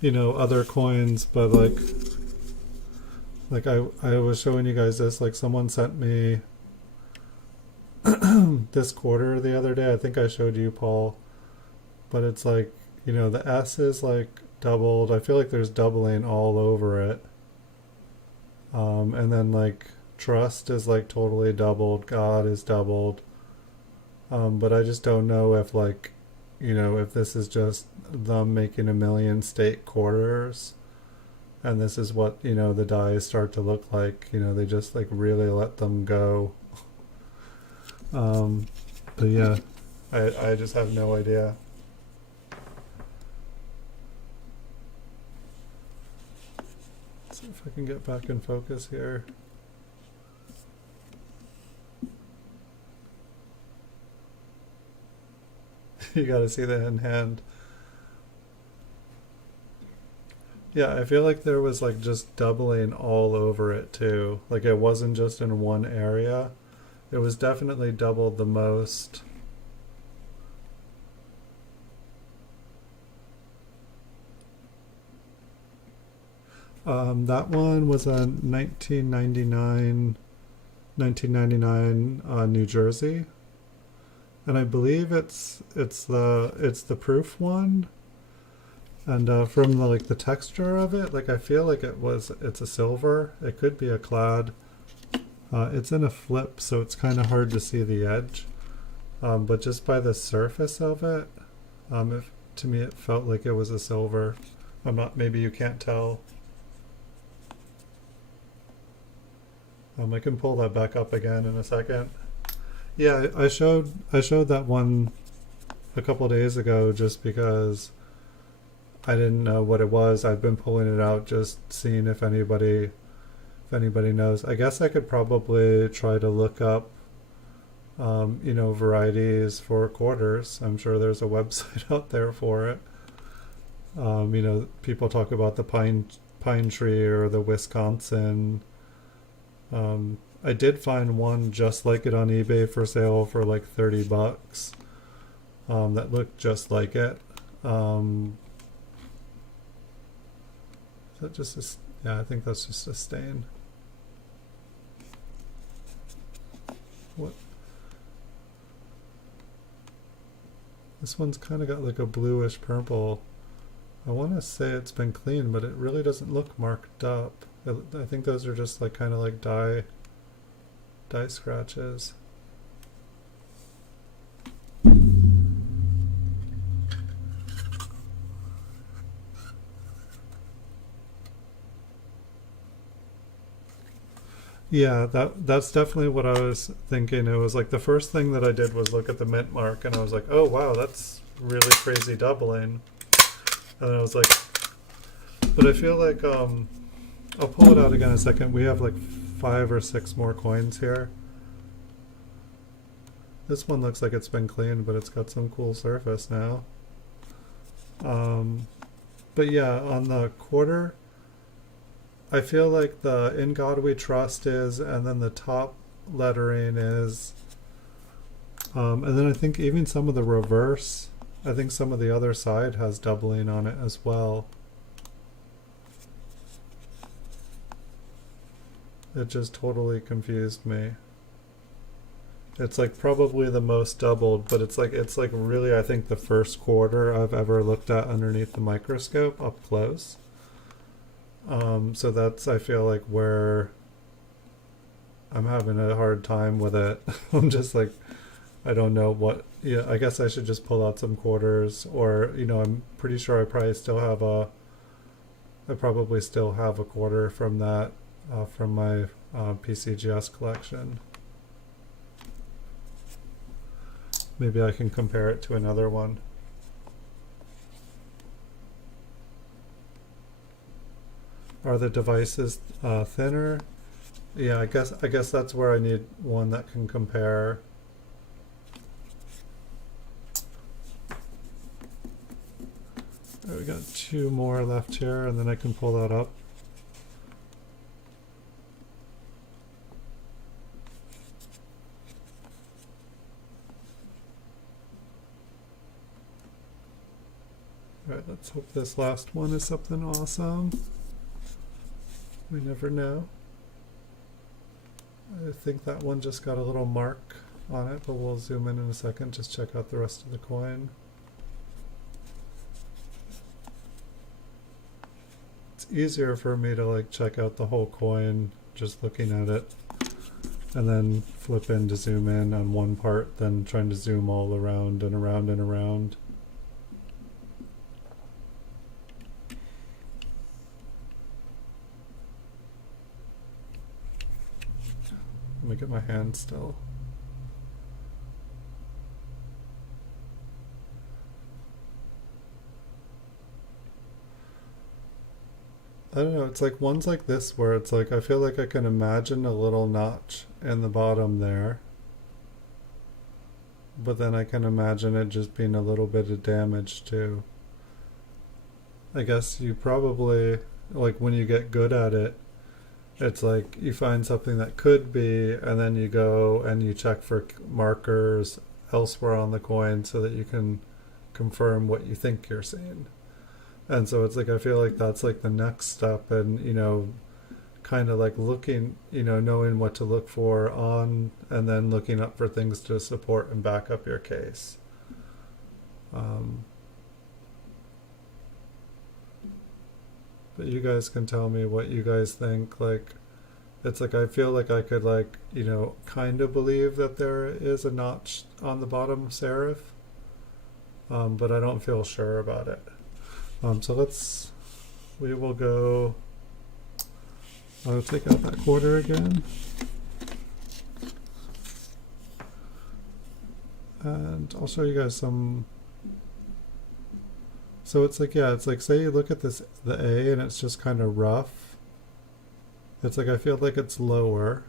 you know, other coins, but like I was showing you guys this, like someone sent me this quarter the other day. I think I showed you, Paul, but it's like, you know, the S is like doubled. I feel like there's doubling all over it. And then like trust is like totally doubled. God is doubled. But I just don't know if like, you know, if this is just them making a million state quarters and this is what, you know, the dies start to look like, you know, they just like really let them go. But yeah, I just have no idea. Let's see if I can get back in focus here. You gotta see the in hand. Yeah, I feel like there was like just doubling all over it too. Like it wasn't just in one area. It was definitely doubled the most. That one was a 1999 New Jersey, and I believe it's the proof one. And from the like the texture of it, like I feel like it's a silver. It could be a clad. It's in a flip, so it's kind of hard to see the edge. But just by the surface of it, to me it felt like it was a silver. I'm not. Maybe you can't tell. I can pull that back up again in a second. Yeah, I showed that one a couple days ago just because I didn't know what it was. I've been pulling it out, just seeing if anybody knows. I guess I could probably try to look up, varieties for quarters. I'm sure there's a website out there for it. People talk about the pine tree or the Wisconsin. I did find one just like it on eBay for sale for like $30. That looked just like it. Is that just yeah, I think that's just a stain. What? This one's kind of got like a bluish purple. I want to say it's been cleaned, but it really doesn't look marked up. I think those are just like kind of like dye scratches. Yeah, that's definitely what I was thinking. It was like the first thing that I did was look at the mint mark, and I was like, oh wow, that's really crazy doubling. And then I was like, but I feel like I'll pull it out again in a second. We have like 5 or 6 more coins here. This one looks like it's been cleaned, but it's got some cool surface now. But yeah, on the quarter, I feel like the "In God We Trust" is, and then the top lettering is, and then I think even some of the reverse, I think some of the other side has doubling on it as well. It just totally confused me. It's like probably the most doubled, but it's like really I think the first quarter I've ever looked at underneath the microscope up close. So that's I feel like where I'm having a hard time with it. I'm just like I don't know what. Yeah, I guess I should just pull out some quarters, or I'm pretty sure I probably still have a quarter from that from my PCGS collection. Maybe I can compare it to another one. Are the devices thinner? Yeah, I guess that's where I need one that can compare. Right, we got 2 more left here, and then I can pull that up. All right, let's hope this last one is something awesome. We never know. I think that one just got a little mark on it, but we'll zoom in a second, just check out the rest of the coin. It's easier for me to like check out the whole coin just looking at it and then flip in to zoom in on one part than trying to zoom all around and around and around. Let me get my hand still. I don't know, it's like ones like this where it's like I feel like I can imagine a little notch in the bottom there, but then I can imagine it just being a little bit of damage too. I guess you probably, like when you get good at it, it's like you find something that could be, and then you go and you check for markers elsewhere on the coin so that you can confirm what you think you're seeing. And so it's like I feel like that's like the next step, and kind of like looking, knowing what to look for on, and then looking up for things to support and back up your case. But you guys can tell me what you guys think. Like, it's like I feel like I could like, kind of believe that there is a notch on the bottom serif, but I don't feel sure about it. So we will go, I'll take out that quarter again. And I'll show you guys some. So it's like, yeah, it's like, say you look at the A and it's just kind of rough. It's like, I feel like it's lower.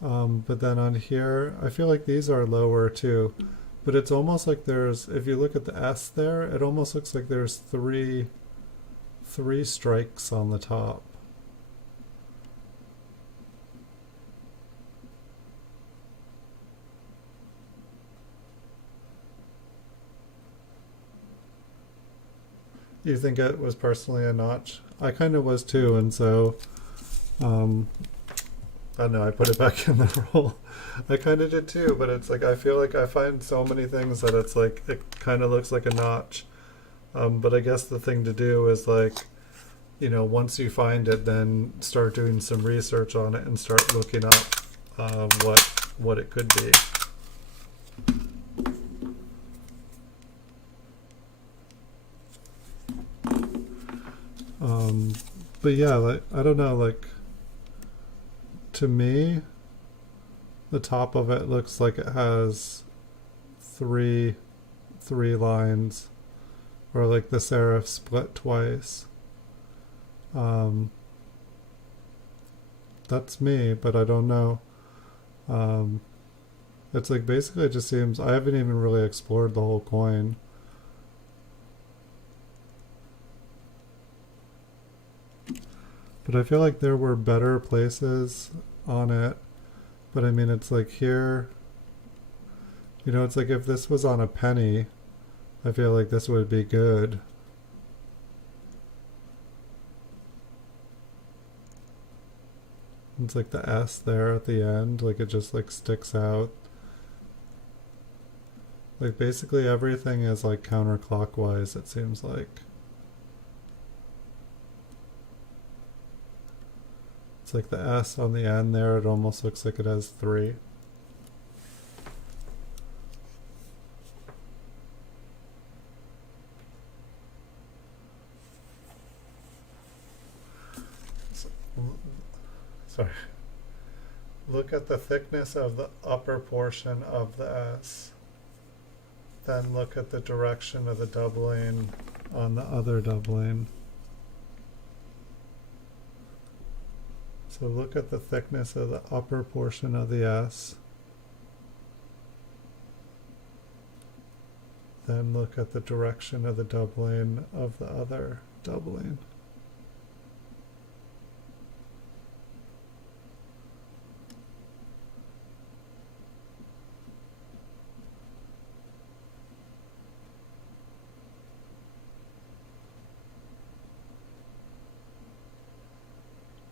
But then on here, I feel like these are lower too. But it's almost like there's, if you look at the S there, it almost looks like there's three strikes on the top. You think it was personally a notch? I kind of was too, and so I don't know, I put it back in the roll. I kind of did too, but it's like I feel like I find so many things that it's like it kind of looks like a notch. But I guess the thing to do is like, once you find it, then start doing some research on it and start looking up what it could be. But yeah, like I don't know, like to me, the top of it looks like it has three lines, or like the serif split twice. That's me, but I don't know. It's like basically it just seems I haven't even really explored the whole coin. But I feel like there were better places on it. But I mean, it's like here, it's like if this was on a penny, I feel like this would be good. It's like the S there at the end, like it just like sticks out. Like basically everything is like counterclockwise, it seems like. It's like the S on the end there, it almost looks like it has three. Sorry. Look at the thickness of the upper portion of the S. Then look at the direction of the doubling on the other doubling. So look at the thickness of the upper portion of the S. Then look at the direction of the doubling of the other doubling.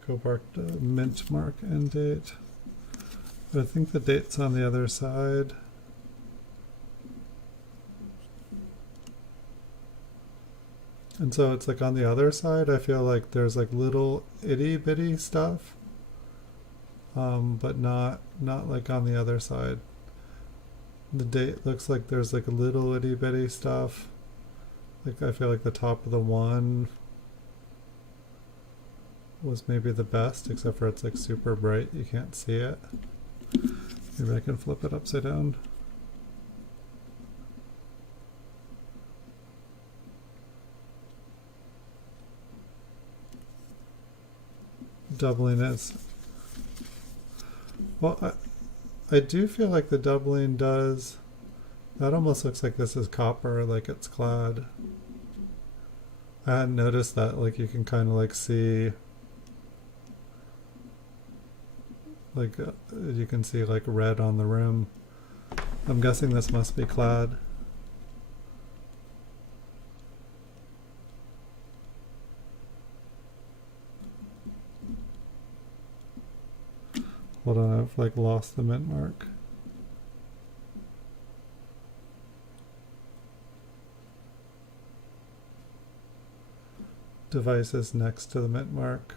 Go back to mint mark end date. But I think the date's on the other side. And so it's like on the other side, I feel like there's like little itty bitty stuff, but not like on the other side. The date looks like there's like a little itty bitty stuff. Like I feel like the top of the one was maybe the best, except for it's like super bright, you can't see it. Maybe I can flip it upside down. Doubling is, well, I do feel like the doubling does. That almost looks like this is copper, like it's clad. I hadn't noticed that, like you can kind of like see, like you can see like red on the rim. I'm guessing this must be clad. Hold on, I've like lost the mint mark. Devices next to the mint mark.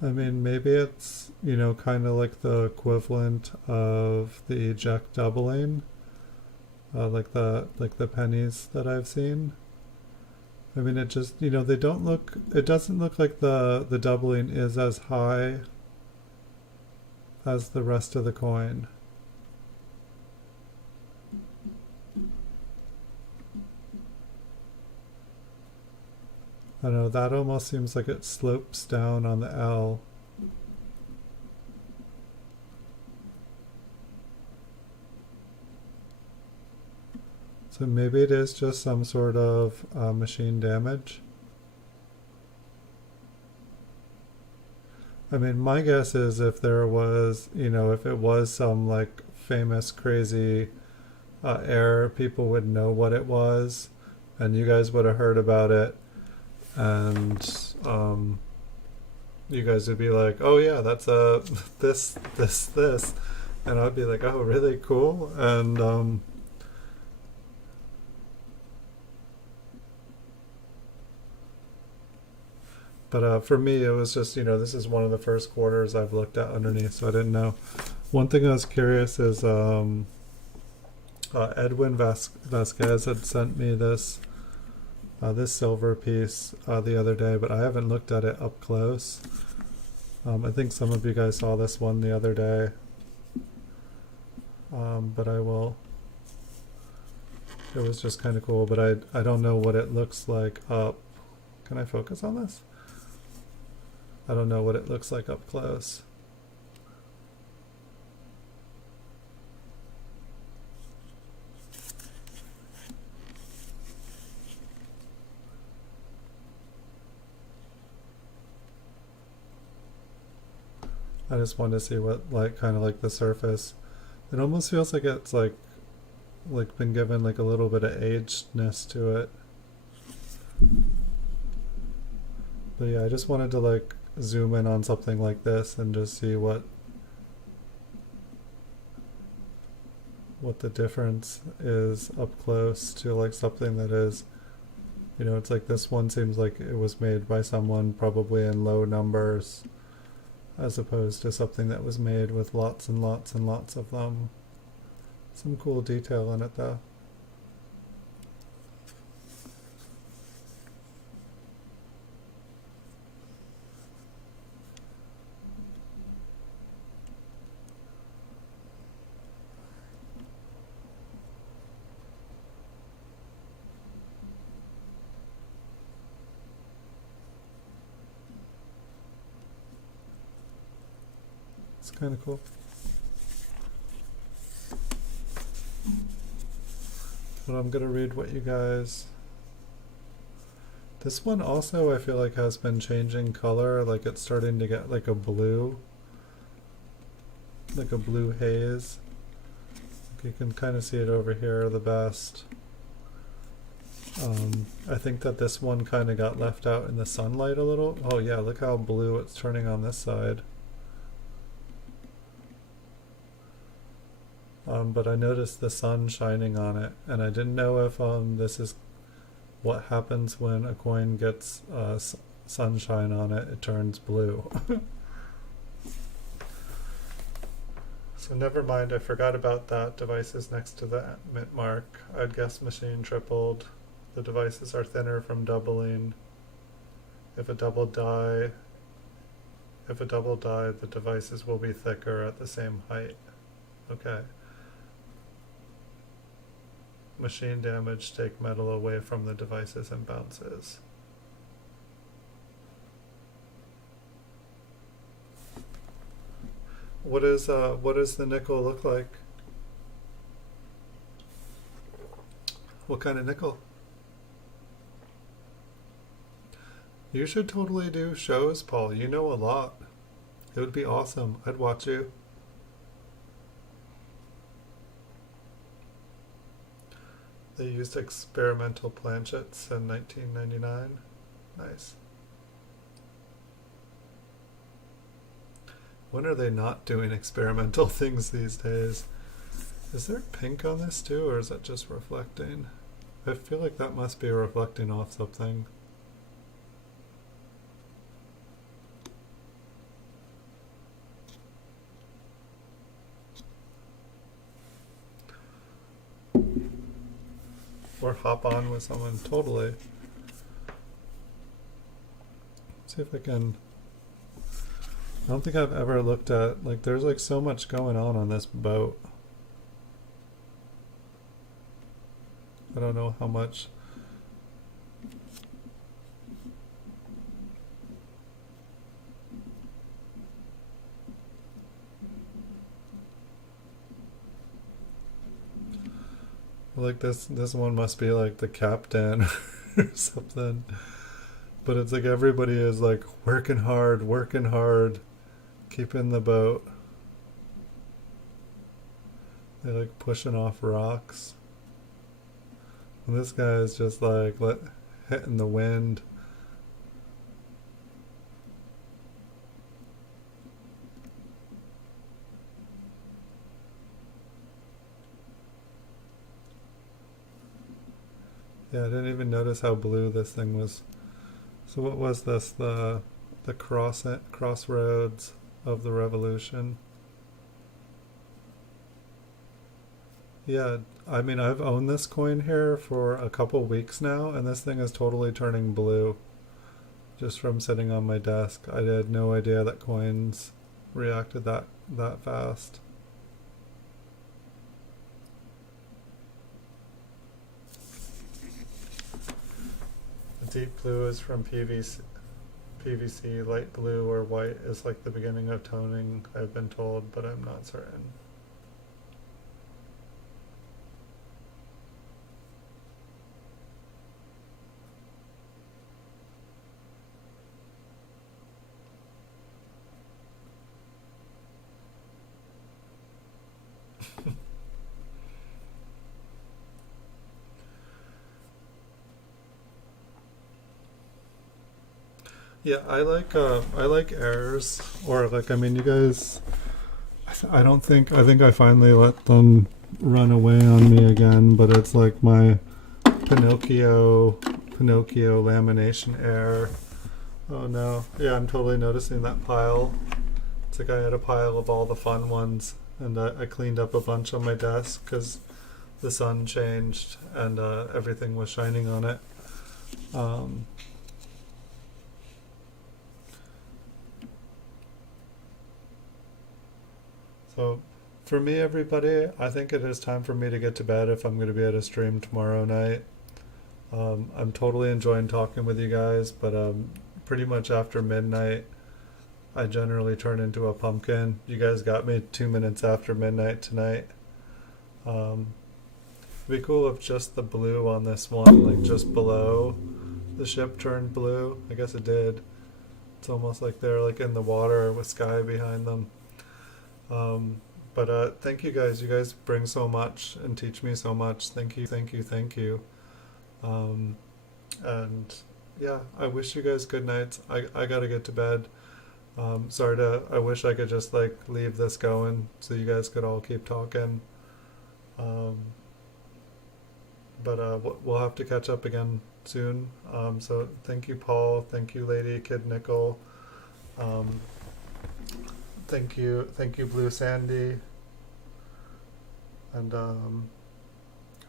I mean, maybe it's, you know, kind of like the equivalent of the eject doubling, like the pennies that I've seen. I mean, it just, you know, they don't look, it doesn't look like the doubling is as high as the rest of the coin. I don't know, that almost seems like it slopes down on the L. So maybe it is just some sort of machine damage. I mean, my guess is if there was, you know, if it was some like famous crazy error, people would know what it was and you guys would have heard about it, and you guys would be like, oh yeah, that's a this, and I'd be like, oh really, cool. And but for me it was just, you know, this is one of the first quarters I've looked at underneath, so I didn't know. One thing I was curious is Edwin Vasquez had sent me this this silver piece the other day, but I haven't looked at it up close. I think some of you guys saw this one the other day, but I will. It was just kind of cool, but I don't know what it looks like up. Can I focus on this? I don't know what it looks like up close. I just wanted to see what, like, kind of like the surface. It almost feels like it's like been given like a little bit of agedness to it. But yeah, I just wanted to like zoom in on something like this and just see what the difference is up close to like something that is, you know, it's like this one seems like it was made by someone probably in low numbers, as opposed to something that was made with lots and lots and lots of them. Some cool detail in it though. It's kind of cool. But I'm gonna read what you guys. This one also I feel like has been changing color, like it's starting to get like a blue haze. You can kind of see it over here the best. I think that this one kind of got left out in the sunlight a little. Oh yeah, look how blue it's turning on this side. But I noticed the sun shining on it, and I didn't know if this is what happens when a coin gets sunshine on it. It turns blue. So never mind, I forgot about that. Devices next to the mint mark. I'd guess machine tripled. The devices are thinner from doubling. If a double die, If a double die, the devices will be thicker at the same height. Okay. Machine damage, take metal away from the devices and bounces. What does the nickel look like? What kind of nickel? You should totally do shows, Paul. You know a lot. It would be awesome. I'd watch you. They used experimental planchets in 1999. Nice. When are they not doing experimental things these days? Is there pink on this too, or is that just reflecting? I feel like that must be reflecting off something. Or hop on with someone, totally. See if I can. I don't think I've ever looked at, like, there's like so much going on this boat. I don't know how much. Like this one must be like the captain or something. But it's like everybody is like working hard, keeping the boat. They're like pushing off rocks. And this guy is just like hitting the wind. Yeah, I didn't even notice how blue this thing was. So what was this? The crossroads of the revolution. Yeah, I mean, I've owned this coin here for a couple weeks now, and this thing is totally turning blue just from sitting on my desk. I had no idea that coins reacted that fast. Deep blue is from PVC, light blue or white is like the beginning of toning, I've been told, but I'm not certain. Yeah, I like errors, or like, I mean, you guys, I don't think, I think I finally let them run away on me again, but it's like my Pinocchio lamination error. Oh no, yeah, I'm totally noticing that pile. It's like I had a pile of all the fun ones, and I cleaned up a bunch on my desk because the sun changed and everything was shining on it. So for me, everybody, I think it is time for me to get to bed if I'm going to be at a stream tomorrow night. I'm totally enjoying talking with you guys, but pretty much after midnight, I generally turn into a pumpkin. You guys got me 2 minutes after midnight tonight. It'd be cool if just the blue on this one, like just below the ship, turned blue. I guess it did. It's almost like they're like in the water with sky behind them. But thank you guys. You guys bring so much and teach me so much. Thank you, thank you, thank you. And yeah, I wish you guys good nights. I gotta get to bed. I wish I could just like leave this going so you guys could all keep talking. But we'll have to catch up again soon. So thank you, Paul. Thank you, Lady Kid Nickel. Thank you, Blue Sandy. And I'm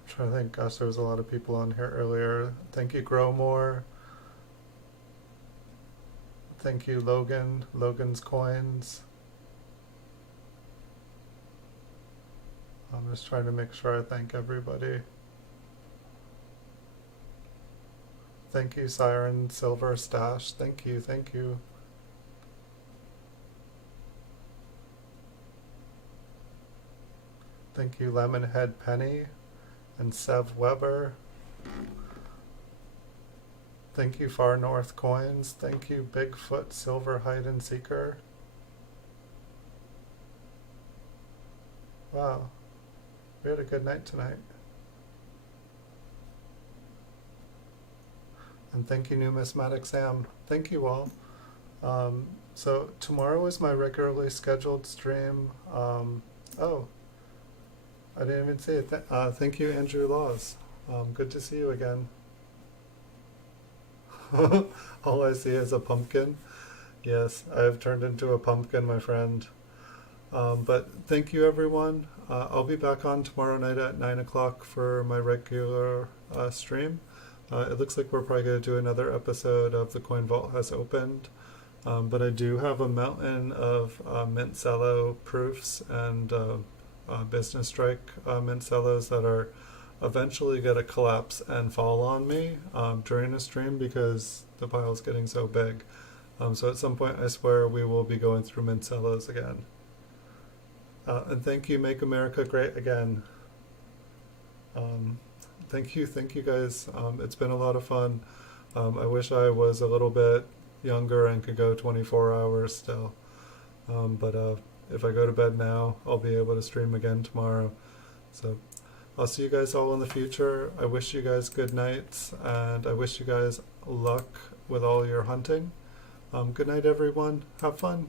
trying to think. Gosh, there was a lot of people on here earlier. Thank you, Growmore. Thank you, Logan. Logan's Coins. I'm just trying to make sure I thank everybody. Thank you, Siren Silver Stash. Thank you, thank you. Thank you, Lemonhead Penny and Sev Weber. Thank you, Far North Coins. Thank you, Bigfoot Silver Hide and Seeker. Wow, we had a good night tonight. And thank you, Numismatic Sam. Thank you all. So tomorrow is my regularly scheduled stream. Oh, I didn't even see it. Thank you, Andrew Laws. Good to see you again. All I see is a pumpkin. Yes, I've turned into a pumpkin, my friend. But thank you, everyone. I'll be back on tomorrow night at 9 o'clock for my regular stream. It looks like we're probably going to do another episode of The Coin Vault Has Opened. But I do have a mountain of Mint Cello proofs and Business Strike Mint Cellos that are eventually going to collapse and fall on me during a stream because the pile's getting so big. So at some point, I swear, we will be going through Mint Cellos again. And thank you, Make America Great Again. Thank you guys. It's been a lot of fun. I wish I was a little bit younger and could go 24 hours still. But if I go to bed now, I'll be able to stream again tomorrow. So I'll see you guys all in the future. I wish you guys good nights, and I wish you guys luck with all your hunting. Good night, everyone. Have fun.